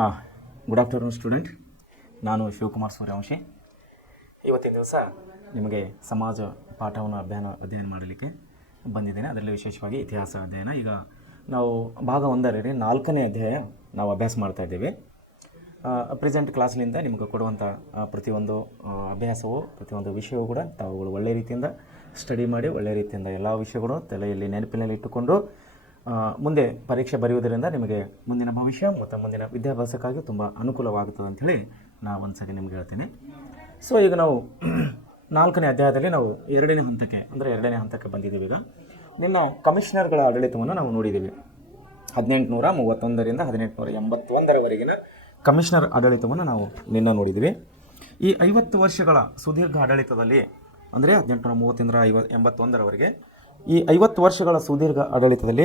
ಹಾಂ, good afternoon student. ನಾನು ಶಿವಕುಮಾರ್ ಸೂರ್ಯವಂಶಿ. ಇವತ್ತಿನ ದಿವಸ ನಿಮಗೆ ಸಮಾಜ ಪಾಠವನ್ನು ಅಧ್ಯಯನ ಮಾಡಲಿಕ್ಕೆ ಬಂದಿದ್ದೇನೆ. ಅದರಲ್ಲಿ ವಿಶೇಷವಾಗಿ ಇತಿಹಾಸ ಅಧ್ಯಯನ. ಈಗ ನಾವು ಭಾಗ 1ರಲ್ಲಿ 4ನೇ ಅಧ್ಯಾಯ ನಾವು ಅಭ್ಯಾಸ ಮಾಡ್ತಾ ಇದ್ದೇವೆ. ಪ್ರೆಸೆಂಟ್ ಕ್ಲಾಸ್ನಿಂದ ನಿಮಗೆ ಕೊಡುವಂಥ ಪ್ರತಿಯೊಂದು ಅಭ್ಯಾಸವು, ಪ್ರತಿಯೊಂದು ವಿಷಯವೂ ಕೂಡ ತಾವುಗಳು ಒಳ್ಳೆಯ ರೀತಿಯಿಂದ ಸ್ಟಡಿ ಮಾಡಿ, ಒಳ್ಳೆಯ ರೀತಿಯಿಂದ ಎಲ್ಲ ವಿಷಯಗಳು ತಲೆಯಲ್ಲಿ ನೆನಪಿನಲ್ಲಿ ಇಟ್ಟುಕೊಂಡು ಮುಂದೆ ಪರೀಕ್ಷೆ ಬರೆಯುವುದರಿಂದ ನಿಮಗೆ ಮುಂದಿನ ಭವಿಷ್ಯ ಮತ್ತು ಮುಂದಿನ ವಿದ್ಯಾಭ್ಯಾಸಕ್ಕಾಗಿ ತುಂಬ ಅನುಕೂಲವಾಗುತ್ತದೆ ಅಂಥೇಳಿ ನಾನು ಒಂದು ಸರಿ ನಿಮ್ಗೆ ಹೇಳ್ತೀನಿ. ಸೊ ಈಗ ನಾವು 4ನೇ ಅಧ್ಯಾಯದಲ್ಲಿ ನಾವು ಎರಡನೇ ಹಂತಕ್ಕೆ ಬಂದಿದ್ದೀವಿ. ಈಗ ನಿನ್ನ ಕಮಿಷನರ್ಗಳ ಆಡಳಿತವನ್ನು ನಾವು ನೋಡಿದ್ದೀವಿ. 1831ರಿಂದ 1881ರವರೆಗಿನ ಕಮಿಷನರ್ ಆಡಳಿತವನ್ನು ನಾವು ನಿನ್ನ ನೋಡಿದ್ವಿ. ಈ 50 ವರ್ಷಗಳ ಸುದೀರ್ಘ ಆಡಳಿತದಲ್ಲಿ, ಅಂದರೆ 1830ರಿಂದ 81ರವರೆಗೆ ಈ 50 ವರ್ಷಗಳ ಸುದೀರ್ಘ ಆಡಳಿತದಲ್ಲಿ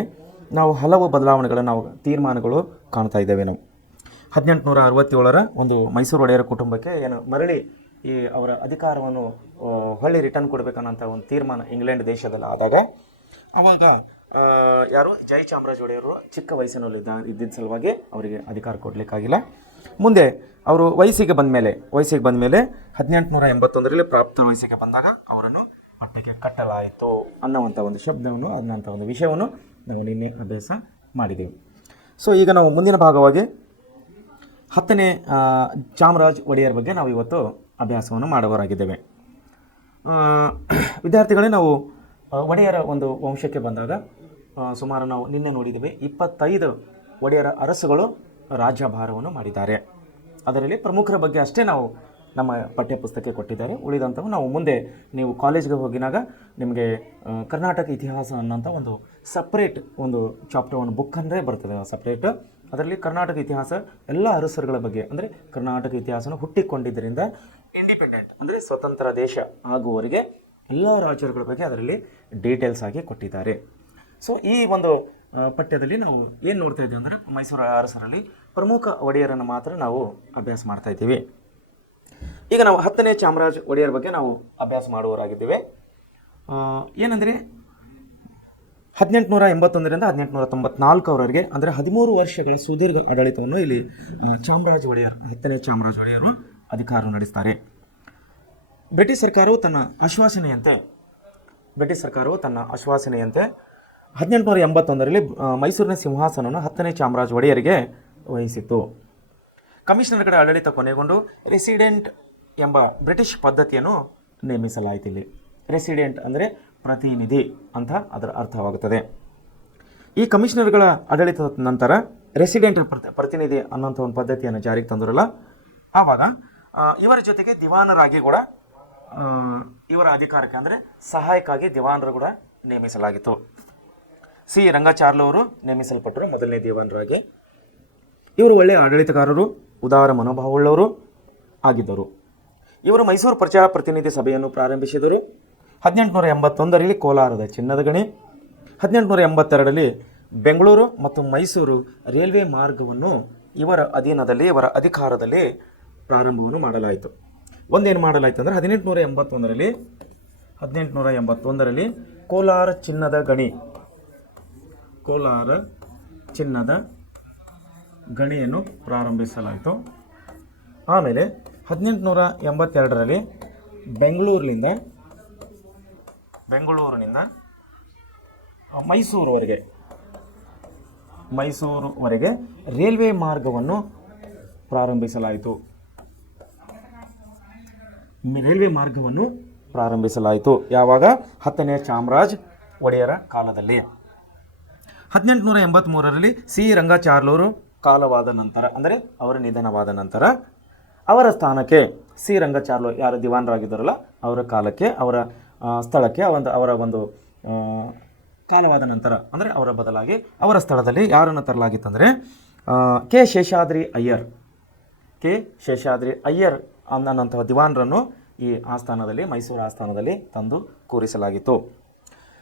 ನಾವು ಹಲವು ಬದಲಾವಣೆಗಳನ್ನು, ನಾವು ತೀರ್ಮಾನಗಳು ಕಾಣ್ತಾ ಇದ್ದೇವೆ. ನಾವು 1867ರ ಒಂದು ಮೈಸೂರು ಒಡೆಯರ ಕುಟುಂಬಕ್ಕೆ ಏನು ಮರಳಿ ಈ ಅವರ ಅಧಿಕಾರವನ್ನು ಹೊಳ್ಳಿ ರಿಟರ್ನ್ ಕೊಡಬೇಕನ್ನೋಂಥ ಒಂದು ತೀರ್ಮಾನ ಇಂಗ್ಲೆಂಡ್ ದೇಶದಲ್ಲಿ ಆದಾಗ, ಆವಾಗ ಯಾರು ಜಯಚಾಮರಾಜ ಒಡೆಯರು ಚಿಕ್ಕ ವಯಸ್ಸಿನಲ್ಲಿ ಇದ್ದಿದ್ದ ಸಲುವಾಗಿ ಅವರಿಗೆ ಅಧಿಕಾರ ಕೊಡಲಿಕ್ಕಾಗಿಲ್ಲ. ಮುಂದೆ ಅವರು ವಯಸ್ಸಿಗೆ ಬಂದ ಮೇಲೆ 1881ರಲ್ಲಿ ಪ್ರಾಪ್ತ ವಯಸ್ಸಿಗೆ ಬಂದಾಗ ಅವರನ್ನು ಪಟ್ಟಕ್ಕೆ ಕಟ್ಟಲಾಯಿತು ಅನ್ನುವಂಥ ಒಂದು ಶಬ್ದವನ್ನು, ಅನ್ನೋಂಥ ಒಂದು ವಿಷಯವನ್ನು ನಾವು ನಿನ್ನೆ ಅಭ್ಯಾಸ ಮಾಡಿದೆವು. ಸೊ ಈಗ ನಾವು ಮುಂದಿನ ಭಾಗವಾಗಿ 10ನೇ ಚಾಮರಾಜ ಒಡೆಯರ್ ಬಗ್ಗೆ ನಾವು ಇವತ್ತು ಅಭ್ಯಾಸವನ್ನು ಮಾಡುವವರಾಗಿದ್ದೇವೆ. ವಿದ್ಯಾರ್ಥಿಗಳೇ, ನಾವು ಒಡೆಯರ ಒಂದು ವಂಶಕ್ಕೆ ಬಂದಾಗ ಸುಮಾರು ನಾವು ನಿನ್ನೆ ನೋಡಿದ್ದೇವೆ 25 ಒಡೆಯರ ಅರಸುಗಳು ರಾಜ್ಯಭಾರವನ್ನು ಮಾಡಿದ್ದಾರೆ. ಅದರಲ್ಲಿ ಪ್ರಮುಖರ ಬಗ್ಗೆ ಅಷ್ಟೇ ನಾವು ನಮ್ಮ ಪಠ್ಯಪುಸ್ತಕಕ್ಕೆ ಕೊಟ್ಟಿದ್ದಾರೆ. ಉಳಿದಂಥವು ನಾವು ಮುಂದೆ ನೀವು ಕಾಲೇಜ್ಗೆ ಹೋಗಿನಾಗ ನಿಮಗೆ ಕರ್ನಾಟಕ ಇತಿಹಾಸ ಅನ್ನೋಂಥ ಒಂದು ಸಪ್ರೇಟ್ ಒಂದು ಚಾಪ್ಟರ್, ಒಂದು ಬುಕ್ ಅಂದರೆ ಬರ್ತದೆ ಸಪ್ರೇಟ್. ಅದರಲ್ಲಿ ಕರ್ನಾಟಕ ಇತಿಹಾಸ ಎಲ್ಲ ಅರಸರುಗಳ ಬಗ್ಗೆ, ಅಂದರೆ ಕರ್ನಾಟಕ ಇತಿಹಾಸನ ಹುಟ್ಟಿಕೊಂಡಿದ್ದರಿಂದ ಇಂಡಿಪೆಂಡೆಂಟ್ ಅಂದರೆ ಸ್ವತಂತ್ರ ದೇಶ ಆಗುವವರೆಗೆ ಎಲ್ಲ ರಾಜ್ಯಗಳ ಬಗ್ಗೆ ಅದರಲ್ಲಿ ಡೀಟೇಲ್ಸ್ ಆಗಿ ಕೊಟ್ಟಿದ್ದಾರೆ. ಸೊ ಈ ಒಂದು ಪಠ್ಯದಲ್ಲಿ ನಾವು ಏನು ನೋಡ್ತಾ ಇದ್ದೀವಿ ಅಂದರೆ, ಮೈಸೂರು ಅರಸರಲ್ಲಿ ಪ್ರಮುಖ ಒಡೆಯರನ್ನು ಮಾತ್ರ ನಾವು ಅಭ್ಯಾಸ ಮಾಡ್ತಾ ಇದ್ದೀವಿ. ಈಗ ನಾವು 10ನೇ ಚಾಮರಾಜ ಒಡೆಯರ ಬಗ್ಗೆ ನಾವು ಅಭ್ಯಾಸ ಮಾಡುವವರಾಗಿದ್ದೇವೆ. ಏನಂದರೆ 1881ರಿಂದ 1894ರವರೆಗೆ, ಅಂದರೆ 13 ವರ್ಷಗಳ ಸುದೀರ್ಘ ಆಡಳಿತವನ್ನು ಇಲ್ಲಿ ಚಾಮರಾಜ ಒಡೆಯರ್, 10ನೇ ಚಾಮರಾಜ ಒಡೆಯರು ಅಧಿಕಾರ ನಡೆಸ್ತಾರೆ. ಬ್ರಿಟಿಷ್ ಸರ್ಕಾರವು ತನ್ನ ಆಶ್ವಾಸನೆಯಂತೆ 1881ರಲ್ಲಿ ಮೈಸೂರಿನ ಸಿಂಹಾಸನವನ್ನು 10ನೇ ಚಾಮರಾಜ ಒಡೆಯರಿಗೆ ವಹಿಸಿತ್ತು. ಕಮಿಷನರ್ಗಳ ಆಡಳಿತ ಕೊನೆಗೊಂಡು ರೆಸಿಡೆಂಟ್ ಎಂಬ ಬ್ರಿಟಿಷ್ ಪದ್ಧತಿಯನ್ನು ನೇಮಿಸಲಾಯಿತು. ಇಲ್ಲಿ ರೆಸಿಡೆಂಟ್ ಅಂದರೆ ಪ್ರತಿನಿಧಿ ಅಂತ ಅದರ ಅರ್ಥವಾಗುತ್ತದೆ. ಈ ಕಮಿಷನರ್ಗಳ ಆಡಳಿತದ ನಂತರ ರೆಸಿಡೆಂಟ್ ಪ್ರತಿನಿಧಿ ಅನ್ನೋಂಥ ಒಂದು ಪದ್ಧತಿಯನ್ನು ಜಾರಿಗೆ ತಂದಿರಲ್ಲ. ಆವಾಗ ಇವರ ಜೊತೆಗೆ ದಿವಾನರಾಗಿ ಕೂಡ ಇವರ ಅಧಿಕಾರಕ್ಕೆ ಅಂದರೆ ಸಹಾಯಕ್ಕಾಗಿ ದಿವಾನರು ಕೂಡ ನೇಮಿಸಲಾಗಿತ್ತು. ಸಿ ರಂಗಾಚಾರ್ಲು ಅವರು ನೇಮಿಸಲ್ಪಟ್ಟರು ಮೊದಲನೇ ದಿವಾನರಾಗಿ. ಇವರು ಒಳ್ಳೆಯ ಆಡಳಿತಗಾರರು, ಉದಾರ ಮನೋಭಾವವುಳ್ಳವರು ಆಗಿದ್ದರು. ಇವರು ಮೈಸೂರು ಪ್ರಜಾಪ್ರತಿನಿಧಿ ಸಭೆಯನ್ನು ಪ್ರಾರಂಭಿಸಿದರು. 1881ರಲ್ಲಿ ಕೋಲಾರದ ಚಿನ್ನದ ಗಣಿ, 1882ರಲ್ಲಿ ಬೆಂಗಳೂರು ಮತ್ತು ಮೈಸೂರು ರೈಲ್ವೆ ಮಾರ್ಗವನ್ನು ಇವರ ಅಧೀನದಲ್ಲಿ, ಇವರ ಅಧಿಕಾರದಲ್ಲಿ ಪ್ರಾರಂಭವನ್ನು ಮಾಡಲಾಯಿತು. ಒಂದೇನು ಮಾಡಲಾಯಿತು ಅಂದರೆ 1881ರಲ್ಲಿ ಕೋಲಾರ ಚಿನ್ನದ ಗಣಿಯನ್ನು ಪ್ರಾರಂಭಿಸಲಾಯಿತು. ಆಮೇಲೆ 1882ರಲ್ಲಿ ಬೆಂಗಳೂರಿನಿಂದ ಮೈಸೂರುವರೆಗೆ ರೈಲ್ವೆ ಮಾರ್ಗವನ್ನು ಪ್ರಾರಂಭಿಸಲಾಯಿತು. ಯಾವಾಗ? 10ನೇ ಚಾಮರಾಜ ಒಡೆಯರ ಕಾಲದಲ್ಲಿ. 1883ರಲ್ಲಿ ಸಿ ರಂಗಾಚಾರ್ಲವರು ಕಾಲವಾದ ನಂತರ, ಅಂದರೆ ಅವರ ನಿಧನವಾದ ನಂತರ ಅವರ ಸ್ಥಾನಕ್ಕೆ ಸಿ ರಂಗಾಚಾರ್ಲು ಯಾರು ದಿವಾನರಾಗಿದ್ದಾರಲ್ಲ ಅವರ ಕಾಲಕ್ಕೆ, ಅವರ ಸ್ಥಳಕ್ಕೆ, ಅವರ ಒಂದು ಕಾಲವಾದ ನಂತರ ಅಂದರೆ ಅವರ ಬದಲಾಗಿ ಅವರ ಸ್ಥಳದಲ್ಲಿ ಯಾರನ್ನು ತರಲಾಗಿತ್ತಂದರೆ ಕೆ ಶೇಷಾದ್ರಿ ಅಯ್ಯರ್ ಅನ್ನೋಂತಹ ದಿವಾನರನ್ನು ಈ ಆಸ್ಥಾನದಲ್ಲಿ, ಮೈಸೂರು ಆಸ್ಥಾನದಲ್ಲಿ ತಂದು ಕೂರಿಸಲಾಗಿತ್ತು.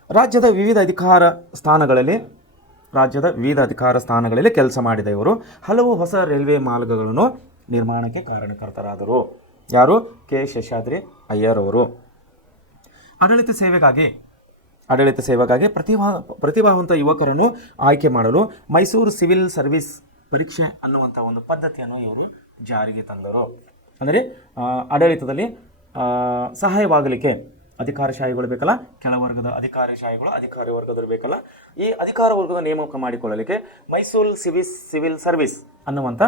ರಾಜ್ಯದ ವಿವಿಧ ಅಧಿಕಾರ ಸ್ಥಾನಗಳಲ್ಲಿ ಕೆಲಸ ಮಾಡಿದ ಇವರು ಹಲವು ಹೊಸ ರೈಲ್ವೆ ಮಾರ್ಗಗಳನ್ನು ನಿರ್ಮಾಣಕ್ಕೆ ಕಾರಣಕರ್ತರಾದರು. ಯಾರು? ಕೆ ಶೇಷಾದ್ರಿ ಅಯ್ಯರ್ ಅವರು. ಆಡಳಿತ ಸೇವೆಗಾಗಿ ಪ್ರತಿಭಾವಂತ ಯುವಕರನ್ನು ಆಯ್ಕೆ ಮಾಡಲು ಮೈಸೂರು ಸಿವಿಲ್ ಸರ್ವಿಸ್ ಪರೀಕ್ಷೆ ಅನ್ನುವಂಥ ಒಂದು ಪದ್ಧತಿಯನ್ನು ಇವರು ಜಾರಿಗೆ ತಂದರು. ಅಂದರೆ ಆಡಳಿತದಲ್ಲಿ ಸಹಾಯವಾಗಲಿಕ್ಕೆ ಅಧಿಕಾರಶಾಹಿಗಳು ಬೇಕಲ್ಲ, ಕೆಳವರ್ಗದ ಅಧಿಕಾರಶಾಹಿಗಳು ಅಧಿಕಾರಿ ವರ್ಗದವರು ಬೇಕಲ್ಲ, ಈ ಅಧಿಕಾರ ವರ್ಗದ ನೇಮಕ ಮಾಡಿಕೊಳ್ಳಲಿಕ್ಕೆ ಮೈಸೂರು ಸಿವಿಲ್ ಸರ್ವಿಸ್ ಅನ್ನುವಂಥ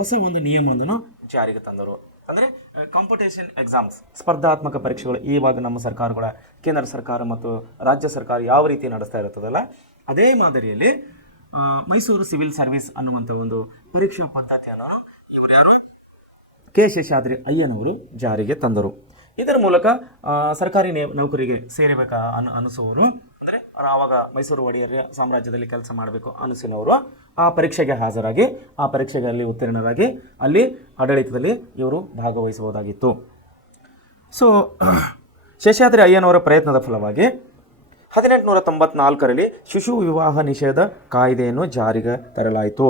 ಹೊಸ ನಿಯಮವನ್ನು ಜಾರಿಗೆ ತಂದರು. ಅಂದರೆ ಕಾಂಪಿಟೇಷನ್ ಎಕ್ಸಾಮ್ಸ್, ಸ್ಪರ್ಧಾತ್ಮಕ ಪರೀಕ್ಷೆಗಳು ಇವಾಗ ನಮ್ಮ ಸರ್ಕಾರಗಳ ಕೇಂದ್ರ ಸರ್ಕಾರ ಮತ್ತು ರಾಜ್ಯ ಸರ್ಕಾರ ಯಾವ ರೀತಿ ನಡೆಸ್ತಾ ಇರುತ್ತದಲ್ಲ, ಅದೇ ಮಾದರಿಯಲ್ಲಿ ಮೈಸೂರು ಸಿವಿಲ್ ಸರ್ವಿಸ್ ಅನ್ನುವಂಥ ಪರೀಕ್ಷಾ ಪದ್ಧತಿಯನ್ನು ಇವರು ಯಾರು ಕೆ ಶೇಷಾದ್ರಿ ಅಯ್ಯನವರು ಜಾರಿಗೆ ತಂದರು. ಇದರ ಮೂಲಕ ಸರ್ಕಾರಿ ನೌಕರಿಗೆ ಸೇರಬೇಕಾ ಅನಿಸುವವರು, ಅಂದರೆ ಆವಾಗ ಮೈಸೂರು ಒಡೆಯರ ಸಾಮ್ರಾಜ್ಯದಲ್ಲಿ ಕೆಲಸ ಮಾಡಬೇಕು ಅನಿಸಿನವರು ಆ ಪರೀಕ್ಷೆಗೆ ಹಾಜರಾಗಿ ಆ ಪರೀಕ್ಷೆಯಲ್ಲಿ ಉತ್ತೀರ್ಣರಾಗಿ ಅಲ್ಲಿ ಆಡಳಿತದಲ್ಲಿ ಇವರು ಭಾಗವಹಿಸಬಹುದಾಗಿತ್ತು. ಸೊ ಶೇಷಾದ್ರಿ ಅಯ್ಯನವರ ಪ್ರಯತ್ನದ ಫಲವಾಗಿ 1894ರಲ್ಲಿ ಶಿಶು ವಿವಾಹ ನಿಷೇಧ ಕಾಯ್ದೆಯನ್ನು ಜಾರಿಗೆ ತರಲಾಯಿತು.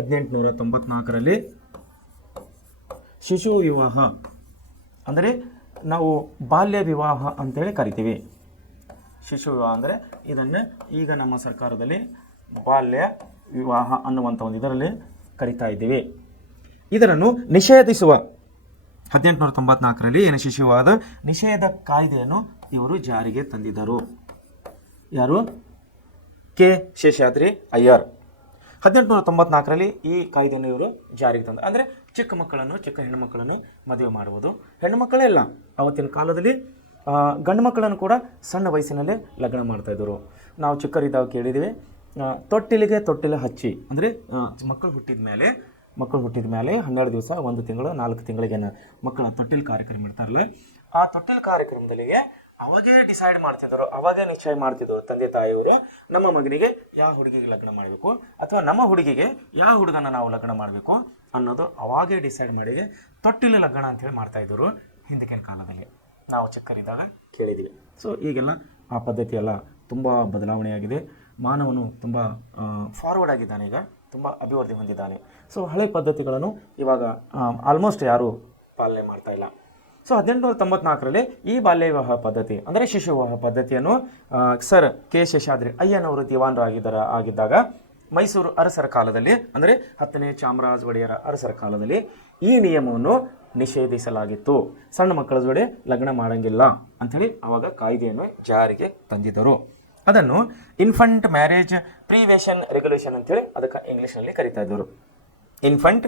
1894ರಲ್ಲಿ ಶಿಶು ವಿವಾಹ ಅಂದರೆ ನಾವು ಬಾಲ್ಯ ವಿವಾಹ ಅಂತೇಳಿ ಕರಿತೀವಿ. ಶಿಶು ವಿವಾಹ ಅಂದರೆ ಇದನ್ನು ಈಗ ನಮ್ಮ ಸರ್ಕಾರದಲ್ಲಿ ಬಾಲ್ಯ ವಿವಾಹ ಅನ್ನುವಂಥ ಇದರಲ್ಲಿ ಕರಿತಾ ಇದ್ದೀವಿ. ಇದನ್ನು ನಿಷೇಧಿಸುವ 1894ರಲ್ಲಿ ಏನು ಶಿಶು ವಿವಾಹದ ನಿಷೇಧ ಕಾಯ್ದೆಯನ್ನು ಇವರು ಜಾರಿಗೆ ತಂದಿದ್ದರು. ಯಾರು? ಕೆ ಶೇಷಾದ್ರಿ ಅಯ್ಯರ್. 1894ರಲ್ಲಿ ಈ ಕಾಯ್ದೆಯನ್ನು ಇವರು ಜಾರಿಗೆ ತಂದರು. ಅಂದರೆ ಚಿಕ್ಕ ಹೆಣ್ಣು ಮಕ್ಕಳನ್ನು ಮದುವೆ ಮಾಡುವುದು. ಹೆಣ್ಣು ಮಕ್ಕಳೇ ಇಲ್ಲ, ಆವತ್ತಿನ ಕಾಲದಲ್ಲಿ ಗಂಡು ಮಕ್ಕಳನ್ನು ಕೂಡ ಸಣ್ಣ ವಯಸ್ಸಿನಲ್ಲೇ ಲಗ್ನ ಮಾಡ್ತಾಯಿದ್ದರು. ನಾವು ಚಿಕ್ಕರಿದ್ದಾಗ ಕೇಳಿದ್ದೀವಿ, ತೊಟ್ಟಿಲು ಹಚ್ಚಿ, ಅಂದರೆ ಮಕ್ಕಳು ಹುಟ್ಟಿದ ಮೇಲೆ 12 ದಿವಸ 1 ತಿಂಗಳು 4 ತಿಂಗಳಿಗೆ ಮಕ್ಕಳ ತೊಟ್ಟಿಲು ಕಾರ್ಯಕ್ರಮ ಇಡ್ತಾರಲ್ಲ, ಆ ತೊಟ್ಟಿಲು ಕಾರ್ಯಕ್ರಮದಲ್ಲಿ ಅವಾಗೇ ಡಿಸೈಡ್ ಮಾಡ್ತಿದ್ದರು, ಅವಾಗೇ ನಿಶ್ಚಯ ಮಾಡ್ತಿದ್ದರು ತಂದೆ ತಾಯಿಯವರು, ನಮ್ಮ ಮಗನಿಗೆ ಯಾವ ಹುಡುಗಿಗೆ ಲಗ್ನ ಮಾಡಬೇಕು ಅಥವಾ ನಮ್ಮ ಹುಡುಗಿಗೆ ಯಾವ ಹುಡುಗನ ನಾವು ಲಗ್ನ ಮಾಡಬೇಕು ಅನ್ನೋದು ಅವಾಗೇ ಡಿಸೈಡ್ ಮಾಡಿ ತೊಟ್ಟಿಲು ಲಗ್ನ ಅಂತೇಳಿ ಮಾಡ್ತಾಯಿದ್ದರು ಹಿಂದಿನ ಕಾಲದಲ್ಲಿ. ನಾವು ಚಿಕ್ಕರಿದ್ದಾಗ ಕೇಳಿದ್ದೀವಿ. ಸೊ ಈಗೆಲ್ಲ ಆ ಪದ್ಧತಿ ಎಲ್ಲ ತುಂಬ ಬದಲಾವಣೆಯಾಗಿದೆ. ಮಾನವನು ತುಂಬ ಫಾರ್ವರ್ಡ್ ಆಗಿದ್ದಾನೆ, ಈಗ ತುಂಬ ಅಭಿವೃದ್ಧಿ ಹೊಂದಿದ್ದಾನೆ. ಸೊ ಹಳೆ ಪದ್ಧತಿಗಳನ್ನು ಇವಾಗ ಆಲ್ಮೋಸ್ಟ್ ಯಾರೂ ಪಾಲನೆ ಮಾಡ್ತಾ ಇಲ್ಲ. ಸೊ 1894ರಲ್ಲಿ ಈ ಬಾಲ್ಯ ವಿವಾಹ ಪದ್ಧತಿ ಅಂದರೆ ಶಿಶು ವಿವಾಹ ಪದ್ಧತಿಯನ್ನು ಸರ್ ಕೆ ಶೇಷಾದ್ರಿ ಅಯ್ಯನವರು ದಿವಾನರಾಗಿದ್ದಾಗ ಮೈಸೂರು ಅರಸರ ಕಾಲದಲ್ಲಿ, ಅಂದರೆ 10ನೇ ಚಾಮರಾಜ ಒಡೆಯರ ಅರಸರ ಕಾಲದಲ್ಲಿ ಈ ನಿಯಮವನ್ನು ನಿಷೇಧಿಸಲಾಗಿತ್ತು. ಸಣ್ಣ ಮಕ್ಕಳ ಜೋಡಿ ಲಗ್ನ ಮಾಡಂಗಿಲ್ಲ ಅಂಥೇಳಿ ಆವಾಗ ಕಾಯ್ದೆಯನ್ನು ಜಾರಿಗೆ ತಂದಿದ್ದರು. ಅದನ್ನು ಇನ್ಫಂಟ್ ಮ್ಯಾರೇಜ್ ಪ್ರಿವೆನ್ಷನ್ ರೆಗ್ಯುಲೇಷನ್ ಅಂತೇಳಿ ಅದಕ್ಕೆ ಇಂಗ್ಲೀಷ್ನಲ್ಲಿ ಕರೀತಾ ಇದ್ದರು. ಇನ್ಫಂಟ್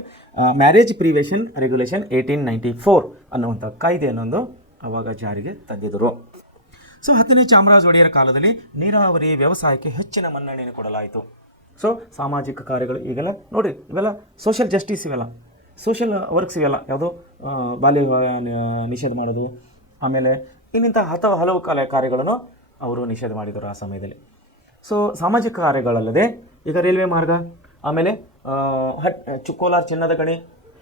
ಮ್ಯಾರೇಜ್ ಪ್ರಿವೆನ್ಷನ್ ರೆಗ್ಯುಲೇಷನ್ 1894 ಅನ್ನುವಂಥ ಕಾಯ್ದೆಯನ್ನೊಂದು ಆವಾಗ ಜಾರಿಗೆ ತಂದಿದ್ದರು. ಸೊ 10ನೇ ಚಾಮರಾಜ ಒಡೆಯರ ಕಾಲದಲ್ಲಿ ನೀರಾವರಿ ವ್ಯವಸಾಯಕ್ಕೆ ಹೆಚ್ಚಿನ ಮನ್ನಣೆಯನ್ನು ಕೊಡಲಾಯಿತು. ಸೊ ಸಾಮಾಜಿಕ ಕಾರ್ಯಗಳು ಈಗೆಲ್ಲ ನೋಡಿರಿ, ಇವೆಲ್ಲ ಸೋಷಿಯಲ್ ಜಸ್ಟಿಸ್, ಇವೆಲ್ಲ ಸೋಷಿಯಲ್ ವರ್ಕ್ಸ್, ಇವೆಲ್ಲ ಯಾವುದೋ ಬಾಲ್ಯ ವಿವಾಹ ನಿಷೇಧ ಮಾಡೋದು, ಆಮೇಲೆ ಇನ್ನಿಂಥ ಹಲವು ಕಾರ್ಯಗಳನ್ನು ಅವರು ನಿಷೇಧ ಮಾಡಿದರು ಆ ಸಮಯದಲ್ಲಿ. ಸೊ ಸಾಮಾಜಿಕ ಕಾರ್ಯಗಳಲ್ಲದೆ ಈಗ ರೈಲ್ವೆ ಮಾರ್ಗ, ಆಮೇಲೆ ಕೋಲಾರ ಚಿನ್ನದ ಗಣಿ,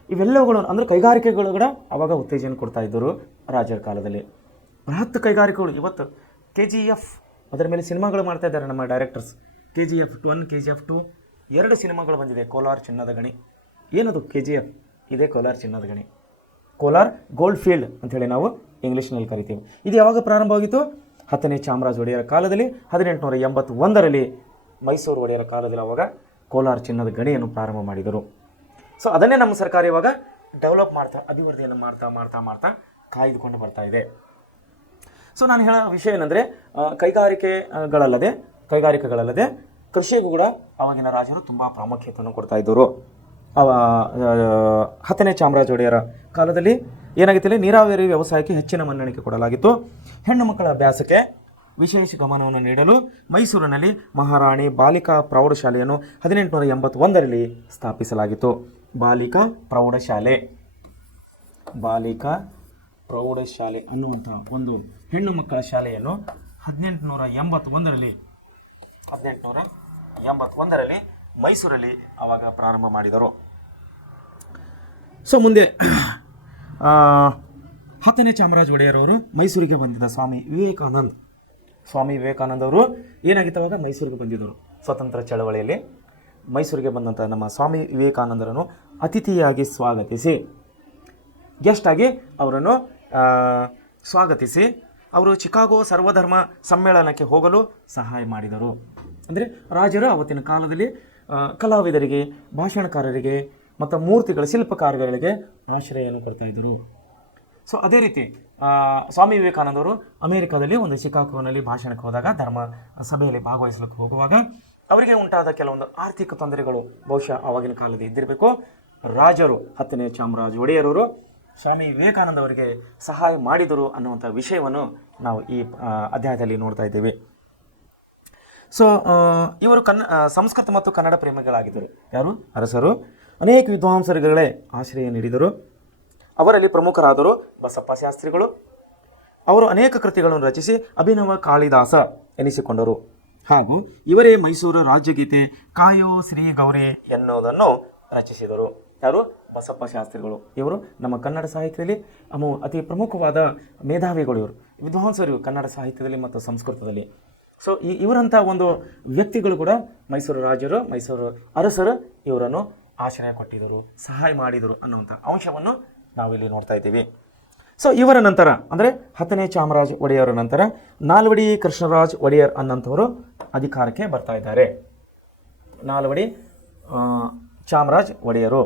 ಇವೆಲ್ಲವುಗಳು ಅಂದರೆ ಕೈಗಾರಿಕೆಗಳು ಕೂಡ ಆವಾಗ ಉತ್ತೇಜನ ಕೊಡ್ತಾ ಇದ್ದರು ರಾಜರ ಕಾಲದಲ್ಲಿ. ಬೃಹತ್ ಕೈಗಾರಿಕೆಗಳು ಇವತ್ತು KGF ಅದರ ಮೇಲೆ ಸಿನಿಮಾಗಳು ಮಾಡ್ತಾ ಇದ್ದಾರೆ ನಮ್ಮ ಡೈರೆಕ್ಟರ್ಸ್. KGF 1, KGF 2 2 ಸಿನಿಮಾಗಳು ಬಂದಿದೆ. ಕೋಲಾರ ಚಿನ್ನದ ಗಣಿ, ಏನದು KGF, ಇದೇ ಕೋಲಾರ ಚಿನ್ನದ ಗಣಿ, ಕೋಲಾರ್ ಗೋಲ್ಡ್ ಫೀಲ್ಡ್ ಅಂಥೇಳಿ ನಾವು ಇಂಗ್ಲೀಷ್ನಲ್ಲಿ ಕರಿತೀವಿ. ಇದು ಯಾವಾಗ ಪ್ರಾರಂಭವಾಗಿತ್ತು? 10ನೇ ಚಾಮರಾಜ ಒಡೆಯರ ಕಾಲದಲ್ಲಿ 1881ರಲ್ಲಿ ಮೈಸೂರು ಒಡೆಯರ ಕಾಲದಲ್ಲಿ ಅವಾಗ ಕೋಲಾರ ಚಿನ್ನದ ಗಣಿಯನ್ನು ಪ್ರಾರಂಭ ಮಾಡಿದರು. ಸೊ ಅದನ್ನೇ ನಮ್ಮ ಸರ್ಕಾರ ಇವಾಗ ಡೆವಲಪ್ ಅಭಿವೃದ್ಧಿಯನ್ನು ಮಾಡ್ತಾ ಕಾಯ್ದುಕೊಂಡು ಬರ್ತಾ ಇದೆ. ಸೊ ನಾನು ಹೇಳೋ ವಿಷಯ ಏನಂದರೆ ಕೈಗಾರಿಕೆಗಳಲ್ಲದೆ ಕೃಷಿಗೂ ಕೂಡ ಆವಾಗಿನ ರಾಜರು ತುಂಬ ಪ್ರಾಮುಖ್ಯತೆಯನ್ನು ಕೊಡ್ತಾ ಇದ್ದರು. 10ನೇ ಚಾಮರಾಜ ಒಡೆಯರ ಕಾಲದಲ್ಲಿ ಏನಾಗಿತ್ತು, ನೀರಾವರಿ ವ್ಯವಸಾಯಕ್ಕೆ ಹೆಚ್ಚಿನ ಮನ್ನಣೆ ಕೊಡಲಾಗಿತ್ತು. ಹೆಣ್ಣು ಮಕ್ಕಳ ಅಭ್ಯಾಸಕ್ಕೆ ವಿಶೇಷ ಗಮನವನ್ನು ನೀಡಲು ಮೈಸೂರಿನಲ್ಲಿ ಮಹಾರಾಣಿ ಬಾಲಿಕಾ ಪ್ರೌಢಶಾಲೆಯನ್ನು 1881ರಲ್ಲಿ ಸ್ಥಾಪಿಸಲಾಗಿತ್ತು. ಬಾಲಿಕಾ ಪ್ರೌಢಶಾಲೆ ಅನ್ನುವಂಥ ಒಂದು ಹೆಣ್ಣು ಮಕ್ಕಳ ಶಾಲೆಯನ್ನು 1881ರಲ್ಲಿ ಮೈಸೂರಲ್ಲಿ ಆವಾಗ ಪ್ರಾರಂಭ ಮಾಡಿದರು. ಸೊ ಮುಂದೆ 10ನೇ ಚಾಮರಾಜ ಒಡೆಯರವರು ಮೈಸೂರಿಗೆ ಬಂದಿದ್ದ ಸ್ವಾಮಿ ವಿವೇಕಾನಂದ ಅವರು ಏನಾಗಿತ್ತು ಅವಾಗ ಮೈಸೂರಿಗೆ ಬಂದಿದ್ದರು. ಸ್ವತಂತ್ರ ಚಳವಳಿಯಲ್ಲಿ ಮೈಸೂರಿಗೆ ಬಂದಂಥ ನಮ್ಮ ಸ್ವಾಮಿ ವಿವೇಕಾನಂದರನ್ನು ಅತಿಥಿಯಾಗಿ ಸ್ವಾಗತಿಸಿ, ಗೆಸ್ಟಾಗಿ ಅವರನ್ನು ಸ್ವಾಗತಿಸಿ ಅವರು ಚಿಕಾಗೋ ಸರ್ವಧರ್ಮ ಸಮ್ಮೇಳನಕ್ಕೆ ಹೋಗಲು ಸಹಾಯ ಮಾಡಿದರು. ಅಂದರೆ ರಾಜರು ಅವತ್ತಿನ ಕಾಲದಲ್ಲಿ ಕಲಾವಿದರಿಗೆ, ಭಾಷಣಕಾರರಿಗೆ ಮತ್ತು ಮೂರ್ತಿಗಳ ಶಿಲ್ಪಕಾರಗಳಿಗೆ ಆಶ್ರಯವನ್ನು ಕೊಡ್ತಾ ಇದ್ದರು. ಸೊ ಅದೇ ರೀತಿ ಸ್ವಾಮಿ ವಿವೇಕಾನಂದರು ಅಮೆರಿಕದಲ್ಲಿ ಒಂದು ಶಿಕಾಗೋನಲ್ಲಿ ಭಾಷಣಕ್ಕೆ ಹೋದಾಗ, ಧರ್ಮ ಸಭೆಯಲ್ಲಿ ಭಾಗವಹಿಸಲಿಕ್ಕೆ ಹೋಗುವಾಗ ಅವರಿಗೆ ಉಂಟಾದ ಕೆಲವೊಂದು ಆರ್ಥಿಕ ತೊಂದರೆಗಳು ಬಹುಶಃ ಆವಾಗಿನ ಕಾಲದಲ್ಲಿ ಇದ್ದಿರಬೇಕು. ರಾಜರು 10ನೇ ಚಾಮರಾಜ ಒಡೆಯರವರು ಸ್ವಾಮಿ ವಿವೇಕಾನಂದ ಅವರಿಗೆ ಸಹಾಯ ಮಾಡಿದರು ಅನ್ನುವಂಥ ವಿಷಯವನ್ನು ನಾವು ಈ ಅಧ್ಯಾಯದಲ್ಲಿ ನೋಡ್ತಾ ಇದ್ದೇವೆ. ಸೊ ಇವರು ಸಂಸ್ಕೃತ ಮತ್ತು ಕನ್ನಡ ಪ್ರೇಮಿಗಳಾಗಿದ್ದರು. ಯಾರು? ಅರಸರು. ಅನೇಕ ವಿದ್ವಾಂಸರುಗಳೇ ಆಶ್ರಯ ನೀಡಿದರು. ಅವರಲ್ಲಿ ಪ್ರಮುಖರಾದರು ಬಸಪ್ಪ ಶಾಸ್ತ್ರಿಗಳು. ಅವರು ಅನೇಕ ಕೃತಿಗಳನ್ನು ರಚಿಸಿ ಅಭಿನವ ಕಾಳಿದಾಸ ಎನಿಸಿಕೊಂಡರು. ಹಾಗೂ ಇವರೇ ಮೈಸೂರು ರಾಜ್ಯಗೀತೆ ಕಾಯೋ ಶ್ರೀ ಗೌರಿ ಎನ್ನುವುದನ್ನು ರಚಿಸಿದರು. ಯಾರು? ಬಸಪ್ಪ ಶಾಸ್ತ್ರಿಗಳು. ಇವರು ನಮ್ಮ ಕನ್ನಡ ಸಾಹಿತ್ಯದಲ್ಲಿ ಅತಿ ಪ್ರಮುಖವಾದ ಮೇಧಾವಿಗಳು. ಇವರು ವಿದ್ವಾಂಸರು ಕನ್ನಡ ಸಾಹಿತ್ಯದಲ್ಲಿ ಮತ್ತು ಸಂಸ್ಕೃತದಲ್ಲಿ. ಸೊ ಇವರಂಥ ಒಂದು ವ್ಯಕ್ತಿಗಳು ಕೂಡ ಮೈಸೂರು ರಾಜರು, ಮೈಸೂರು ಅರಸರು ಇವರನ್ನು ಆಶ್ರಯ ಕೊಟ್ಟಿದ್ದರು, ಸಹಾಯ ಮಾಡಿದರು ಅನ್ನುವಂಥ ಅಂಶವನ್ನು ನಾವಿಲ್ಲಿ ನೋಡ್ತಾ ಇದ್ದೀವಿ. ಸೊ ಇವರ ನಂತರ ಅಂದರೆ 10ನೇ ಚಾಮರಾಜ ಒಡೆಯರ ನಂತರ ನಾಲ್ವಡಿ ಕೃಷ್ಣರಾಜ ಒಡೆಯರ್ ಅನ್ನಂಥವರು ಅಧಿಕಾರಕ್ಕೆ ಬರ್ತಾ ಇದ್ದಾರೆ. ನಾಲ್ವಡಿ ಚಾಮರಾಜ ಒಡೆಯರು.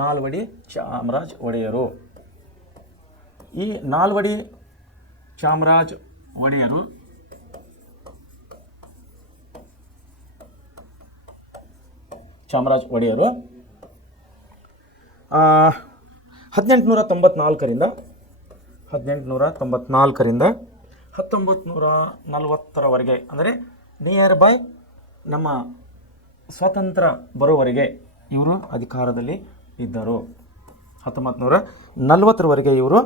ನಾಲ್ವಡಿ ಚಾಮರಾಜ ಒಡೆಯರು. ಈ ನಾಲ್ವಡಿ ಚಾಮರಾಜ ಒಡೆಯರು ಚಾಮರಾಜ ಒಡೆಯರು 1894ರಿಂದ 1940ರವರೆಗೆ, ಅಂದರೆ ನಿಯರ್ ಬೈ ನಮ್ಮ ಸ್ವಾತಂತ್ರ್ಯ ಬರೋವರೆಗೆ ಇವರು ಅಧಿಕಾರದಲ್ಲಿ ಇದ್ದರು. 1940ರವರೆಗೆ ಇವರು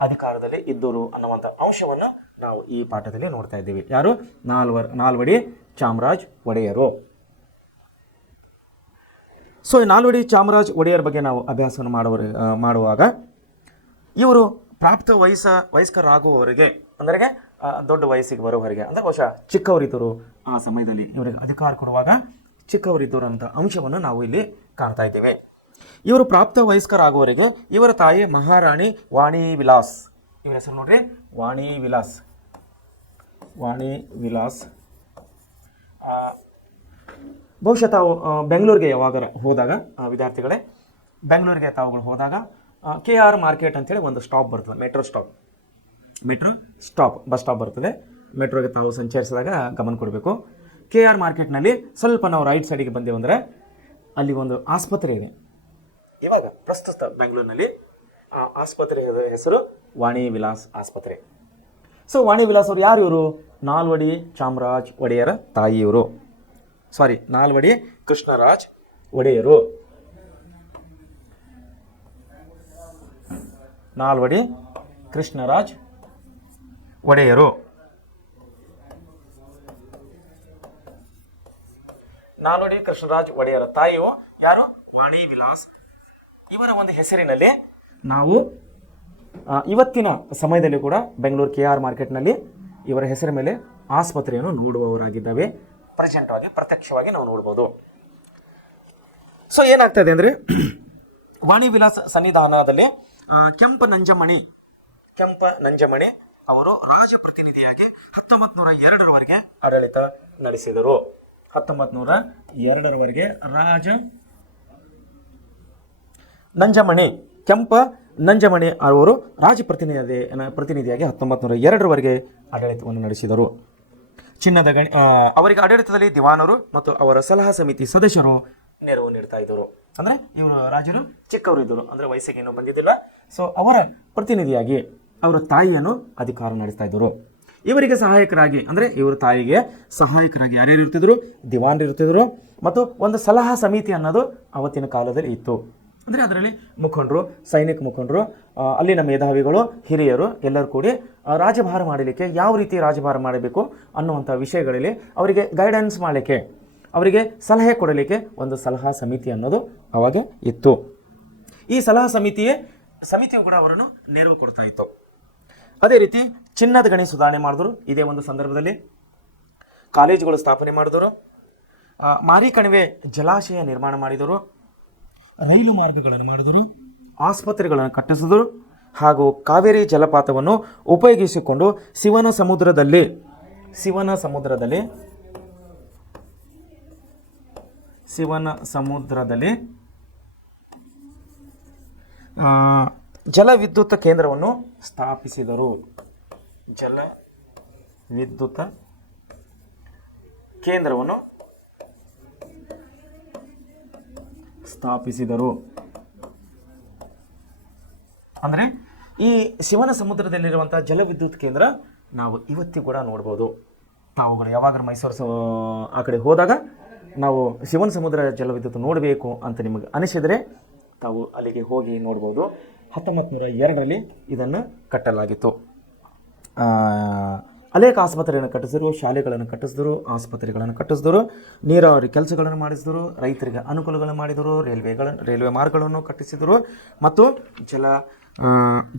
ಅಧಿಕಾರದಲ್ಲಿ ಇದ್ದರು ಅನ್ನುವಂಥ ಅಂಶವನ್ನು ನಾವು ಈ ಪಾಠದಲ್ಲಿ ನೋಡ್ತಾ ಇದ್ದೀವಿ. ಯಾರು? ನಾಲ್ವಡಿ ಚಾಮರಾಜ ಒಡೆಯರು. ಸೊ ಈ ನಾಲ್ವಡಿ ಚಾಮರಾಜ ಒಡೆಯರ ಬಗ್ಗೆ ನಾವು ಅಭ್ಯಾಸವನ್ನು ಮಾಡುವಾಗ ಇವರು ಪ್ರಾಪ್ತ ವಯಸ್ಕರಾಗುವವರೆಗೆ, ಅಂದರೆ ದೊಡ್ಡ ವಯಸ್ಸಿಗೆ ಬರೋವರೆಗೆ, ಅಂದರೆ ಬಹುಶಃ ಚಿಕ್ಕವರಿದ್ದರು. ಆ ಸಮಯದಲ್ಲಿ ಇವರಿಗೆ ಅಧಿಕಾರ ಕೊಡುವಾಗ ಚಿಕ್ಕವರಿದ್ದರು ಅಂತ ಅಂಶವನ್ನು ನಾವು ಇಲ್ಲಿ ಕಾಣ್ತಾ ಇದ್ದೇವೆ. ಇವರು ಪ್ರಾಪ್ತ ವಯಸ್ಕರಾಗುವವರೆಗೆ ಇವರ ತಾಯಿ ಮಹಾರಾಣಿ ವಾಣಿ ವಿಲಾಸ್. ಇವರ ಹೆಸರು ನೋಡ್ರಿ, ವಾಣಿ ವಿಲಾಸ್. ಬಹುಶಃ ತಾವು ಬೆಂಗಳೂರಿಗೆ ಯಾವಾಗ ಹೋದಾಗ, ವಿದ್ಯಾರ್ಥಿಗಳೇ ಬೆಂಗಳೂರಿಗೆ ತಾವುಗಳು ಹೋದಾಗ KR ಮಾರ್ಕೆಟ್ ಅಂತೇಳಿ ಒಂದು ಸ್ಟಾಪ್ ಬರ್ತದೆ, ಮೆಟ್ರೋ ಸ್ಟಾಪ್ ಬಸ್ ಸ್ಟಾಪ್ ಬರ್ತದೆ. ಮೆಟ್ರೋಗೆ ತಾವು ಸಂಚರಿಸಿದಾಗ ಗಮನ ಕೊಡಬೇಕು. KR ಮಾರ್ಕೆಟ್ನಲ್ಲಿ ಸ್ವಲ್ಪ ನಾವು ರೈಟ್ ಸೈಡಿಗೆ ಬಂದೇವಂದರೆ ಅಲ್ಲಿ ಒಂದು ಆಸ್ಪತ್ರೆ ಇದೆ. ಇವಾಗ ಪ್ರಸ್ತುತ ಬೆಂಗಳೂರಿನಲ್ಲಿ ಆ ಆಸ್ಪತ್ರೆ ಹೆಸರು ವಾಣಿ ವಿಲಾಸ್ ಆಸ್ಪತ್ರೆ. ಸೊ ವಾಣಿ ವಿಲಾಸ್ ಅವರು ಯಾರು? ಇವರು ನಾಲ್ವಡಿ ಚಾಮರಾಜ ಒಡೆಯರ ತಾಯಿಯವರು. ನಾಲ್ವಡಿ ಕೃಷ್ಣರಾಜ ಒಡೆಯರು. ನಾಲ್ವಡಿ ಕೃಷ್ಣರಾಜ ಒಡೆಯರು. ನಾಲ್ವಡಿ ಕೃಷ್ಣರಾಜ ಒಡೆಯರ ತಾಯಿಯು ಯಾರು? ವಾಣಿ ವಿಲಾಸ್. ಇವರ ಒಂದು ಹೆಸರಿನಲ್ಲಿ ನಾವು ಇವತ್ತಿನ ಸಮಯದಲ್ಲಿ ಕೂಡ ಬೆಂಗಳೂರು KR ಮಾರ್ಕೆಟ್ನಲ್ಲಿ ಇವರ ಹೆಸರ ಮೇಲೆ ಆಸ್ಪತ್ರೆಯನ್ನು ನೋಡುವವರಾಗಿದ್ದಾವೆ. ಪ್ರೆಸೆಂಟ್ವಾಗಿ ಪ್ರತ್ಯಕ್ಷವಾಗಿ ನಾವು ನೋಡ್ಬೋದು. ಸೊ ಏನಾಗ್ತದೆ ಅಂದರೆ, ವಾಣಿ ವಿಲಾಸ್ ಸನ್ನಿಧಾನದಲ್ಲಿ ಕೆಂಪ ನಂಜಮಣಿ ಅವರು ರಾಜಪ್ರತಿನಿಧಿಯಾಗಿ 1902ರವರೆಗೆ ಆಡಳಿತ ನಡೆಸಿದರು. 1902ರವರೆಗೆ ಕೆಂಪ ನಂಜಮಣಿ ಅವರು ಪ್ರತಿನಿಧಿಯಾಗಿ 1902ರವರೆಗೆ ಆಡಳಿತವನ್ನು ನಡೆಸಿದರು. ಚಿನ್ನದ ಗಣಿ ಅವರಿಗೆ ಆಡಳಿತದಲ್ಲಿ ದಿವಾನರು ಮತ್ತು ಅವರ ಸಲಹಾ ಸಮಿತಿ ಸದಸ್ಯರು ನೆರವು ನೀಡ್ತಾ ಇದ್ದರು. ಅಂದರೆ ಇವರು ರಾಜರು ಚಿಕ್ಕವರು ಇದ್ದರು, ಅಂದರೆ ವಯಸ್ಸಿಗೆ ಇನ್ನೂ ಬಂದಿದ್ದಿಲ್ಲ. ಸೊ ಅವರ ಪ್ರತಿನಿಧಿಯಾಗಿ ಅವರ ತಾಯಿಯನ್ನು ಅಧಿಕಾರ ನಡೆಸ್ತಾ ಇದ್ದರು. ಇವರಿಗೆ ಸಹಾಯಕರಾಗಿ, ಅಂದರೆ ಇವರು ತಾಯಿಗೆ ಸಹಾಯಕರಾಗಿ ಯಾರ್ಯಾರು ಇರ್ತಿದ್ರು? ದಿವಾನರು ಇರ್ತಿದ್ರು. ಮತ್ತು ಒಂದು ಸಲಹಾ ಸಮಿತಿ ಅನ್ನೋದು ಅವತ್ತಿನ ಕಾಲದಲ್ಲಿ ಇತ್ತು. ಅಂದರೆ ಅದರಲ್ಲಿ ಮುಖಂಡರು, ಸೈನಿಕ ಮುಖಂಡರು, ಅಲ್ಲಿನ ಮೇಧಾವಿಗಳು, ಹಿರಿಯರು ಎಲ್ಲರೂ ಕೂಡಿ ರಾಜಭಾರ ಮಾಡಲಿಕ್ಕೆ, ಯಾವ ರೀತಿ ರಾಜಭಾರ ಮಾಡಬೇಕು ಅನ್ನುವಂಥ ವಿಷಯಗಳಲ್ಲಿ ಅವರಿಗೆ ಗೈಡೆನ್ಸ್ ಮಾಡಲಿಕ್ಕೆ, ಅವರಿಗೆ ಸಲಹೆ ಕೊಡಲಿಕ್ಕೆ ಒಂದು ಸಲಹಾ ಸಮಿತಿ ಅನ್ನೋದು ಅವಾಗ ಇತ್ತು. ಈ ಸಲಹಾ ಸಮಿತಿಯು ಕೂಡ ಅವರನ್ನು ನೆರವು ಕೊಡ್ತಾ ಇತ್ತು. ಅದೇ ರೀತಿ ಚಿನ್ನದ ಗಣಿ ಸುಧಾರಣೆ ಮಾಡಿದ್ರು. ಇದೇ ಒಂದು ಸಂದರ್ಭದಲ್ಲಿ ಕಾಲೇಜುಗಳು ಸ್ಥಾಪನೆ ಮಾಡಿದರು. ಮಾರಿಕಣಿವೆ ಜಲಾಶಯ ನಿರ್ಮಾಣ ಮಾಡಿದರು. ರೈಲು ಮಾರ್ಗಗಳನ್ನು ಮಾಡಿದರು. ಆಸ್ಪತ್ರೆಗಳನ್ನು ಕಟ್ಟಿಸಿದರು. ಹಾಗೂ ಕಾವೇರಿ ಜಲಪಾತವನ್ನು ಉಪಯೋಗಿಸಿಕೊಂಡು ಶಿವನ ಸಮುದ್ರದಲ್ಲಿ ಶಿವನ ಸಮುದ್ರದಲ್ಲಿ ಜಲವಿದ್ಯುತ್ ಕೇಂದ್ರವನ್ನು ಸ್ಥಾಪಿಸಿದರು. ಜಲವಿದ್ಯುತ್ ಕೇಂದ್ರವನ್ನು ಸ್ಥಾಪಿಸಿದರು. ಅಂದರೆ ಈ ಶಿವನ ಸಮುದ್ರದಲ್ಲಿರುವಂಥ ಜಲವಿದ್ಯುತ್ ಕೇಂದ್ರ ನಾವು ಇವತ್ತಿಗೂ ಕೂಡ ನೋಡ್ಬೋದು. ತಾವುಗಳು ಯಾವಾಗ ಮೈಸೂರು ಆ ಕಡೆ ಹೋದಾಗ ನಾವು ಶಿವನ ಸಮುದ್ರ ಜಲವಿದ್ಯುತ್ ನೋಡಬೇಕು ಅಂತ ನಿಮಗೆ ಅನಿಸಿದರೆ ತಾವು ಅಲ್ಲಿಗೆ ಹೋಗಿ ನೋಡ್ಬೋದು. 1902ರಲ್ಲಿ ಇದನ್ನು ಕಟ್ಟಲಾಗಿತ್ತು. ಅನೇಕ ಆಸ್ಪತ್ರೆಗಳನ್ನು ಕಟ್ಟಿಸಿದರು, ಶಾಲೆಗಳನ್ನು ಕಟ್ಟಿಸಿದರು, ಆಸ್ಪತ್ರೆಗಳನ್ನು ಕಟ್ಟಿಸಿದರು, ನೀರಾವರಿ ಕೆಲಸಗಳನ್ನು ಮಾಡಿಸಿದರು, ರೈತರಿಗೆ ಅನುಕೂಲಗಳನ್ನು ಮಾಡಿದರು, ರೈಲ್ವೆ ಮಾರ್ಗಗಳನ್ನು ಕಟ್ಟಿಸಿದರು ಮತ್ತು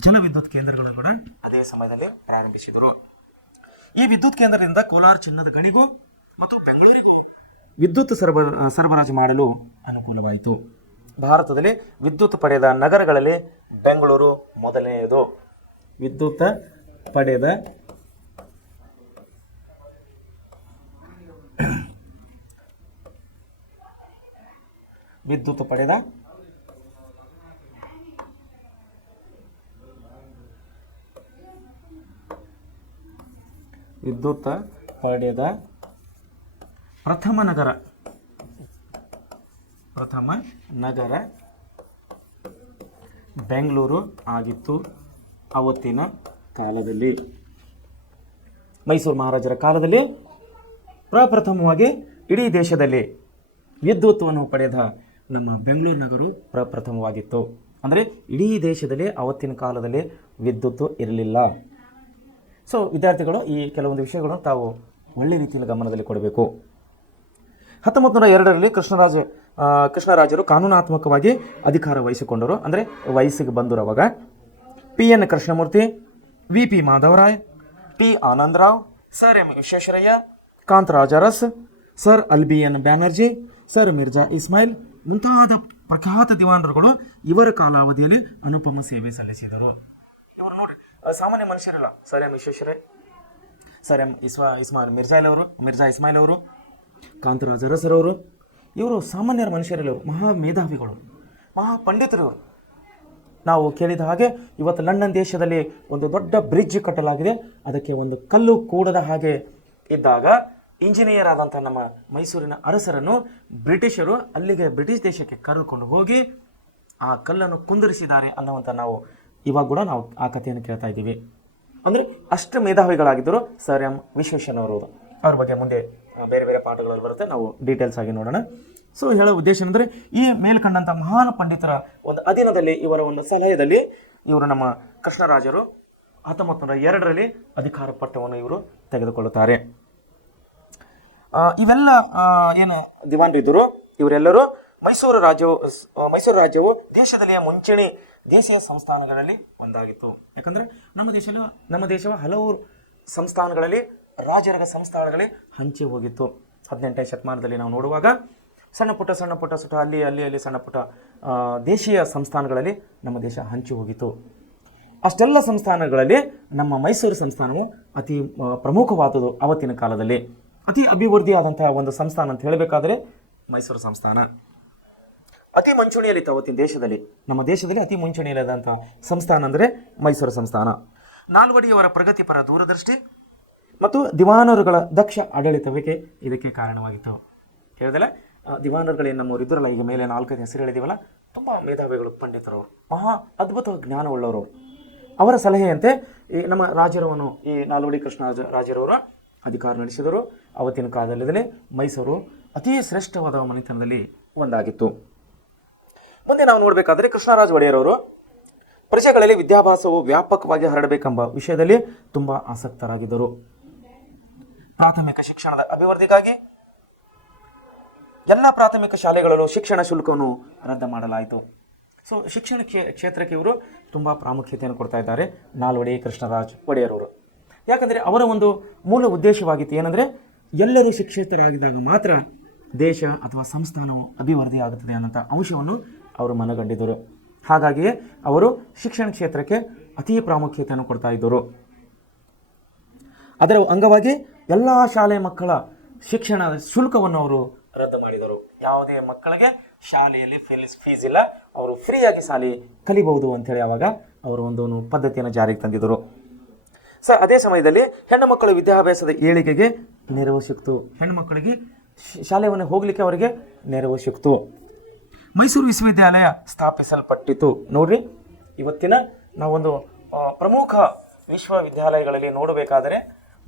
ಜಲವಿದ್ಯುತ್ ಕೇಂದ್ರಗಳನ್ನು ಕೂಡ ಅದೇ ಸಮಯದಲ್ಲಿ ಪ್ರಾರಂಭಿಸಿದರು. ಈ ವಿದ್ಯುತ್ ಕೇಂದ್ರದಿಂದ ಕೋಲಾರ ಚಿನ್ನದ ಗಣಿಗೂ ಮತ್ತು ಬೆಂಗಳೂರಿಗೂ ವಿದ್ಯುತ್ ಸರಬರಾಜು ಮಾಡಲು ಅನುಕೂಲವಾಯಿತು. ಭಾರತದಲ್ಲಿ ವಿದ್ಯುತ್ ಪಡೆದ ನಗರಗಳಲ್ಲಿ ಬೆಂಗಳೂರು ಮೊದಲನೆಯದು. ವಿದ್ಯುತ್ ಪಡೆದ ಪ್ರಥಮ ನಗರ ಬೆಂಗಳೂರು ಆಗಿತ್ತು. ಅವತ್ತಿನ ಕಾಲದಲ್ಲಿ ಮೈಸೂರು ಮಹಾರಾಜರ ಕಾಲದಲ್ಲಿ ಪ್ರಪ್ರಥಮವಾಗಿ ಇಡೀ ದೇಶದಲ್ಲಿ ವಿದ್ಯುತ್ವನ್ನು ಪಡೆದ ನಮ್ಮ ಬೆಂಗಳೂರು ನಗರ ಪ್ರಪ್ರಥಮವಾಗಿತ್ತು. ಅಂದರೆ ಇಡೀ ದೇಶದಲ್ಲಿ ಅವತ್ತಿನ ಕಾಲದಲ್ಲಿ ವಿದ್ಯುತ್ತು ಇರಲಿಲ್ಲ. ಸೊ ವಿದ್ಯಾರ್ಥಿಗಳು ಈ ಕೆಲವೊಂದು ವಿಷಯಗಳನ್ನು ತಾವು ಒಳ್ಳೆ ರೀತಿಯಲ್ಲಿ ಗಮನದಲ್ಲಿ ಕೊಡಬೇಕು. 1902ರಲ್ಲಿ ಕೃಷ್ಣರಾಜರು ಕಾನೂನಾತ್ಮಕವಾಗಿ ಅಧಿಕಾರ ವಹಿಸಿಕೊಂಡರು. ಅಂದರೆ ವಯಸ್ಸಿಗೆ ಬಂದರು. ಅವಾಗ PN Krishnamurthy, VP Madhavarai, T Anandarao, sir M Visvesvaraya, Kantharaj Urs, sir LBN Banerjee, sir Mirza Ismail ಮುಂತಾದ ಪ್ರಖ್ಯಾತ ದಿವಾನರುಗಳು ಇವರ ಕಾಲಾವಧಿಯಲ್ಲಿ ಅನುಪಮ ಸೇವೆ ಸಲ್ಲಿಸಿದರು. ಇವರು ನೋಡಿ ಸಾಮಾನ್ಯ ಮನುಷ್ಯರಲ್ಲ. Sir M Visvesvaraya, sir Mirza Ismail ಅವರು, ಕಾಂತರಾಜ ಅರಸರವರು, ಇವರು ಸಾಮಾನ್ಯರ ಮನುಷ್ಯರಲ್ಲ. ಮಹಾ ಮೇಧಾವಿಗಳು, ಮಹಾ ಪಂಡಿತರವರು. ನಾವು ಕೇಳಿದ ಹಾಗೆ ಇವತ್ತು ಲಂಡನ್ ದೇಶದಲ್ಲಿ ಒಂದು ದೊಡ್ಡ ಬ್ರಿಡ್ಜ್ ಕಟ್ಟಲಾಗಿದೆ. ಅದಕ್ಕೆ ಒಂದು ಕಲ್ಲು ಕೂಡದ ಹಾಗೆ ಇದ್ದಾಗ ಇಂಜಿನಿಯರ್ ಆದಂಥ ನಮ್ಮ ಮೈಸೂರಿನ ಅರಸರನ್ನು ಬ್ರಿಟಿಷರು ಅಲ್ಲಿಗೆ ಬ್ರಿಟಿಷ್ ದೇಶಕ್ಕೆ ಕರೆದುಕೊಂಡು ಹೋಗಿ ಆ ಕಲ್ಲನ್ನು ಕುಂದಿರಿಸಿದ್ದಾರೆ ಅನ್ನುವಂಥ ನಾವು ಇವಾಗ ಕೂಡ ನಾವು ಆ ಕಥೆಯನ್ನು ಕೇಳ್ತಾ ಇದ್ದೀವಿ. ಅಂದರೆ ಅಷ್ಟು ಮೇಧಾವಿಗಳಾಗಿದ್ದರು ಸರ್ M ವಿಶ್ವೇಶ್ವರಯ್ಯನವರು. ಅವ್ರ ಬಗ್ಗೆ ಮುಂದೆ ಬೇರೆ ಬೇರೆ ಪಾಠಗಳಲ್ಲಿ ಬರುತ್ತೆ, ನಾವು ಡೀಟೇಲ್ಸ್ ಆಗಿ ನೋಡೋಣ. ಸೊ ಹೇಳೋ ಉದ್ದೇಶ ಏನಂದರೆ ಈ ಮೇಲ್ಕಂಡಂಥ ಮಹಾನ್ ಪಂಡಿತರ ಒಂದು ಅಧೀನದಲ್ಲಿ ಇವರ ಒಂದು ಸಲಹೆಯಲ್ಲಿ ಇವರು ನಮ್ಮ ಕೃಷ್ಣರಾಜರು 1902ರಲ್ಲಿ ಅಧಿಕಾರ ಪಟ್ಟವನ್ನು ಇವರು ತೆಗೆದುಕೊಳ್ಳುತ್ತಾರೆ. ಇವೆಲ್ಲ ಏನು ದಿವಾನರಿದ್ದರು ಇವರೆಲ್ಲರೂ ಮೈಸೂರು ರಾಜ್ಯವು ದೇಶದಲ್ಲಿಯ ಮುಂಚೂಣಿ ದೇಶೀಯ ಸಂಸ್ಥಾನಗಳಲ್ಲಿ ಒಂದಾಗಿತ್ತು. ಯಾಕಂದರೆ ನಮ್ಮ ದೇಶವು ಹಲವು ಸಂಸ್ಥಾನಗಳಲ್ಲಿ ರಾಜರ ಸಂಸ್ಥಾನಗಳಲ್ಲಿ ಹಂಚಿ ಹೋಗಿತ್ತು. 18ನೇ ಶತಮಾನದಲ್ಲಿ ನಾವು ನೋಡುವಾಗ ಸಣ್ಣ ಪುಟ್ಟ ಅಲ್ಲಿ ಸಣ್ಣ ಪುಟ್ಟ ದೇಶೀಯ ಸಂಸ್ಥಾನಗಳಲ್ಲಿ ನಮ್ಮ ದೇಶ ಹಂಚಿ ಹೋಗಿತ್ತು. ಅಷ್ಟೆಲ್ಲ ಸಂಸ್ಥಾನಗಳಲ್ಲಿ ನಮ್ಮ ಮೈಸೂರು ಸಂಸ್ಥಾನವು ಅತಿ ಪ್ರಮುಖವಾದುದು. ಅವತ್ತಿನ ಕಾಲದಲ್ಲಿ ಅತಿ ಅಭಿವೃದ್ಧಿಯಾದಂತಹ ಒಂದು ಸಂಸ್ಥಾನ ಅಂತ ಹೇಳಬೇಕಾದ್ರೆ ಮೈಸೂರು ಸಂಸ್ಥಾನ ಅತಿ ಮುಂಚೂಣಿಯಲ್ಲಿತ್ತು. ಅವತ್ತಿನ ದೇಶದಲ್ಲಿ ನಮ್ಮ ದೇಶದಲ್ಲಿ ಅತಿ ಮುಂಚೂಣಿಯಲ್ಲಿದ್ದಂತಹ ಸಂಸ್ಥಾನ ಅಂದರೆ ಮೈಸೂರು ಸಂಸ್ಥಾನ. ನಾಲ್ವಡಿಯವರ ಪ್ರಗತಿಪರ ದೂರದೃಷ್ಟಿ ಮತ್ತು ದಿವಾನರುಗಳ ದಕ್ಷ ಆಡಳಿತವಿಕೆ ಇದಕ್ಕೆ ಕಾರಣವಾಗಿತ್ತು. ಹೇಳಿದಲ್ಲ, ದಿವಾನರುಗಳೇನು ನಮ್ಮವರು ಇದ್ರಲ್ಲ, ಈಗ ಮೇಲೆ 4 ಹೆಸರು ಹೇಳಿದೀವಲ್ಲ, ತುಂಬ ಮೇಧಾವಿಗಳು, ಪಂಡಿತರವರು, ಮಹಾ ಅದ್ಭುತ ಜ್ಞಾನವುಳ್ಳವರು. ಅವರ ಸಲಹೆಯಂತೆ ಈ ನಮ್ಮ ರಾಜರವನ್ನು ಈ ನಾಲ್ವಡಿ ಕೃಷ್ಣರಾಜರವರು ಅಧಿಕಾರ ನಡೆಸಿದರು. ಅವತ್ತಿನ ಕಾಲದಲ್ಲೇ ಮೈಸೂರು ಅತಿ ಶ್ರೇಷ್ಠವಾದ ಮನೆತನದಲ್ಲಿ ಒಂದಾಗಿತ್ತು. ಮುಂದೆ ನಾವು ನೋಡಬೇಕಾದ್ರೆ ಕೃಷ್ಣರಾಜ ಒಡೆಯರವರು ಪ್ರಜೆಗಳಲ್ಲಿ ವಿದ್ಯಾಭ್ಯಾಸವು ವ್ಯಾಪಕವಾಗಿ ಹರಡಬೇಕೆಂಬ ವಿಷಯದಲ್ಲಿ ತುಂಬ ಆಸಕ್ತರಾಗಿದ್ದರು. ಪ್ರಾಥಮಿಕ ಶಿಕ್ಷಣದ ಅಭಿವೃದ್ಧಿಗಾಗಿ ಎಲ್ಲ ಪ್ರಾಥಮಿಕ ಶಾಲೆಗಳಲ್ಲೂ ಶಿಕ್ಷಣ ಶುಲ್ಕವನ್ನು ರದ್ದು ಮಾಡಲಾಯಿತು. ಸೊ ಶಿಕ್ಷಣ ಕ್ಷೇತ್ರಕ್ಕೆ ಇವರು ತುಂಬ ಪ್ರಾಮುಖ್ಯತೆಯನ್ನು ಕೊಡ್ತಾ ಇದ್ದಾರೆ ನಾಲ್ವಡಿ ಕೃಷ್ಣರಾಜ ಒಡೆಯರವರು. ಯಾಕಂದರೆ ಅವರ ಒಂದು ಮೂಲ ಉದ್ದೇಶವಾಗಿತ್ತು ಏನಂದರೆ ಎಲ್ಲರೂ ಶಿಕ್ಷಿತರಾಗಿದ್ದಾಗ ಮಾತ್ರ ದೇಶ ಅಥವಾ ಸಂಸ್ಥಾನವು ಅಭಿವೃದ್ಧಿ ಆಗುತ್ತದೆ ಅನ್ನೋಂಥ ಅಂಶವನ್ನು ಅವರು ಮನಗಂಡಿದ್ದರು. ಹಾಗಾಗಿಯೇ ಅವರು ಶಿಕ್ಷಣ ಕ್ಷೇತ್ರಕ್ಕೆ ಅತಿ ಪ್ರಾಮುಖ್ಯತೆಯನ್ನು ಕೊಡ್ತಾ ಇದ್ದರು. ಅದರ ಅಂಗವಾಗಿ ಎಲ್ಲ ಶಾಲೆ ಮಕ್ಕಳ ಶಿಕ್ಷಣದ ಶುಲ್ಕವನ್ನು ಅವರು ರದ್ದು ಮಾಡಿದರು. ಯಾವುದೇ ಮಕ್ಕಳಿಗೆ ಶಾಲೆಯಲ್ಲಿ ಫೀಸ್ ಇಲ್ಲ, ಅವರು ಫ್ರೀಯಾಗಿ ಶಾಲೆ ಕಲಿಬಹುದು ಅಂಥೇಳಿ ಅವಾಗ ಅವರು ಒಂದು ಪದ್ಧತಿಯನ್ನು ಜಾರಿಗೆ ತಂದಿದ್ದರು. ಅದೇ ಸಮಯದಲ್ಲಿ ಹೆಣ್ಣು ಮಕ್ಕಳ ವಿದ್ಯಾಭ್ಯಾಸದ ಏಳಿಗೆಗೆ ನೆರವು ಸಿಕ್ತು. ಹೆಣ್ಣು ಮಕ್ಕಳಿಗೆ ಶಾಲೆಯನ್ನು ಹೋಗಲಿಕ್ಕೆ ಅವರಿಗೆ ನೆರವು ಸಿಕ್ತು. ಮೈಸೂರು ವಿಶ್ವವಿದ್ಯಾಲಯ ಸ್ಥಾಪಿಸಲ್ಪಟ್ಟಿತು. ನೋಡ್ರಿ, ಇವತ್ತಿನ ನಾವೊಂದು ಪ್ರಮುಖ ವಿಶ್ವವಿದ್ಯಾಲಯಗಳಲ್ಲಿ ನೋಡಬೇಕಾದರೆ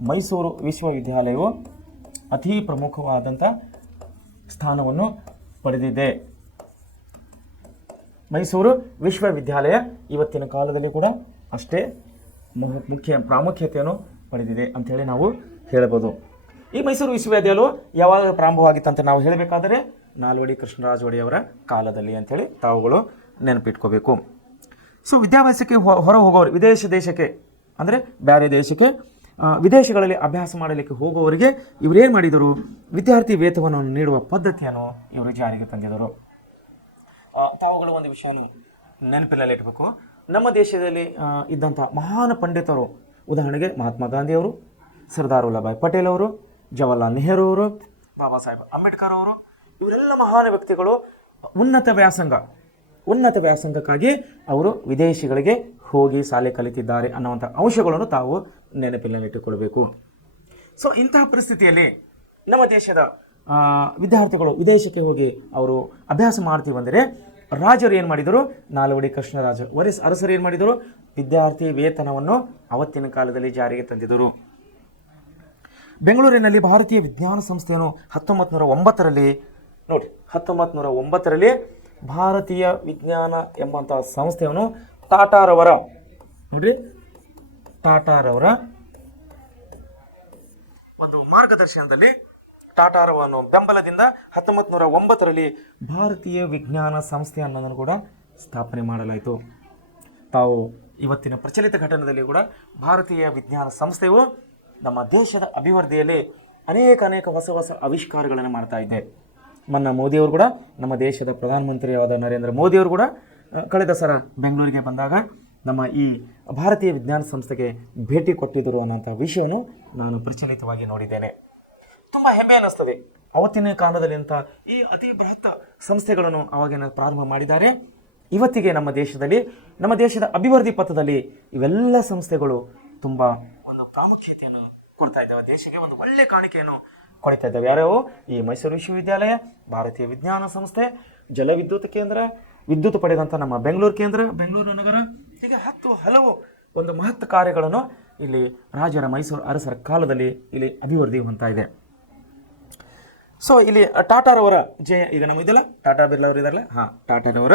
ಮೈಸೂರು ವಿಶ್ವವಿದ್ಯಾಲಯವು ಅತಿ ಪ್ರಮುಖವಾದಂಥ ಸ್ಥಾನವನ್ನು ಪಡೆದಿದೆ. ಮೈಸೂರು ವಿಶ್ವವಿದ್ಯಾಲಯ ಇವತ್ತಿನ ಕಾಲದಲ್ಲಿ ಕೂಡ ಅಷ್ಟೇ ಮುಖ್ಯ ಪ್ರಾಮುಖ್ಯತೆಯನ್ನು ಪಡೆದಿದೆ ಅಂಥೇಳಿ ನಾವು ಹೇಳಬಹುದು. ಈ ಮೈಸೂರು ವಿಶ್ವವಿದ್ಯಾಲಯವು ಯಾವಾಗ ಪ್ರಾರಂಭವಾಗಿತ್ತಂತ ನಾವು ಹೇಳಬೇಕಾದರೆ ನಾಲ್ವಡಿ ಕೃಷ್ಣರಾಜ ಒಡೆಯವರ ಕಾಲದಲ್ಲಿ ಅಂಥೇಳಿ ತಾವುಗಳು ನೆನಪಿಟ್ಕೋಬೇಕು. ವಿದ್ಯಾಭ್ಯಾಸಕ್ಕೆ ಹೊರ ಹೋಗೋರು, ದೇಶಕ್ಕೆ ಅಂದರೆ ಬೇರೆ ದೇಶಕ್ಕೆ ವಿದೇಶಗಳಲ್ಲಿ ಅಭ್ಯಾಸ ಮಾಡಲಿಕ್ಕೆ ಹೋಗುವವರಿಗೆ ಇವರೇನು ಮಾಡಿದರು, ವಿದ್ಯಾರ್ಥಿ ವೇತನವನ್ನು ನೀಡುವ ಪದ್ಧತಿಯನ್ನು ಇವರು ಜಾರಿಗೆ ತಂದಿದ್ದರು. ತಾವುಗಳು ಒಂದು ವಿಷಯವನ್ನು ನೆನಪಿನಲ್ಲಿ ಇಟ್ಬೇಕು. ನಮ್ಮ ದೇಶದಲ್ಲಿ ಇದ್ದಂಥ ಮಹಾನ್ ಪಂಡಿತರು, ಉದಾಹರಣೆಗೆ ಮಹಾತ್ಮ ಗಾಂಧಿಯವರು, ಸರ್ದಾರ್ ವಲ್ಲಭಾಯ್ ಪಟೇಲ್ ಅವರು, ಜವಾಹರ್ಲಾಲ್ ನೆಹರು ಅವರು, ಬಾಬಾ ಸಾಹೇಬ್ ಅಂಬೇಡ್ಕರ್ ಅವರು, ಇವರೆಲ್ಲ ಮಹಾನ್ ವ್ಯಕ್ತಿಗಳು ಉನ್ನತ ವ್ಯಾಸಂಗಕ್ಕಾಗಿ ಅವರು ವಿದೇಶಿಗಳಿಗೆ ಹೋಗಿ ಶಾಲೆ ಕಲಿತಿದ್ದಾರೆ ಅನ್ನುವಂಥ ಅಂಶಗಳನ್ನು ತಾವು ನೆನಪಿನಲ್ಲಿಟ್ಟುಕೊಳ್ಬೇಕು. ಇಂತಹ ಪರಿಸ್ಥಿತಿಯಲ್ಲಿ ನಮ್ಮ ದೇಶದ ವಿದ್ಯಾರ್ಥಿಗಳು ವಿದೇಶಕ್ಕೆ ಹೋಗಿ ಅವರು ಅಭ್ಯಾಸ ಮಾಡ್ತೀವಂದರೆ ರಾಜರು ಏನು ಮಾಡಿದರು, ನಾಲ್ವಡಿ ಕೃಷ್ಣರಾಜ ಅರಸರು ಏನು ಮಾಡಿದರು, ವಿದ್ಯಾರ್ಥಿ ವೇತನವನ್ನು ಅವತ್ತಿನ ಕಾಲದಲ್ಲಿ ಜಾರಿಗೆ ತಂದಿದ್ದರು. ಬೆಂಗಳೂರಿನಲ್ಲಿ ಭಾರತೀಯ ವಿಜ್ಞಾನ ಸಂಸ್ಥೆಯನ್ನು 1909ರಲ್ಲಿ ಭಾರತೀಯ ವಿಜ್ಞಾನ ಎಂಬಂತಹ ಸಂಸ್ಥೆಯನ್ನು ಟಾಟಾರವರ ಒಂದು ಮಾರ್ಗದರ್ಶನದಲ್ಲಿ, ಟಾಟಾರವನ್ನು ಬೆಂಬಲದಿಂದ 1909ರಲ್ಲಿ ಭಾರತೀಯ ವಿಜ್ಞಾನ ಸಂಸ್ಥೆ ಅನ್ನೋದನ್ನು ಕೂಡ ಸ್ಥಾಪನೆ ಮಾಡಲಾಯಿತು. ತಾವು ಇವತ್ತಿನ ಪ್ರಚಲಿತ ಘಟನೆಯಲ್ಲಿ ಕೂಡ ಭಾರತೀಯ ವಿಜ್ಞಾನ ಸಂಸ್ಥೆಯು ನಮ್ಮ ದೇಶದ ಅಭಿವೃದ್ಧಿಯಲ್ಲಿ ಅನೇಕ ಹೊಸ ಆವಿಷ್ಕಾರಗಳನ್ನು ಮಾಡ್ತಾ ಇದೆ. ಮೋದಿಯವರು ಕೂಡ, ನಮ್ಮ ದೇಶದ ಪ್ರಧಾನಮಂತ್ರಿಯಾದ ನರೇಂದ್ರ ಮೋದಿಯವರು ಕೂಡ ಕಳೆದ ಸಲ ಬೆಂಗಳೂರಿಗೆ ಬಂದಾಗ ನಮ್ಮ ಈ ಭಾರತೀಯ ವಿಜ್ಞಾನ ಸಂಸ್ಥೆಗೆ ಭೇಟಿ ಕೊಟ್ಟಿದ್ದರು ಅನ್ನೋಂಥ ವಿಷಯವನ್ನು ನಾನು ಪ್ರಚಲಿತವಾಗಿ ನೋಡಿದ್ದೇನೆ. ತುಂಬ ಹೆಮ್ಮೆ ಅನ್ನಿಸ್ತದೆ. ಅವತ್ತಿನ ಕಾಲದಲ್ಲಿ ಅಂತ ಈ ಅತಿ ಬೃಹತ್ ಸಂಸ್ಥೆಗಳನ್ನು ಅವಾಗಿನ ಪ್ರಾರಂಭ ಮಾಡಿದ್ದಾರೆ. ಇವತ್ತಿಗೆ ನಮ್ಮ ದೇಶದ ಅಭಿವೃದ್ಧಿ ಪಥದಲ್ಲಿ ಇವೆಲ್ಲ ಸಂಸ್ಥೆಗಳು ತುಂಬ ಒಂದು ಪ್ರಾಮುಖ್ಯತೆಯನ್ನು ಕೊಡ್ತಾ ಇದ್ದಾವೆ. ದೇಶಕ್ಕೆ ಒಂದು ಒಳ್ಳೆ ಕಾಣಿಕೆಯನ್ನು ಕೊಡ್ತಾ ಇದ್ದಾವೆ. ಯಾರ್ಯಾವು? ಈ ಮೈಸೂರು ವಿಶ್ವವಿದ್ಯಾಲಯ, ಭಾರತೀಯ ವಿಜ್ಞಾನ ಸಂಸ್ಥೆ, ಜಲವಿದ್ಯುತ್ ಕೇಂದ್ರ, ವಿದ್ಯುತ್ ಪಡೆದಂಥ ನಮ್ಮ ಬೆಂಗಳೂರು ಕೇಂದ್ರ, ಬೆಂಗಳೂರು ನಗರ, ಹೀಗೆ ಹಲವು ಒಂದು ಮಹತ್ ಕಾರ್ಯಗಳನ್ನು ಇಲ್ಲಿ ರಾಜರ ಮೈಸೂರು ಅರಸರ ಕಾಲದಲ್ಲಿ ಇಲ್ಲಿ ಅಭಿವೃದ್ಧಿ ಹೊಂದ್ತಾ ಇದೆ. ಇಲ್ಲಿ ಟಾಟಾರವರ ಈಗ ನಮ್ಮ ಇದೆಲ್ಲ ಟಾಟಾ ಬಿರ್ಲಾ ಅವರು ಇದಾರಲ್ಲ, ಟಾಟಾರವರ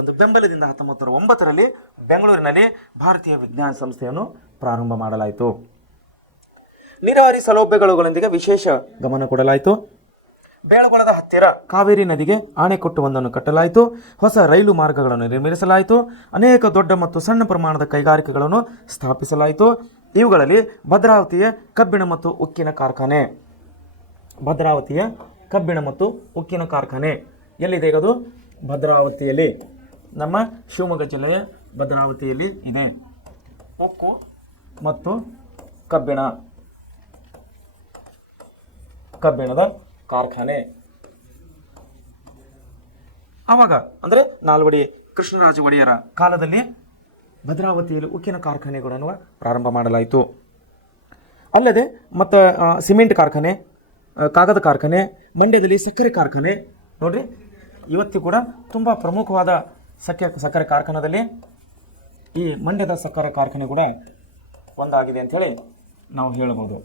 ಒಂದು ಬೆಂಬಲದಿಂದ 1909ರಲ್ಲಿ ಬೆಂಗಳೂರಿನಲ್ಲಿ ಭಾರತೀಯ ವಿಜ್ಞಾನ ಸಂಸ್ಥೆಯನ್ನು ಪ್ರಾರಂಭ ಮಾಡಲಾಯಿತು. ನೀರಾವರಿ ಸೌಲಭ್ಯಗಳೊಂದಿಗೆ ವಿಶೇಷ ಗಮನ ಕೊಡಲಾಯಿತು. ಬೇಳಗೊಳದ ಹತ್ತಿರ ಕಾವೇರಿ ನದಿಗೆ ಆಣೆಕಟ್ಟುವೊಂದನ್ನು ಕಟ್ಟಲಾಯಿತು. ಹೊಸ ರೈಲು ಮಾರ್ಗಗಳನ್ನು ನಿರ್ಮಿಸಲಾಯಿತು. ಅನೇಕ ದೊಡ್ಡ ಮತ್ತು ಸಣ್ಣ ಪ್ರಮಾಣದ ಕೈಗಾರಿಕೆಗಳನ್ನು ಸ್ಥಾಪಿಸಲಾಯಿತು. ಇವುಗಳಲ್ಲಿ ಭದ್ರಾವತಿಯ ಕಬ್ಬಿಣ ಮತ್ತು ಉಕ್ಕಿನ ಕಾರ್ಖಾನೆ ಎಲ್ಲಿದೆ? ಅದು ಭದ್ರಾವತಿಯಲ್ಲಿ, ನಮ್ಮ ಶಿವಮೊಗ್ಗ ಜಿಲ್ಲೆಯ ಭದ್ರಾವತಿಯಲ್ಲಿ ಇದೆ. ಉಕ್ಕು ಮತ್ತು ಕಬ್ಬಿಣದ ಕಾರ್ಖಾನೆ. ಆವಾಗ ಅಂದರೆ ನಾಲ್ವಡಿ ಕೃಷ್ಣರಾಜ ಒಡೆಯರ ಕಾಲದಲ್ಲಿ ಭದ್ರಾವತಿಯಲ್ಲಿ ಉಕ್ಕಿನ ಕಾರ್ಖಾನೆಗಳನ್ನು ಪ್ರಾರಂಭ ಮಾಡಲಾಯಿತು. ಅಲ್ಲದೆ ಮತ್ತು ಸಿಮೆಂಟ್ ಕಾರ್ಖಾನೆ, ಕಾಗದ ಕಾರ್ಖಾನೆ, ಮಂಡ್ಯದಲ್ಲಿ ಸಕ್ಕರೆ ಕಾರ್ಖಾನೆ. ನೋಡ್ರಿ, ಇವತ್ತು ಕೂಡ ತುಂಬ ಪ್ರಮುಖವಾದ ಸಕ್ಕರೆ ಕಾರ್ಖಾನೆಯಲ್ಲಿ ಈ ಮಂಡ್ಯದ ಸಕ್ಕರೆ ಕಾರ್ಖಾನೆ ಕೂಡ ಒಂದಾಗಿದೆ ಅಂಥೇಳಿ ನಾವು ಹೇಳಬಹುದು.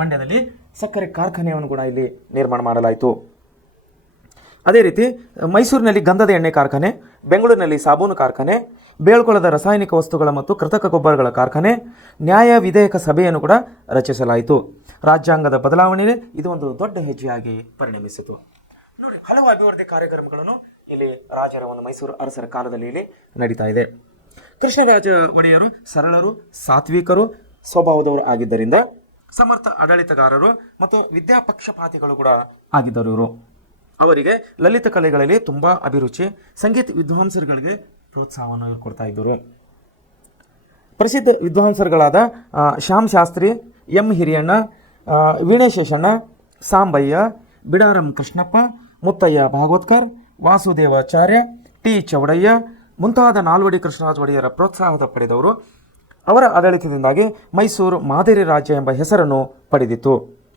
ಮಂಡ್ಯದಲ್ಲಿ ಸಕ್ಕರೆ ಕಾರ್ಖಾನೆಯನ್ನು ಕೂಡ ಇಲ್ಲಿ ನಿರ್ಮಾಣ ಮಾಡಲಾಯಿತು. ಅದೇ ರೀತಿ ಮೈಸೂರಿನಲ್ಲಿ ಗಂಧದ ಎಣ್ಣೆ ಕಾರ್ಖಾನೆ, ಬೆಂಗಳೂರಿನಲ್ಲಿ ಸಾಬೂನು ಕಾರ್ಖಾನೆ, ಬೇಳ್ಕೊಳದ ರಾಸಾಯನಿಕ ವಸ್ತುಗಳ ಮತ್ತು ಕೃತಕ ಗೊಬ್ಬರಗಳ ಕಾರ್ಖಾನೆ, ನ್ಯಾಯ ವಿಧೇಯಕ ಸಭೆಯನ್ನು ಕೂಡ ರಚಿಸಲಾಯಿತು. ರಾಜ್ಯಾಂಗದ ಬದಲಾವಣೆಗೆ ಇದು ಒಂದು ದೊಡ್ಡ ಹೆಜ್ಜೆಯಾಗಿ ಪರಿಣಮಿಸಿತು. ನೋಡಿ, ಹಲವು ಅಭಿವೃದ್ಧಿ ಕಾರ್ಯಕ್ರಮಗಳನ್ನು ಇಲ್ಲಿ ರಾಜರ ಒಂದು ಮೈಸೂರು ಅರಸರ ಕಾಲದಲ್ಲಿ ಇಲ್ಲಿ ನಡೀತಾ ಇದೆ. ಕೃಷ್ಣರಾಜ ಒಡೆಯರು ಸರಳರು, ಸಾತ್ವಿಕರು ಸ್ವಭಾವದವರು ಆಗಿದ್ದರಿಂದ ಸಮರ್ಥ ಆಡಳಿತಗಾರರು ಮತ್ತು ವಿದ್ಯಾಪಕ್ಷಪಾತಿಗಳು ಕೂಡ ಆಗಿದ್ದರು ಇವರು. ಅವರಿಗೆ ಲಲಿತ ಕಲೆಗಳಲ್ಲಿ ತುಂಬ ಅಭಿರುಚಿ, ಸಂಗೀತ ವಿದ್ವಾಂಸರುಗಳಿಗೆ ಪ್ರೋತ್ಸಾಹವನ್ನು ಕೊಡ್ತಾ ಇದ್ದರು. ಪ್ರಸಿದ್ಧ ವಿದ್ವಾಂಸರುಗಳಾದ ಶ್ಯಾಮ್ ಶಾಸ್ತ್ರಿ, ಎಂ ಹಿರಿಯಣ್ಣ, ವೀಣೇಶೇಷಣ್ಣ, ಸಾಂಬಯ್ಯ, ಬಿಡಾರಂ ಕೃಷ್ಣಪ್ಪ, ಮುತ್ತಯ್ಯ ಭಾಗವತ್ಕರ್, ವಾಸುದೇವಾಚಾರ್ಯ, ಟಿ ಚೌಡಯ್ಯ ಮುಂತಾದ ನಾಲ್ವಡಿ ಕೃಷ್ಣರಾಜ ಒಡೆಯರ ಪ್ರೋತ್ಸಾಹದ ಪಡೆದವರು. ಅವರ ಆಡಳಿತದಿಂದಾಗಿ ಮೈಸೂರು ಮಾದರಿ ರಾಜ್ಯ ಎಂಬ ಹೆಸರನ್ನು ಪಡೆದಿತ್ತು.